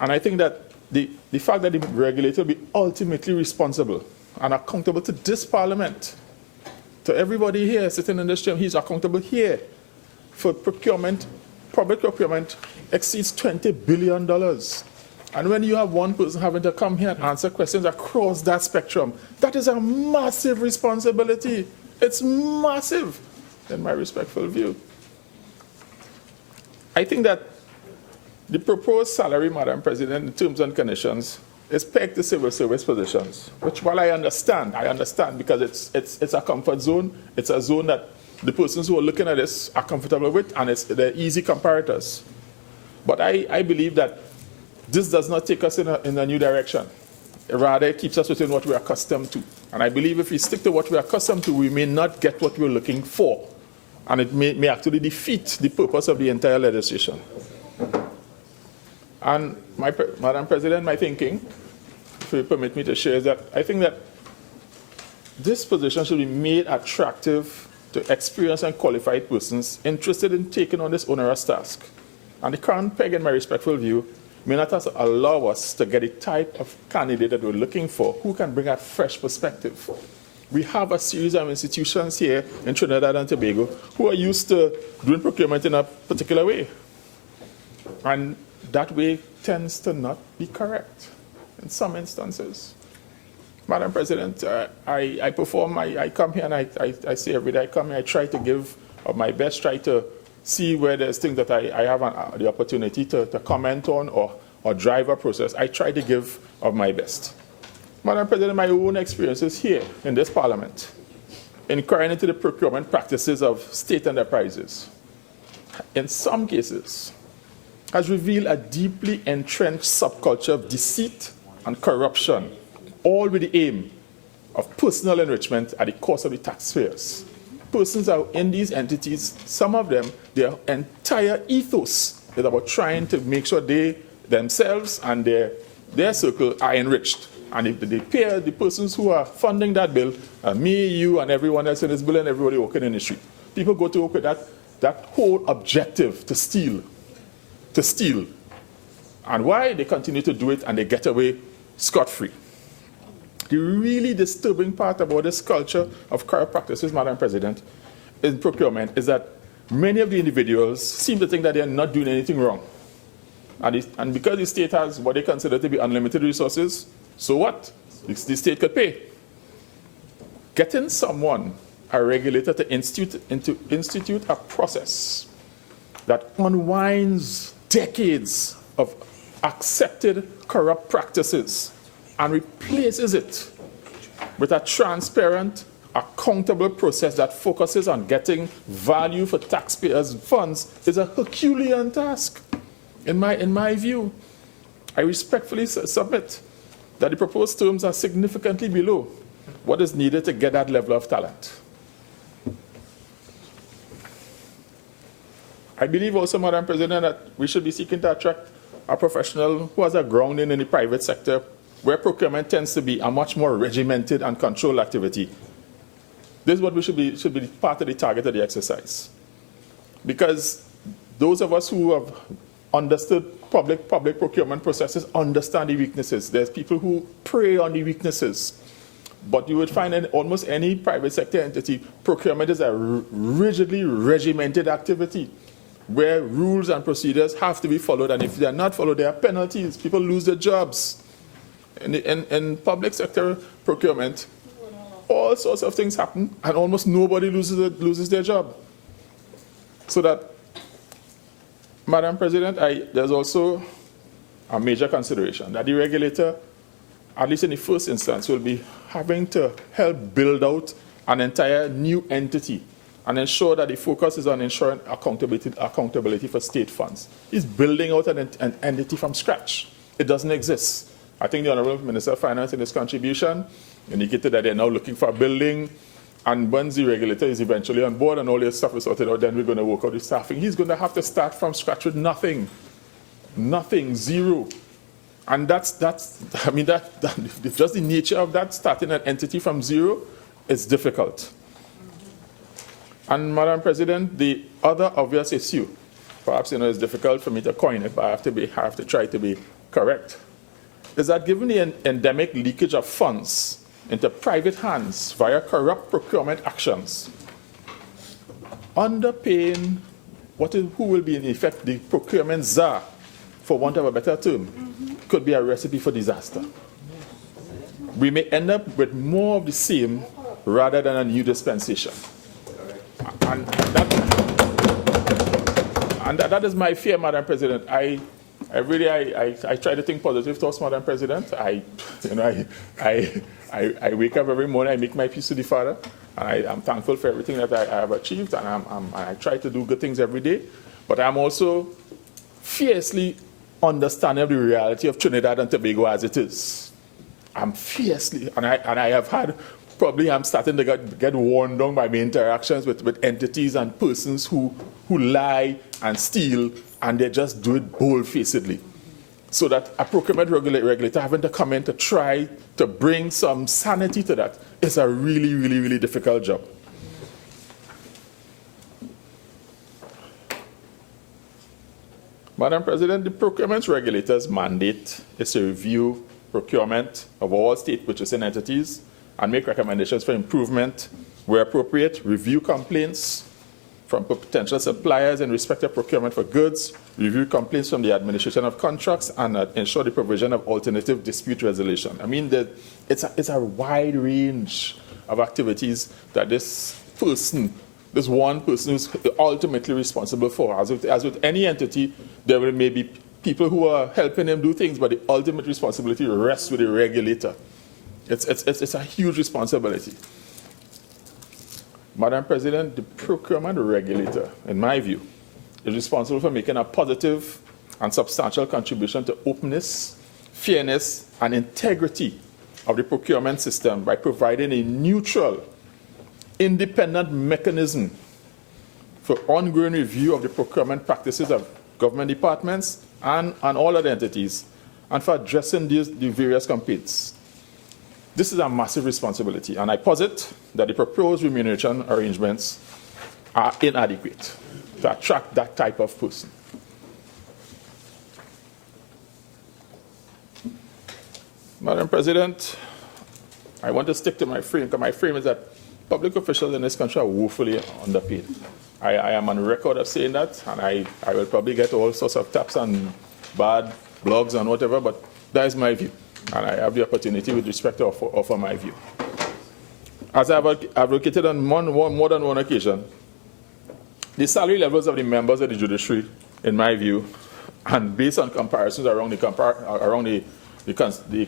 And I think that the fact that the regulator will be ultimately responsible and accountable to this Parliament, to everybody here sitting in this chamber, he's accountable here for procurement. Public procurement exceeds $20 billion. And when you have one person having to come here and answer questions across that spectrum, that is a massive responsibility. It's massive, in my respectful view. I think that the proposed salary, Madam President, in terms and conditions, is pegged to civil service positions, which while I understand because it's a comfort zone. It's a zone that the persons who are looking at this are comfortable with, and they're easy comparators. But I believe that this does not take us in a new direction. Rather, it keeps us within what we're accustomed to. And I believe if we stick to what we're accustomed to, we may not get what we're looking for. And it may actually defeat the purpose of the entire legislation. And, Madam President, my thinking, if you permit me to share, is that I think that this position should be made attractive to experienced and qualified persons interested in taking on this onerous task. And the current peg, in my respectful view, may not allow us to get the type of candidate that we're looking for who can bring a fresh perspective. We have a series of institutions here in Trinidad and Tobago who are used to doing procurement in a particular way. And that way tends to not be correct in some instances. Madam President, I come here and I say every day I come here, I try to give my best, try to see where there's things that I have the opportunity to comment on or drive a process, I try to give of my best. Madam President, my own experiences here in this Parliament, inquiring into the procurement practices of state enterprises, in some cases, has revealed a deeply entrenched subculture of deceit and corruption, all with the aim of personal enrichment at the cost of the taxpayers. Persons are in these entities, some of them, their entire ethos is about trying to make sure they themselves and their circle are enriched. And if they pay the persons who are funding that bill, me, you, and everyone else in this bill, and everybody working in the street, people go to work with that whole objective to steal. And why? They continue to do it and they get away scot-free. The really disturbing part about this culture of corrupt practices, Madam President, in procurement is that many of the individuals seem to think that they are not doing anything wrong. And because the state has what they consider to be unlimited resources, so what? The state could pay. Getting someone, a regulator, to institute a process that unwinds decades of accepted corrupt practices and replaces it with a transparent, accountable process that focuses on getting value for taxpayers' funds is a Herculean task. In my view, I respectfully submit that the proposed terms are significantly below what is needed to get that level of talent. I believe also, Madam President, that we should be seeking to attract a professional who has a grounding in the private sector, where procurement tends to be a much more regimented and controlled activity. This is what we should be part of the target of the exercise. Because those of us who have understood public procurement processes understand the weaknesses. There's people who prey on the weaknesses. But you would find in almost any private sector entity, procurement is a rigidly regimented activity where rules and procedures have to be followed, and if they are not followed, there are penalties. People lose their jobs. In public sector procurement, all sorts of things happen, and almost nobody loses their job. So that, Madam President, there's also a major consideration that the regulator, at least in the first instance, will be having to help build out an entire new entity and ensure that the focus is on ensuring accountability for state funds. He's building out an entity from scratch. It doesn't exist. I think the Honourable Minister of Finance in his contribution indicated that they're now looking for a building, and once the regulator is eventually on board and all this stuff is sorted out, then we're going to work out the staffing. He's going to have to start from scratch with nothing. Nothing, zero. And that's just the nature of that, starting an entity from zero, is difficult. And Madam President, the other obvious issue, perhaps it's difficult for me to coin it, but I have to try to be correct, is that given the endemic leakage of funds into private hands via corrupt procurement actions, underpaying who will be in effect the procurement czar, for want of a better term, could be a recipe for disaster. We may end up with more of the same rather than a new dispensation. And that is my fear, Madam President. I try to think positive towards Madam President. I wake up every morning, I make my peace to the Father, and I'm thankful for everything that I have achieved, and I try to do good things every day. But I'm also fiercely understanding of the reality of Trinidad and Tobago as it is. I'm fiercely, and I have had, probably I'm starting to get worn down by my interactions with entities and persons who lie and steal, and they just do it bold-facedly. So that a procurement regulator having to come in to try to bring some sanity to that is a really, really, really difficult job. Madam President, the procurement regulator's mandate is to review procurement of all state purchasing entities and make recommendations for improvement where appropriate, review complaints from potential suppliers in respect of procurement for goods, review complaints from the administration of contracts, and ensure the provision of alternative dispute resolution. I mean, it's a wide range of activities that this person there's one person who's ultimately responsible for. As with any entity, there will maybe people who are helping him do things, but the ultimate responsibility rests with the regulator. It's a huge responsibility. Madam President, the procurement regulator, in my view, is responsible for making a positive and substantial contribution to openness, fairness, and integrity of the procurement system by providing a neutral, independent mechanism for ongoing review of the procurement practices of government departments and all other entities, and for addressing the various complaints. This is a massive responsibility, and I posit that the proposed remuneration arrangements are inadequate to attract that type of person. Madam President, I want to stick to my frame, because my frame is that public officials in this country are woefully underpaid. I am on record of saying that, and I will probably get all sorts of taps and bad blogs and whatever, but that is my view, and I have the opportunity with respect to offer my view. As I have advocated on more than one occasion, the salary levels of the members of the judiciary, in my view, and based on comparisons around the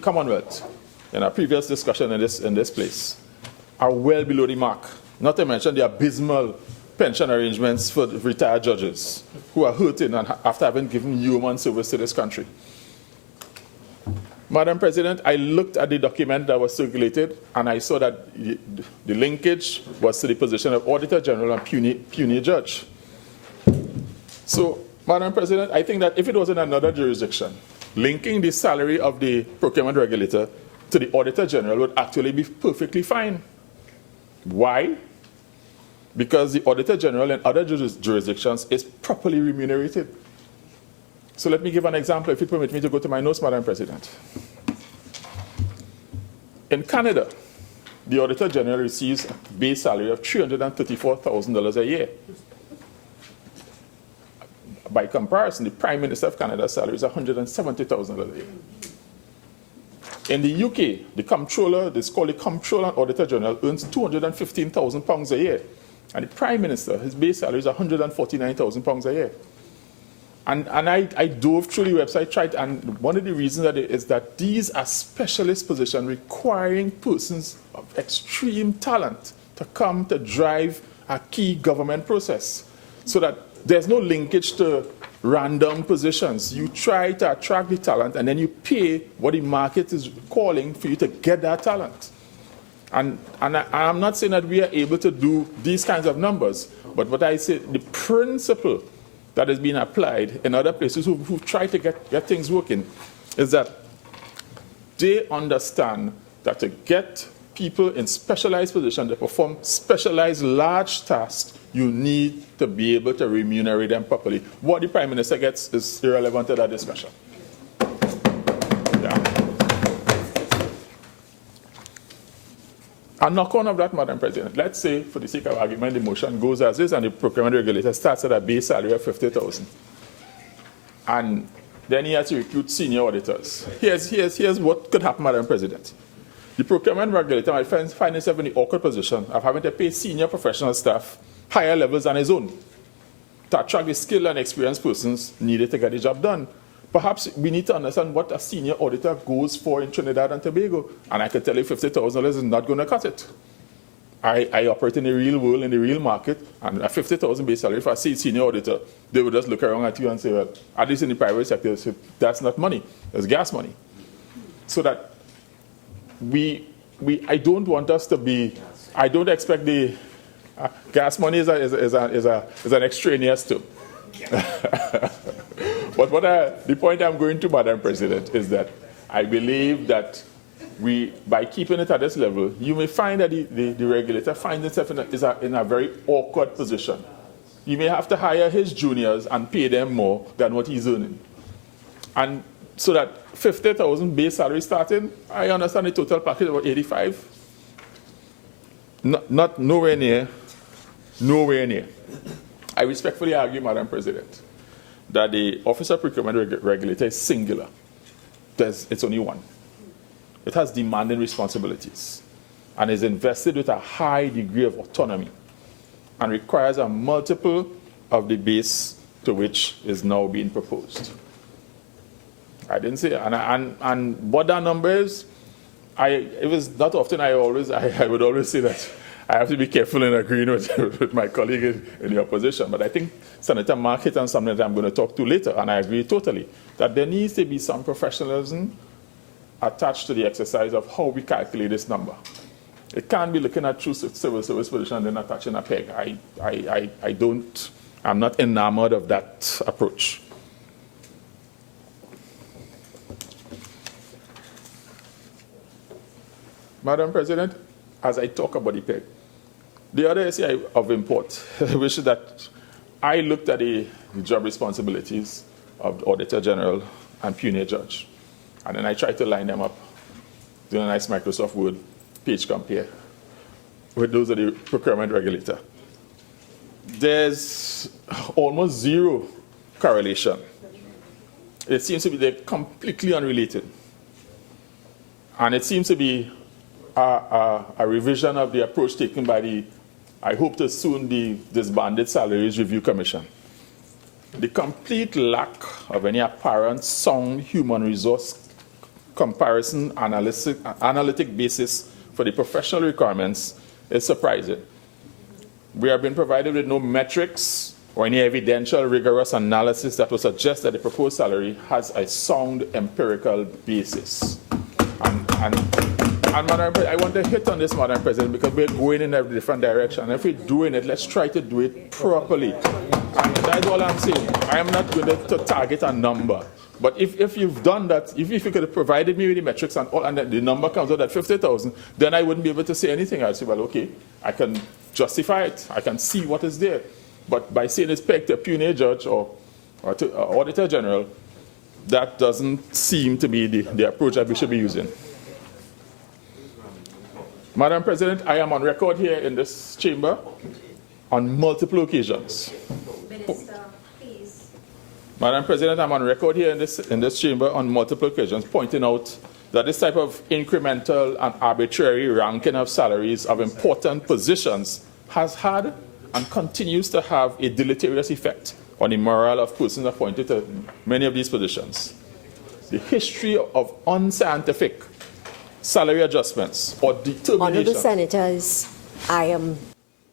Commonwealth, in a previous discussion in this place, are well below the mark. Not to mention the abysmal pension arrangements for retired judges who are hurting after having given human service to this country. Madam President, I looked at the document that was circulated, and I saw that the linkage was to the position of Auditor General and puisne judge. So, Madam President, I think that if it was in another jurisdiction, linking the salary of the procurement regulator to the Auditor General would actually be perfectly fine. Why? Because the Auditor General in other jurisdictions is properly remunerated. So let me give an example, if you permit me to go to my notes, Madam President. In Canada, the Auditor General receives a base salary of $334,000 a year. By comparison, the Prime Minister of Canada's salary is $170,000 a year. In the UK, the Comptroller, this is called the Comptroller and Auditor General, earns £215,000 a year. And the Prime Minister, his base salary is £149,000 a year. And I dove through the website, and one of the reasons is that these are specialist positions requiring persons of extreme talent to come to drive a key government process, so that there's no linkage to random positions. You try to attract the talent, and then you pay what the market is calling for you to get that talent. And I'm not saying that we are able to do these kinds of numbers, but what I say, the principle that has been applied in other places who try to get things working is that they understand that to get people in specialized positions to perform specialized large tasks, you need to be able to remunerate them properly. What the Prime Minister gets is irrelevant to that discussion. Yeah. A knock-on of that, Madam President, let's say, for the sake of argument, the motion goes as is, and the procurement regulator starts at a base salary of $50,000. And then he has to recruit senior auditors. Here's what could happen, Madam President. The procurement regulator might find himself in the awkward position of having to pay senior professional staff higher levels than his own to attract the skilled and experienced persons needed to get the job done. Perhaps we need to understand what a senior auditor goes for in Trinidad and Tobago, and I can tell you $50,000 is not going to cut it. I operate in the real world, in the real market, and a $50,000 base salary, if I see a senior auditor, they would just look around at you and say, well, at least in the private sector, that's not money, it's gas money. So that I don't want us to be, I don't expect the, gas money is an extraneous term. But the point I'm going to, Madam President, is that I believe that by keeping it at this level, you may find that the regulator finds itself in a very awkward position. You may have to hire his juniors and pay them more than what he's earning. And so that $50,000 base salary starting, I understand the total package about $85,000. Not nowhere near. Nowhere near. I respectfully argue, Madam President, that the Office of Procurement Regulator is singular. It's only one. It has demanding responsibilities and is invested with a high degree of autonomy. and requires a multiple of the base to which is now being proposed. I didn't say, and what that number is, it was not often I would always say that I have to be careful in agreeing with my colleague in the opposition, but I think Senator Mark hit on something that I'm going to talk to later, and I agree totally, that there needs to be some professionalism attached to the exercise of how we calculate this number. It can't be looking at true civil service position and then attaching a peg. I'm not enamored of that approach. Madam President, as I talk about the peg, the other issue of import, which is that I looked at the job responsibilities of the Auditor General and Puisne Judge, and then I tried to line them up, doing a nice Microsoft Word page compare with those of the procurement regulator. There's almost zero correlation. It seems to be they're completely unrelated. And it seems to be a revision of the approach taken by the, I hope to soon be disbanded Salaries Review Commission. The complete lack of any apparent sound human resource comparison analytic basis for the professional requirements is surprising. We have been provided with no metrics or any evidential rigorous analysis that would suggest that the proposed salary has a sound empirical basis. And Madam President, I want to hit on this, Madam President, because we're going in a different direction. And if we're doing it, let's try to do it properly. And that's all I'm saying. I am not going to target a number. But if you've done that, if you could have provided me with the metrics and all, and the number comes out at 50,000, then I wouldn't be able to say anything. I'd say, well, okay, I can justify it. I can see what is there. But by saying it's pegged to a Puisne Judge or to Auditor General, that doesn't seem to be the approach that we should be using. Madam President, I am on record here in this chamber on multiple occasions. Minister, please. Madam President, I'm on record here in this chamber on multiple occasions pointing out that this type of incremental and arbitrary ranking of salaries of important positions has had and continues to have a deleterious effect on the morale of persons appointed to many of these positions. The history of unscientific salary adjustments or determination. Honourable Senators, I am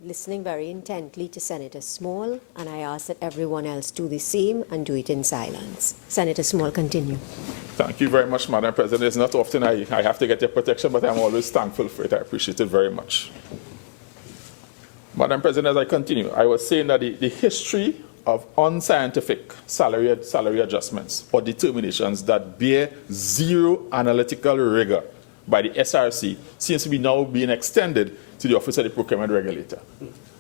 listening very intently to Senator Small, and I ask that everyone else do the same and do it in silence. Senator Small, continue. Thank you very much, Madam President. It's not often I have to get your protection, but I'm always thankful for it. I appreciate it very much. Madam President, as I continue, I was saying that the history of unscientific salary adjustments or determinations that bear zero analytical rigor by the SRC seems to be now being extended to the Office of the Procurement Regulator.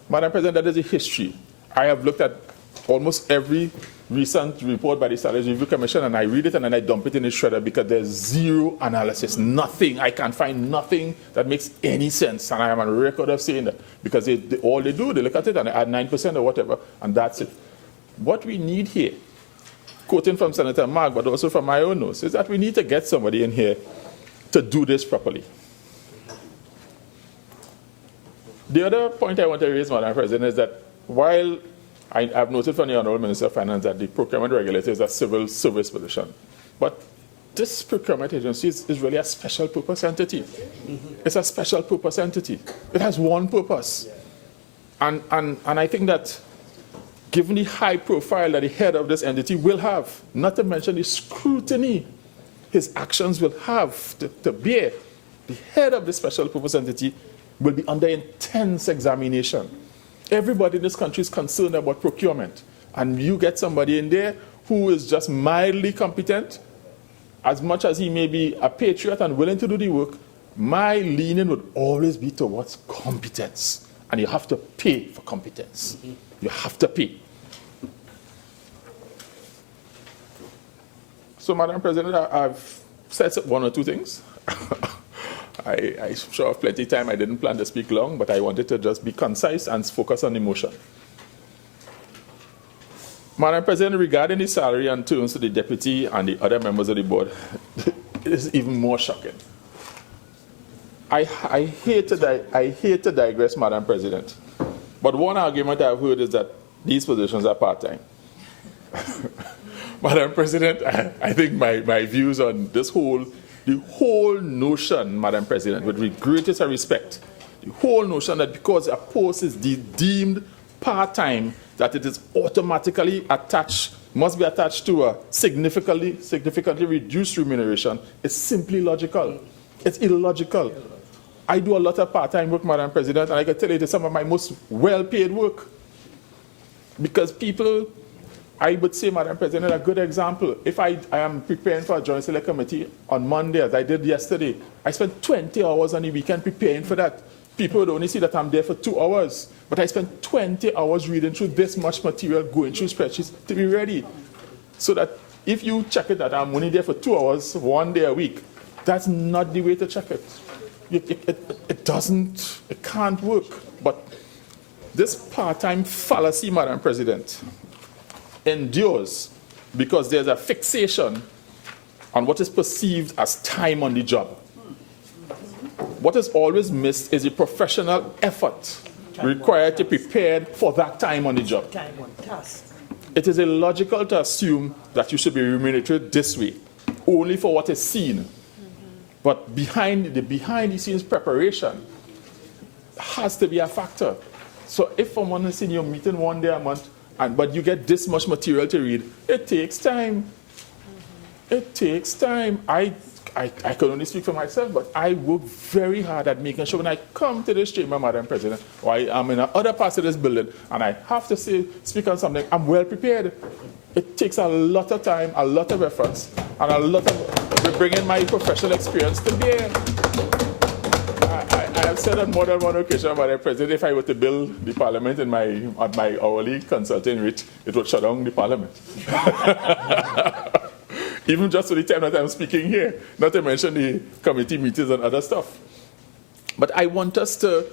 Madam President, that is a history. I have looked at almost every recent report by the Salaries Review Commission, and I read it and then I dump it in the shredder because there's zero analysis, nothing. I can find nothing that makes any sense, and I am on record of saying that because all they do, they look at it and they add 9% or whatever, and that's it. What we need here, quoting from Senator Mark, but also from my own notes, is that we need to get somebody in here to do this properly. The other point I want to raise, Madam President, is that while I've noted from the Honourable Minister of Finance that the procurement regulator is a civil service position, but this procurement agency is really a special purpose entity. It's a special purpose entity. It has one purpose. And I think that given the high profile that the head of this entity will have, not to mention the scrutiny his actions will have to bear, the head of the special purpose entity will be under intense examination. Everybody in this country is concerned about procurement, and you get somebody in there who is just mildly competent, as much as he may be a patriot and willing to do the work, my leaning would always be towards competence, and you have to pay for competence. You have to pay. So, Madam President, I've said one or two things. I'm sure of plenty of time. I didn't plan to speak long, but I wanted to just be concise and focus on emotion. Madam President, regarding the salary and terms to the deputy and the other members of the board, it is even more shocking. I hate to digress, Madam President, But one argument I've heard is that these positions are part-time. Madam President, I think my views on the whole notion, Madam President, with the greatest respect, the whole notion that because a post is deemed part-time, that it is automatically attached, must be attached to a significantly reduced remuneration, is simply illogical. It's illogical. I do a lot of part-time work, Madam President, and I can tell you it is some of my most well-paid work. Because people, I would say, Madam President, a good example, if I am preparing for a Joint Select Committee on Monday, as I did yesterday, I spent 20 hours on the weekend preparing for that. People would only see that I'm there for 2 hours, but I spent 20 hours reading through this much material, going through spreadsheets to be ready. So that if you check it that I'm only there for 2 hours, 1 day a week, that's not the way to check it. It can't work. But this part-time fallacy, Madam President, endures because there's a fixation on what is perceived as time on the job. What is always missed is the professional effort required to prepare for that time on the job. Time on task. It is illogical to assume that you should be remunerated this way, only for what is seen. But behind the scenes preparation has to be a factor. So if someone is in your meeting 1 day a month, but you get this much material to read, it takes time. It takes time. I can only speak for myself, but I work very hard at making sure when I come to this chamber, Madam President, or I am in other parts of this building, and I have to speak on something, I'm well prepared. It takes a lot of time, a lot of efforts, and a lot of bringing my professional experience to bear. I have said on more than one occasion, Madam President, if I were to build the Parliament at my hourly consulting rate, it would shut down the Parliament. Even just for the time that I'm speaking here, not to mention the committee meetings and other stuff. But I want us to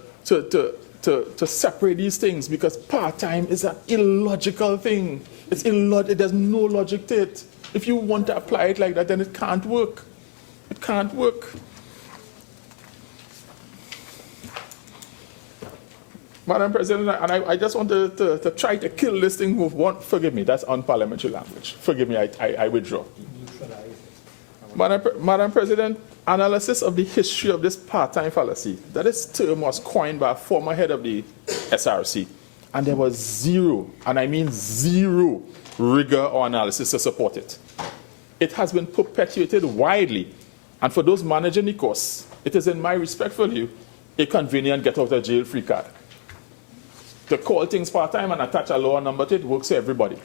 separate these things because part-time is an illogical thing. It's illogical. There's no logic to it. If you want to apply it like that, then it can't work. It can't work. Madam President, and I just want to try to kill this thing with one. Forgive me, that's unparliamentary language. Forgive me, I withdraw. Madam President, analysis of the history of this part-time fallacy. That term was coined by a former head of the SRC, and there was zero, and I mean zero, rigor or analysis to support it. It has been perpetuated widely, and for those managing the course, it is in my respectful view a convenient get-out-of-jail-free card. To call things part-time and attach a lower number to it works for everybody.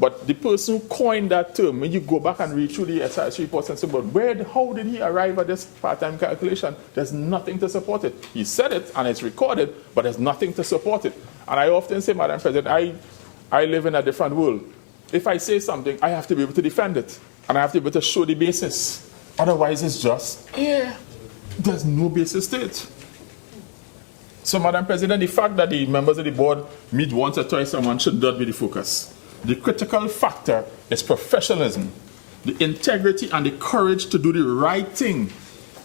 But the person who coined that term, when you go back and read through the SRC reports and say, but how did he arrive at this part-time calculation? There's nothing to support it. He said it and it's recorded, but there's nothing to support it. And I often say, Madam President, I live in a different world. If I say something, I have to be able to defend it. And I have to be able to show the basis. Otherwise, it's just, there's no basis to it. So, Madam President, the fact that the members of the board meet once or twice a month should not be the focus. The critical factor is professionalism, the integrity and the courage to do the right thing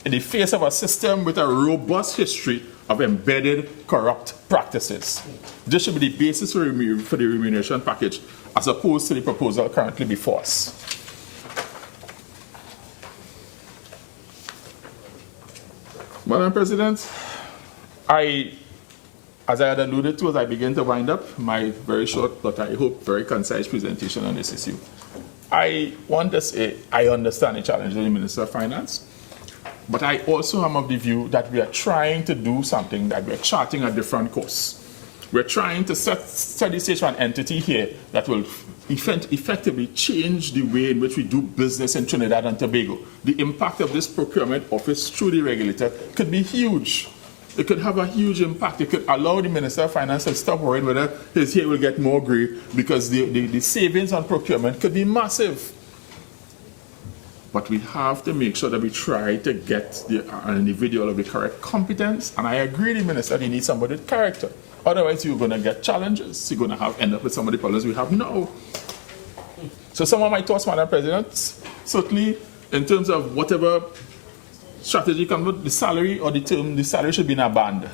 in the face of a system with a robust history of embedded corrupt practices. This should be the basis for the remuneration package as opposed to the proposal currently before us. Madam President, as I had alluded to as I begin to wind up my very short, but I hope very concise presentation on this issue, I want to say I understand the challenge of the Minister of Finance, but I also am of the view that we are trying to do something, that we're charting a different course. We're trying to set the stage for an entity here that will effectively change the way in which we do business in Trinidad and Tobago. The impact of this procurement office through the regulator could be huge. It could have a huge impact. It could allow the Minister of Finance to stop worrying whether his hair will get more grey because the savings on procurement could be massive. But we have to make sure that we try to get an individual of the correct competence. And I agree with the Minister that he needs somebody with character. Otherwise, you're going to get challenges. You're going to end up with some of the problems we have now. So some of my thoughts, Madam President, certainly in terms of whatever strategy comes with the salary or the term, the salary should be in a band.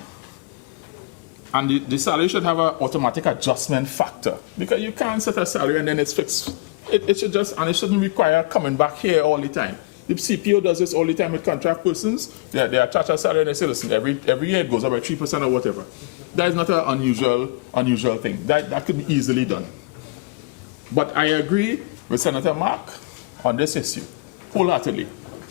And the salary should have an automatic adjustment factor, because you can't set a salary and then it's fixed. It should just, and it shouldn't require coming back here all the time. The CPO does this all the time with contract persons. They attach a salary and they say, listen, every year it goes up by 3% or whatever. That is not an unusual thing. That could be easily done. But I agree with Senator Mark on this issue, wholeheartedly,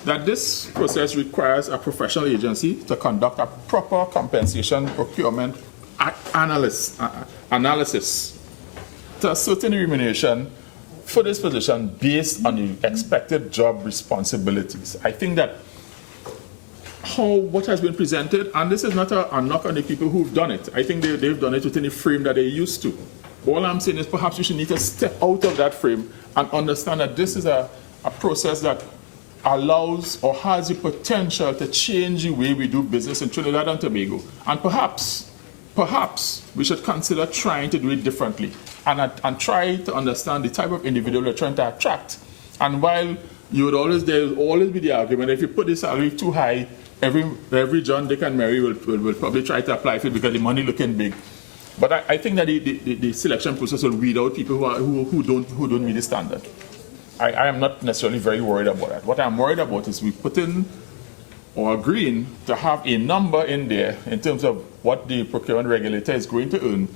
that this process requires a professional agency to conduct a proper compensation procurement analysis to ascertain the remuneration for this position based on the expected job responsibilities. I think that what has been presented, and this is not a knock on the people who've done it. I think they've done it within the frame that they're used to. All I'm saying is perhaps you should need to step out of that frame and understand that this is a process that allows or has the potential to change the way we do business in Trinidad and Tobago. And perhaps we should consider trying to do it differently and try to understand the type of individual we're trying to attract. And while there will always be the argument, if you put the salary too high, every John, Dick, and Mary will probably try to apply for it because the money looking big. But I think that the selection process will weed out people who don't meet the standard. I am not necessarily very worried about that. What I'm worried about is we put in or agreeing to have a number in there in terms of what the procurement regulator is going to earn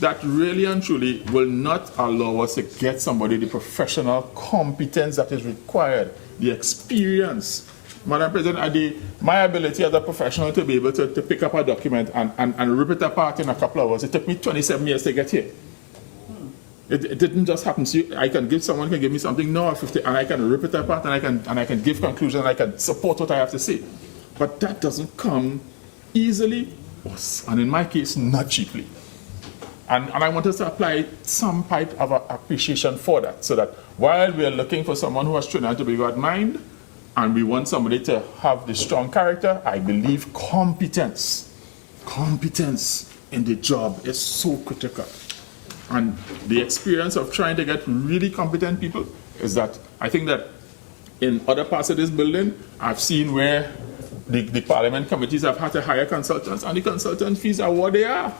that really and truly will not allow us to get somebody the professional competence that is required, the experience. Madam President, my ability as a professional to be able to pick up a document and rip it apart in a couple of hours, it took me 27 years to get here. It didn't just happen. So someone can give me something now, 50, and I can rip it apart, and I can give conclusions, and I can support what I have to say. But that doesn't come easily, and in my case, not cheaply. And I want us to apply some type of appreciation for that, so that while we are looking for someone who has Trinidad and Tobago in mind, and we want somebody to have the strong character, I believe competence in the job is so critical. And the experience of trying to get really competent people is that I think that in other parts of this building, I've seen where the parliament committees have had to hire consultants, and the consultant fees are what they are.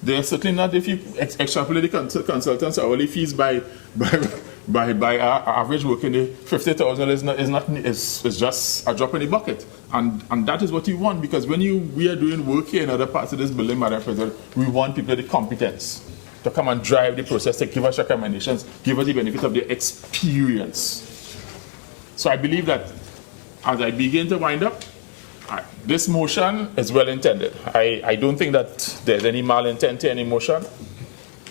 They are certainly not, if you extrapolate the consultants' hourly fees by our average working day, 50,000 is just a drop in the bucket. And that is what you want, because when we are doing work here in other parts of this building, Madam President, we want people with the competence to come and drive the process, to give us recommendations, give us the benefit of their experience. So I believe that as I begin to wind up, this motion is well intended. I don't think that there's any malintent to any motion,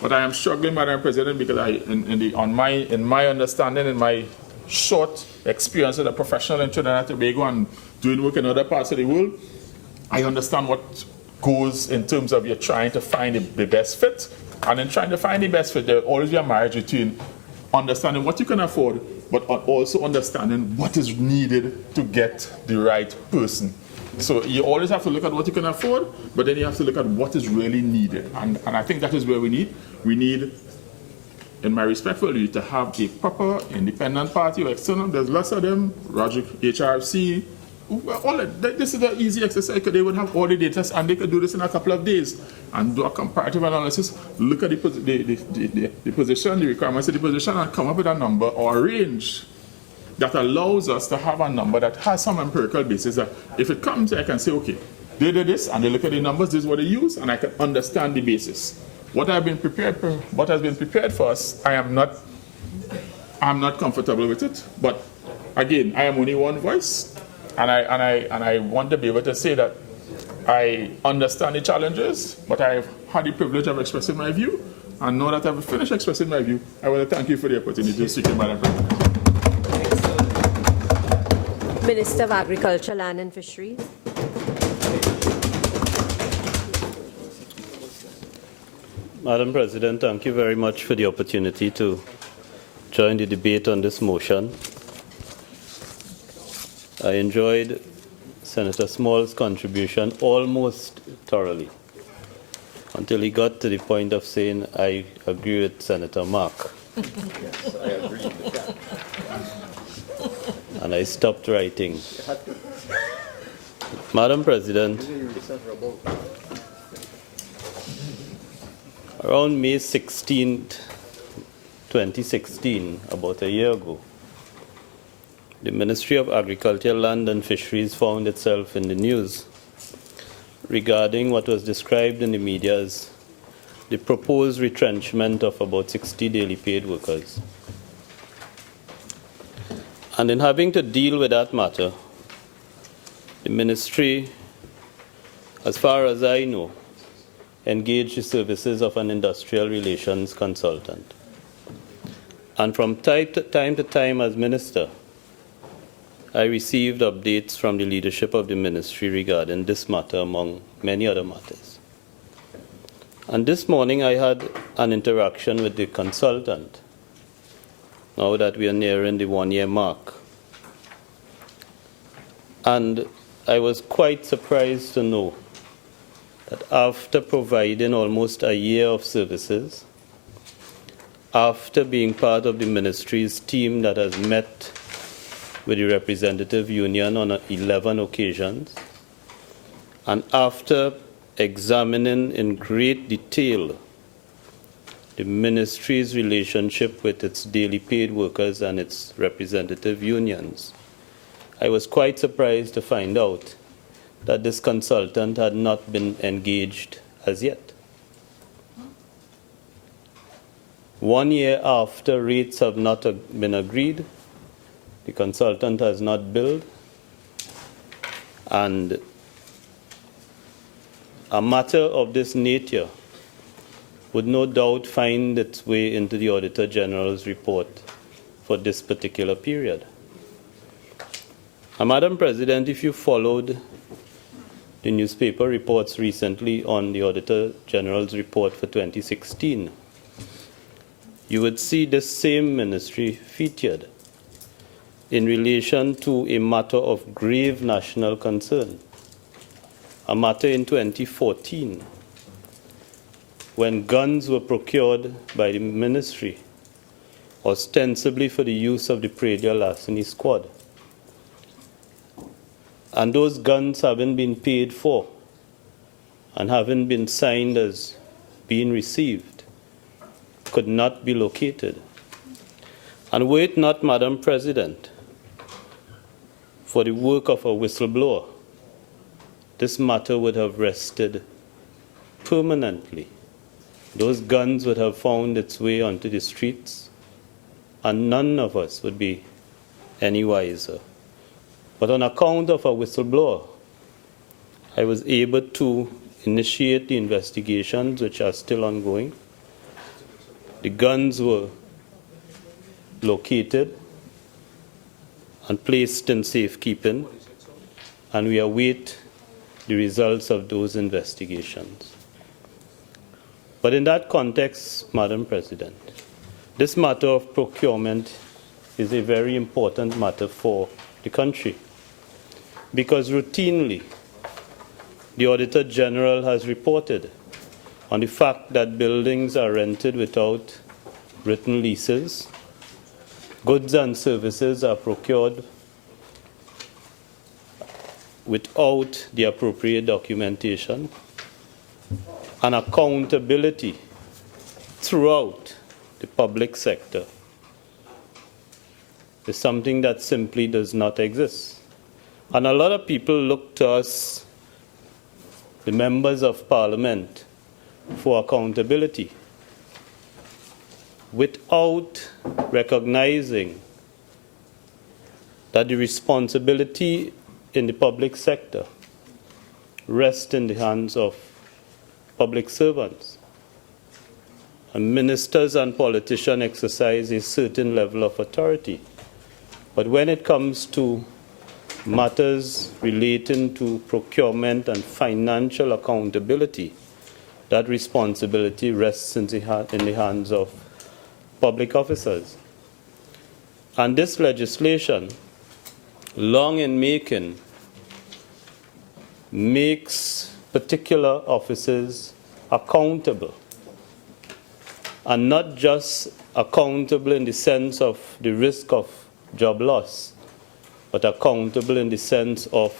but I am struggling, Madam President, because in my understanding, in my short experience as a professional in Trinidad and Tobago and doing work in other parts of the world, I understand what goes in terms of you're trying to find the best fit. And in trying to find the best fit, there will always be a marriage between understanding what you can afford, but also understanding what is needed to get the right person. So you always have to look at what you can afford, but then you have to look at what is really needed. And I think that is where we need, in my respectful view, to have a proper independent party or external. There's lots of them, Roger, HRC. This is an easy exercise because they would have all the data and they could do this in a couple of days and do a comparative analysis, look at the position, the requirements of the position, and come up with a number or a range that allows us to have a number that has some empirical basis that if it comes, I can say, okay, they did this and they look at the numbers, this is what they use, and I can understand the basis. What has been prepared for us, I'm not comfortable with it, but again, I am only one voice. And I want to be able to say that I understand the challenges, but I've had the privilege of expressing my view. And now that I've finished expressing my view, I want to thank you for the opportunity to speak, Madam President. Minister of Agriculture, Land and Fisheries. Madam President, thank you very much for the opportunity to join the debate on this motion. I enjoyed Senator Small's contribution almost thoroughly until he got to the point of saying, I agree with Senator Mark. Yes, I agree with that. And I stopped writing. Madam President, Around May 16th, 2016, about a year ago, the Ministry of Agriculture, Land and Fisheries found itself in the news regarding what was described in the media as the proposed retrenchment of about 60 daily paid workers. And in having to deal with that matter, the ministry, as far as I know, engaged the services of an industrial relations consultant. And from time to time as minister, I received updates from the leadership of the ministry regarding this matter, among many other matters. And this morning I had an interaction with the consultant, now that we are nearing the one-year mark. And I was quite surprised to know that after providing almost a year of services, after being part of the ministry's team that has met with the representative union on 11 occasions, and after examining in great detail the ministry's relationship with its daily paid workers and its representative unions, I was quite surprised to find out that this consultant had not been engaged as yet. 1 year after rates have not been agreed, the consultant has not billed, and a matter of this nature would no doubt find its way into the Auditor General's report for this particular period. Madam President, if you followed the newspaper reports recently on the Auditor General's report for 2016, you would see this same ministry featured in relation to a matter of grave national concern, a matter in 2014 when guns were procured by the ministry ostensibly for the use of the Pradia Larceny Squad. And those guns haven't been paid for and haven't been signed as being received, could not be located. And were it not, Madam President, for the work of a whistleblower, this matter would have rested permanently. Those guns would have found its way onto the streets, and none of us would be any wiser. But on account of a whistleblower, I was able to initiate the investigations, which are still ongoing. The guns were located and placed in safekeeping, and we await the results of those investigations. But in that context, Madam President, this matter of procurement is a very important matter for the country, because routinely the Auditor General has reported on the fact that buildings are rented without written leases, goods and services are procured without the appropriate documentation, and accountability throughout the public sector is something that simply does not exist. And a lot of people look to us, the members of Parliament, for accountability without recognizing that the responsibility in the public sector rests in the hands of public servants. And ministers and politicians exercise a certain level of authority. But when it comes to matters relating to procurement and financial accountability, that responsibility rests in the hands of public officers. And this legislation, long in making, makes particular officers accountable, and not just accountable in the sense of the risk of job loss, but accountable in the sense of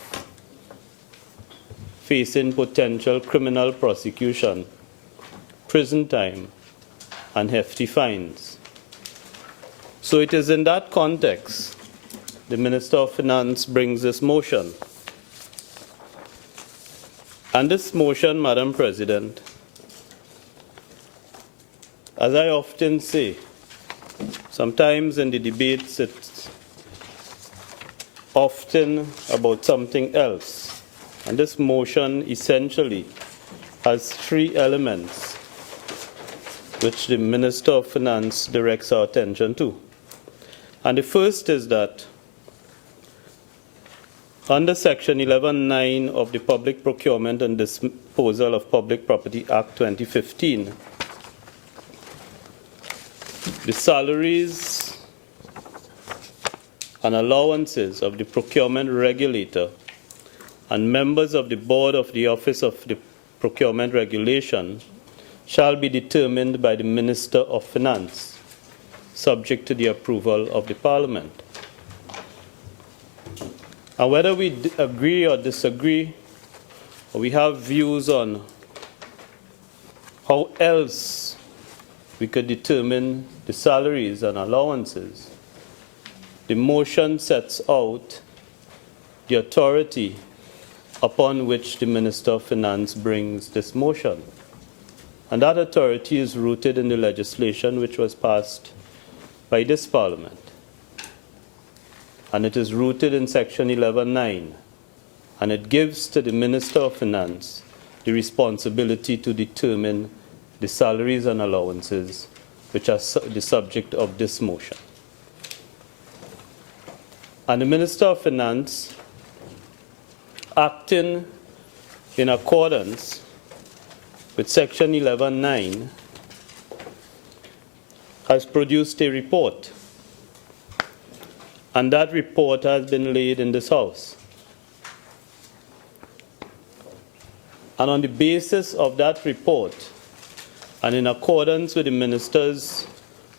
facing potential criminal prosecution prison time, and hefty fines. So it is in that context the Minister of Finance brings this motion. And this motion, Madam President, as I often say, sometimes in the debates it's often about something else. And this motion essentially has three elements which the Minister of Finance directs our attention to. And the first is that under Section 11(9) of the Public Procurement and Disposal of Public Property Act 2015, the salaries and allowances of the procurement regulator and members of the board of the Office of the Procurement Regulation shall be determined by the Minister of Finance, subject to the approval of the Parliament. And whether we agree or disagree, or we have views on how else we could determine the salaries and allowances, the motion sets out the authority upon which the Minister of Finance brings this motion. And that authority is rooted in the legislation which was passed by this Parliament. And it is rooted in Section 11(9), and it gives to the Minister of Finance the responsibility to determine the salaries and allowances which are the subject of this motion. And the Minister of Finance, acting in accordance with Section 11(9), has produced a report. And that report has been laid in this House. And on the basis of that report, and in accordance with the Minister's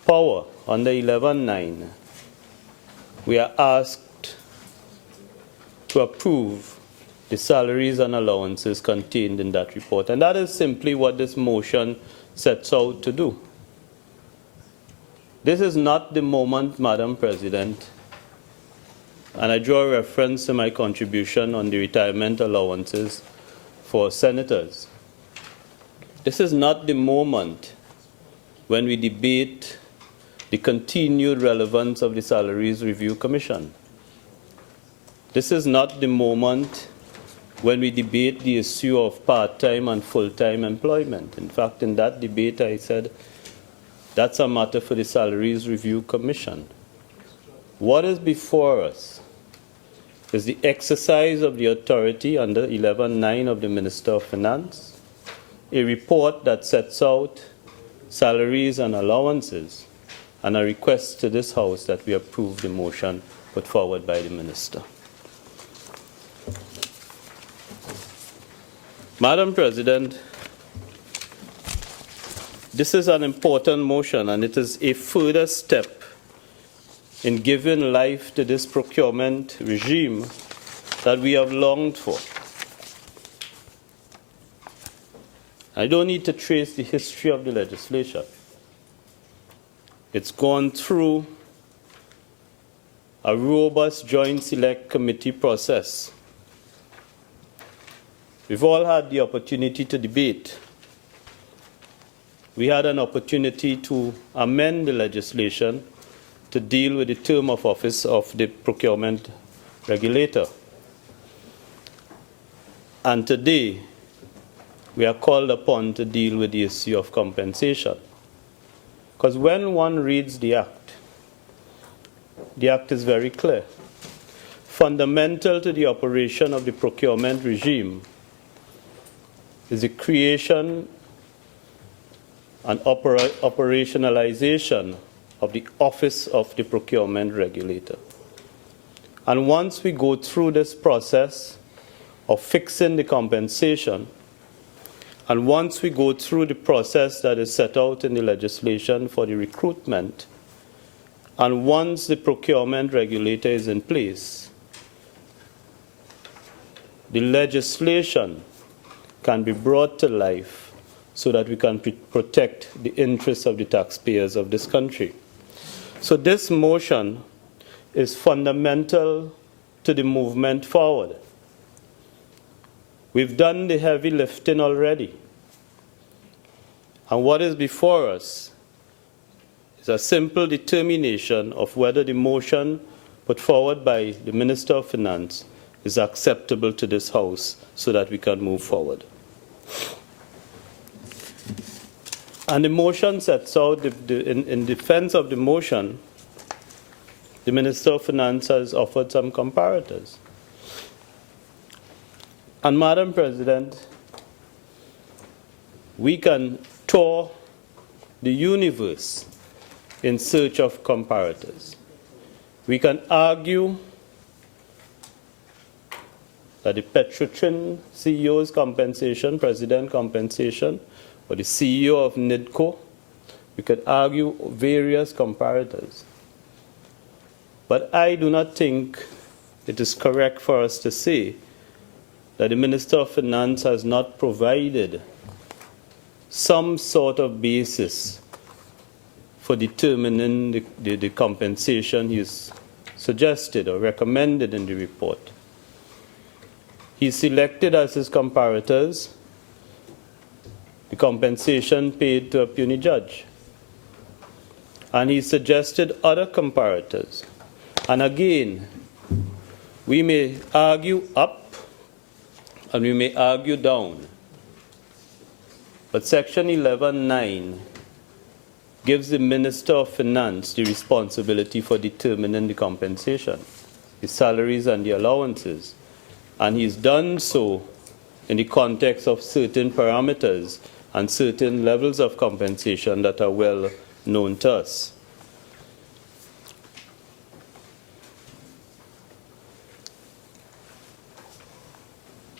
power under 11(9), we are asked to approve the salaries and allowances contained in that report. And that is simply what this motion sets out to do. This is not the moment, Madam President, and I draw reference to my contribution on the retirement allowances for senators. This is not the moment when we debate the continued relevance of the Salaries Review Commission. This is not the moment when we debate the issue of part-time and full-time employment. In fact, in that debate, I said that's a matter for the Salaries Review Commission. What is before us is the exercise of the authority under 11(9) of the Minister of Finance, a report that sets out salaries and allowances, and a request to this House that we approve the motion put forward by the Minister. Madam President, this is an important motion, and it is a further step in giving life to this procurement regime that we have longed for. I don't need to trace the history of the legislation. It's gone through a robust joint select committee process. We've all had the opportunity to debate. We had an opportunity to amend the legislation to deal with the term of office of the procurement regulator. And today, we are called upon to deal with the issue of compensation. Because when one reads the act is very clear. Fundamental to the operation of the procurement regime is the creation and operationalization of the Office of the Procurement Regulator. And once we go through this process of fixing the compensation, and once we go through the process that is set out in the legislation for the recruitment, and once the procurement regulator is in place, the legislation can be brought to life so that we can protect the interests of the taxpayers of this country. So this motion is fundamental to the movement forward. We've done the heavy lifting already. And what is before us is a simple determination of whether the motion put forward by the Minister of Finance is acceptable to this House so that we can move forward. And the motion sets out, in defense of the motion, the Minister of Finance has offered some comparators. And Madam President, we can tour the universe in search of comparators. We can argue that the Petrotrin CEO's compensation, president compensation, or the CEO of NIDCO, we could argue various comparators. But I do not think it is correct for us to say that the Minister of Finance has not provided some sort of basis for determining the compensation he's suggested or recommended in the report. He selected as his comparators the compensation paid to a puisne judge. And he suggested other comparators. And again, we may argue up and we may argue down. But Section 11(9) gives the Minister of Finance the responsibility for determining the compensation, the salaries and the allowances. And he's done so in the context of certain parameters and certain levels of compensation that are well known to us.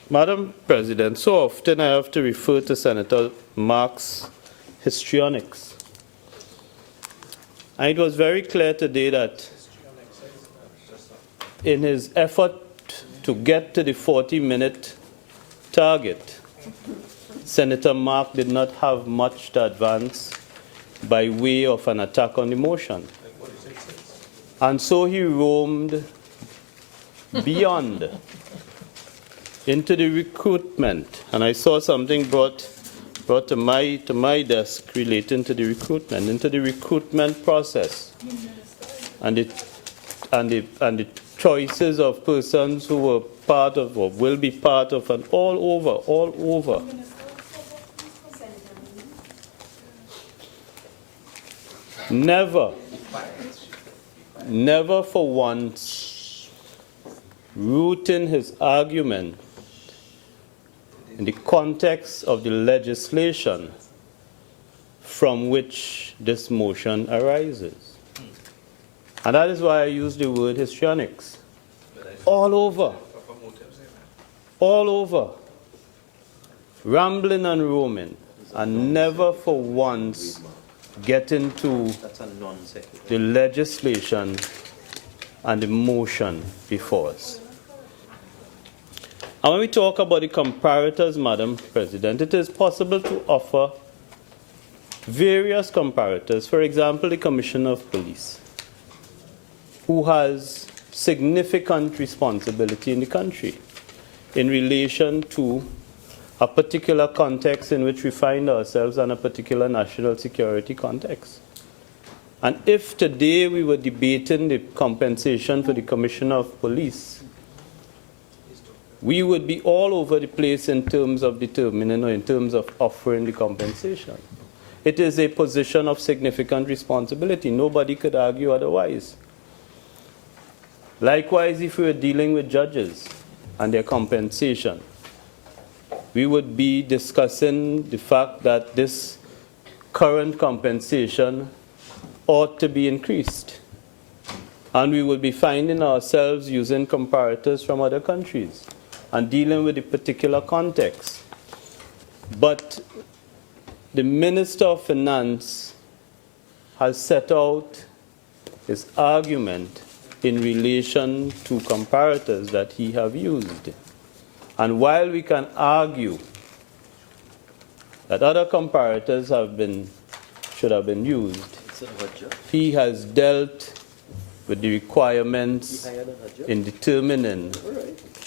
Madam President, so often I have to refer to Senator Mark's histrionics. And it was very clear today that in his effort to get to the 40-minute target, Senator Mark did not have much to advance by way of an attack on the motion. And so he roamed beyond into the recruitment. And I saw something brought to my desk relating to the recruitment, into the recruitment process and the choices of persons who were part of or will be part of, and all over. Never for once rooting his argument in the context of the legislation from which this motion arises. And that is why I use the word histrionics. All over, rambling and roaming, and never for once get into the legislation and the motion before us. And when we talk about the comparators, Madam President, it is possible to offer various comparators. For example, the Commissioner of Police, who has significant responsibility in the country in relation to a particular context in which we find ourselves and a particular national security context. And if today we were debating the compensation for the Commissioner of Police, we would be all over the place in terms of determining or in terms of offering the compensation. It is a position of significant responsibility. Nobody could argue otherwise. Likewise, if we were dealing with judges and their compensation, we would be discussing the fact that this current compensation ought to be increased. And we would be finding ourselves using comparators from other countries and dealing with the particular context. But the Minister of Finance has set out his argument in relation to comparators that he have used. And while we can argue that other comparators should have been used. He has dealt with the requirements in determining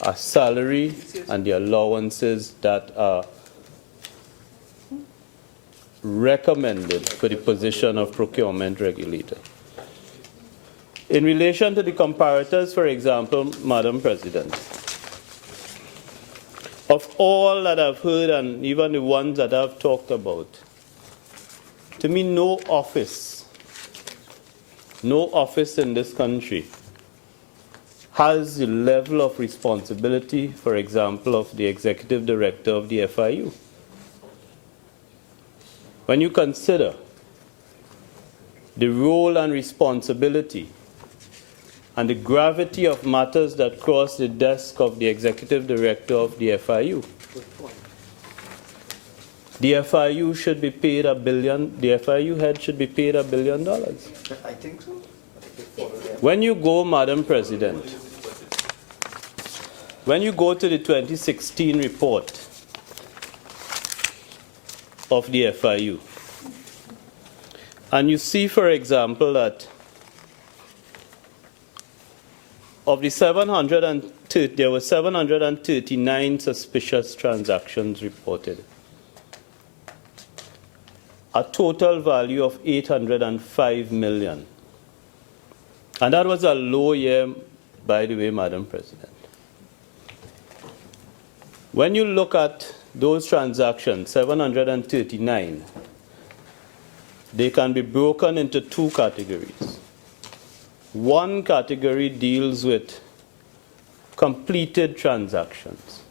a salary and the allowances that are recommended for the position of procurement regulator. In relation to the comparators, for example, Madam President, of all that I've heard and even the ones that I've talked about, to me, no office in this country has the level of responsibility, for example, of the executive director of the FIU. When you consider the role and responsibility and the gravity of matters that cross the desk of the executive director of the FIU, the FIU should be paid $1 billion. The FIU head should be paid $1 billion. I think so. When you go, Madam President, when you go to the 2016 report of the FIU, and you see, for example, that of the 730, there were 739 suspicious transactions reported. A total value of $805 million. And that was a low year, by the way, Madam President. When you look at those transactions, 739, they can be broken into two categories. One category deals with completed transactions.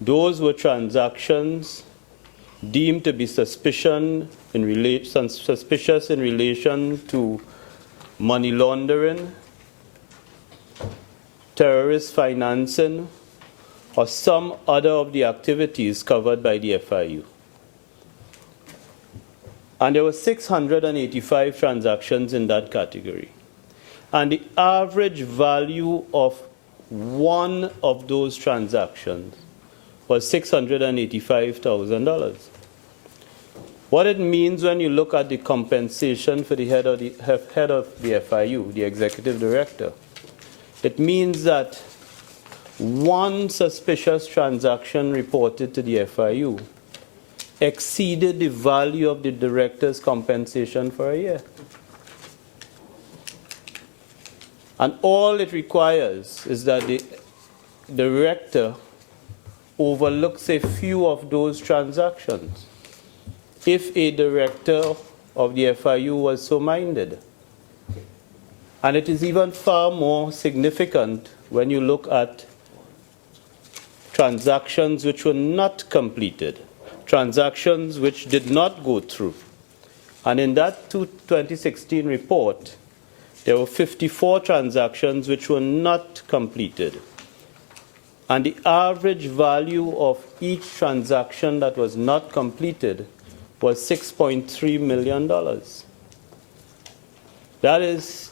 Those were transactions deemed to be suspicious in relation to money laundering, terrorist financing, or some other of the activities covered by the FIU. And there were 685 transactions in that category. And the average value of one of those transactions was $685,000. What it means when you look at the compensation for the head of the FIU, the executive director, it means that one suspicious transaction reported to the FIU exceeded the value of the director's compensation for a year. And all it requires is that the director overlooks a few of those transactions, if a director of the FIU was so minded. And it is even far more significant when you look at transactions which were not completed, transactions which did not go through. And in that 2016 report, there were 54 transactions which were not completed. And the average value of each transaction that was not completed was $6.3 million.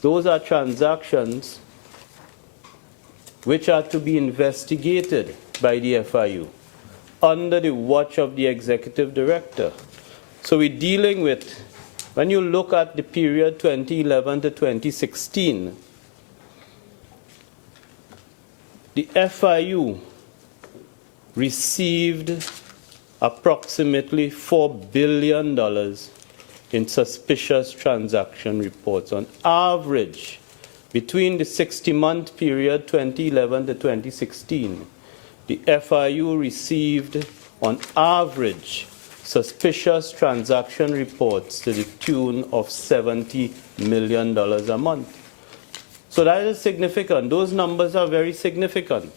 Those are transactions which are to be investigated by the FIU under the watch of the executive director. So we're dealing with, when you look at the period 2011 to 2016, the FIU received approximately $4 billion in suspicious transaction reports. On average, between the 60-month period 2011 to 2016, the FIU received, on average, suspicious transaction reports to the tune of $70 million a month. So that is significant. Those numbers are very significant.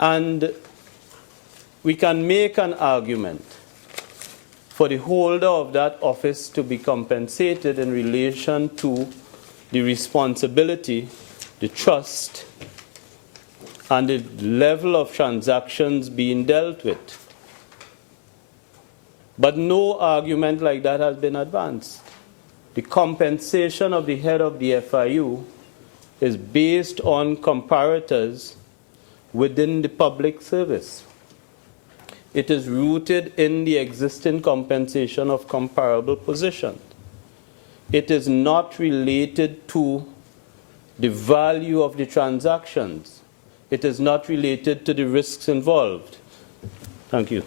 And we can make an argument for the holder of that office to be compensated in relation to the responsibility, the trust, and the level of transactions being dealt with. But no argument like that has been advanced. The compensation of the head of the FIU is based on comparators within the public service. It is rooted in the existing compensation of comparable positions. It is not related to the value of the transactions. It is not related to the risks involved. Thank you.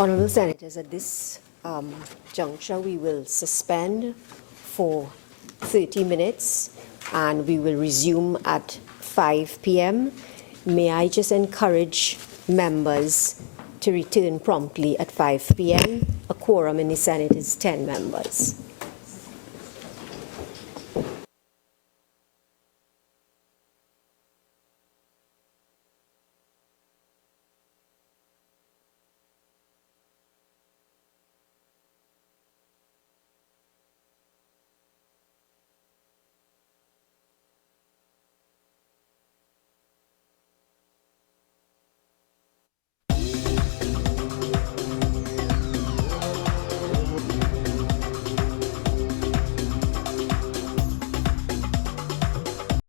Honourable Senators, at this juncture, we will suspend for 30 minutes and we will resume at 5 p.m. May I just encourage members to return promptly at 5 p.m. A quorum in the Senate is 10 members.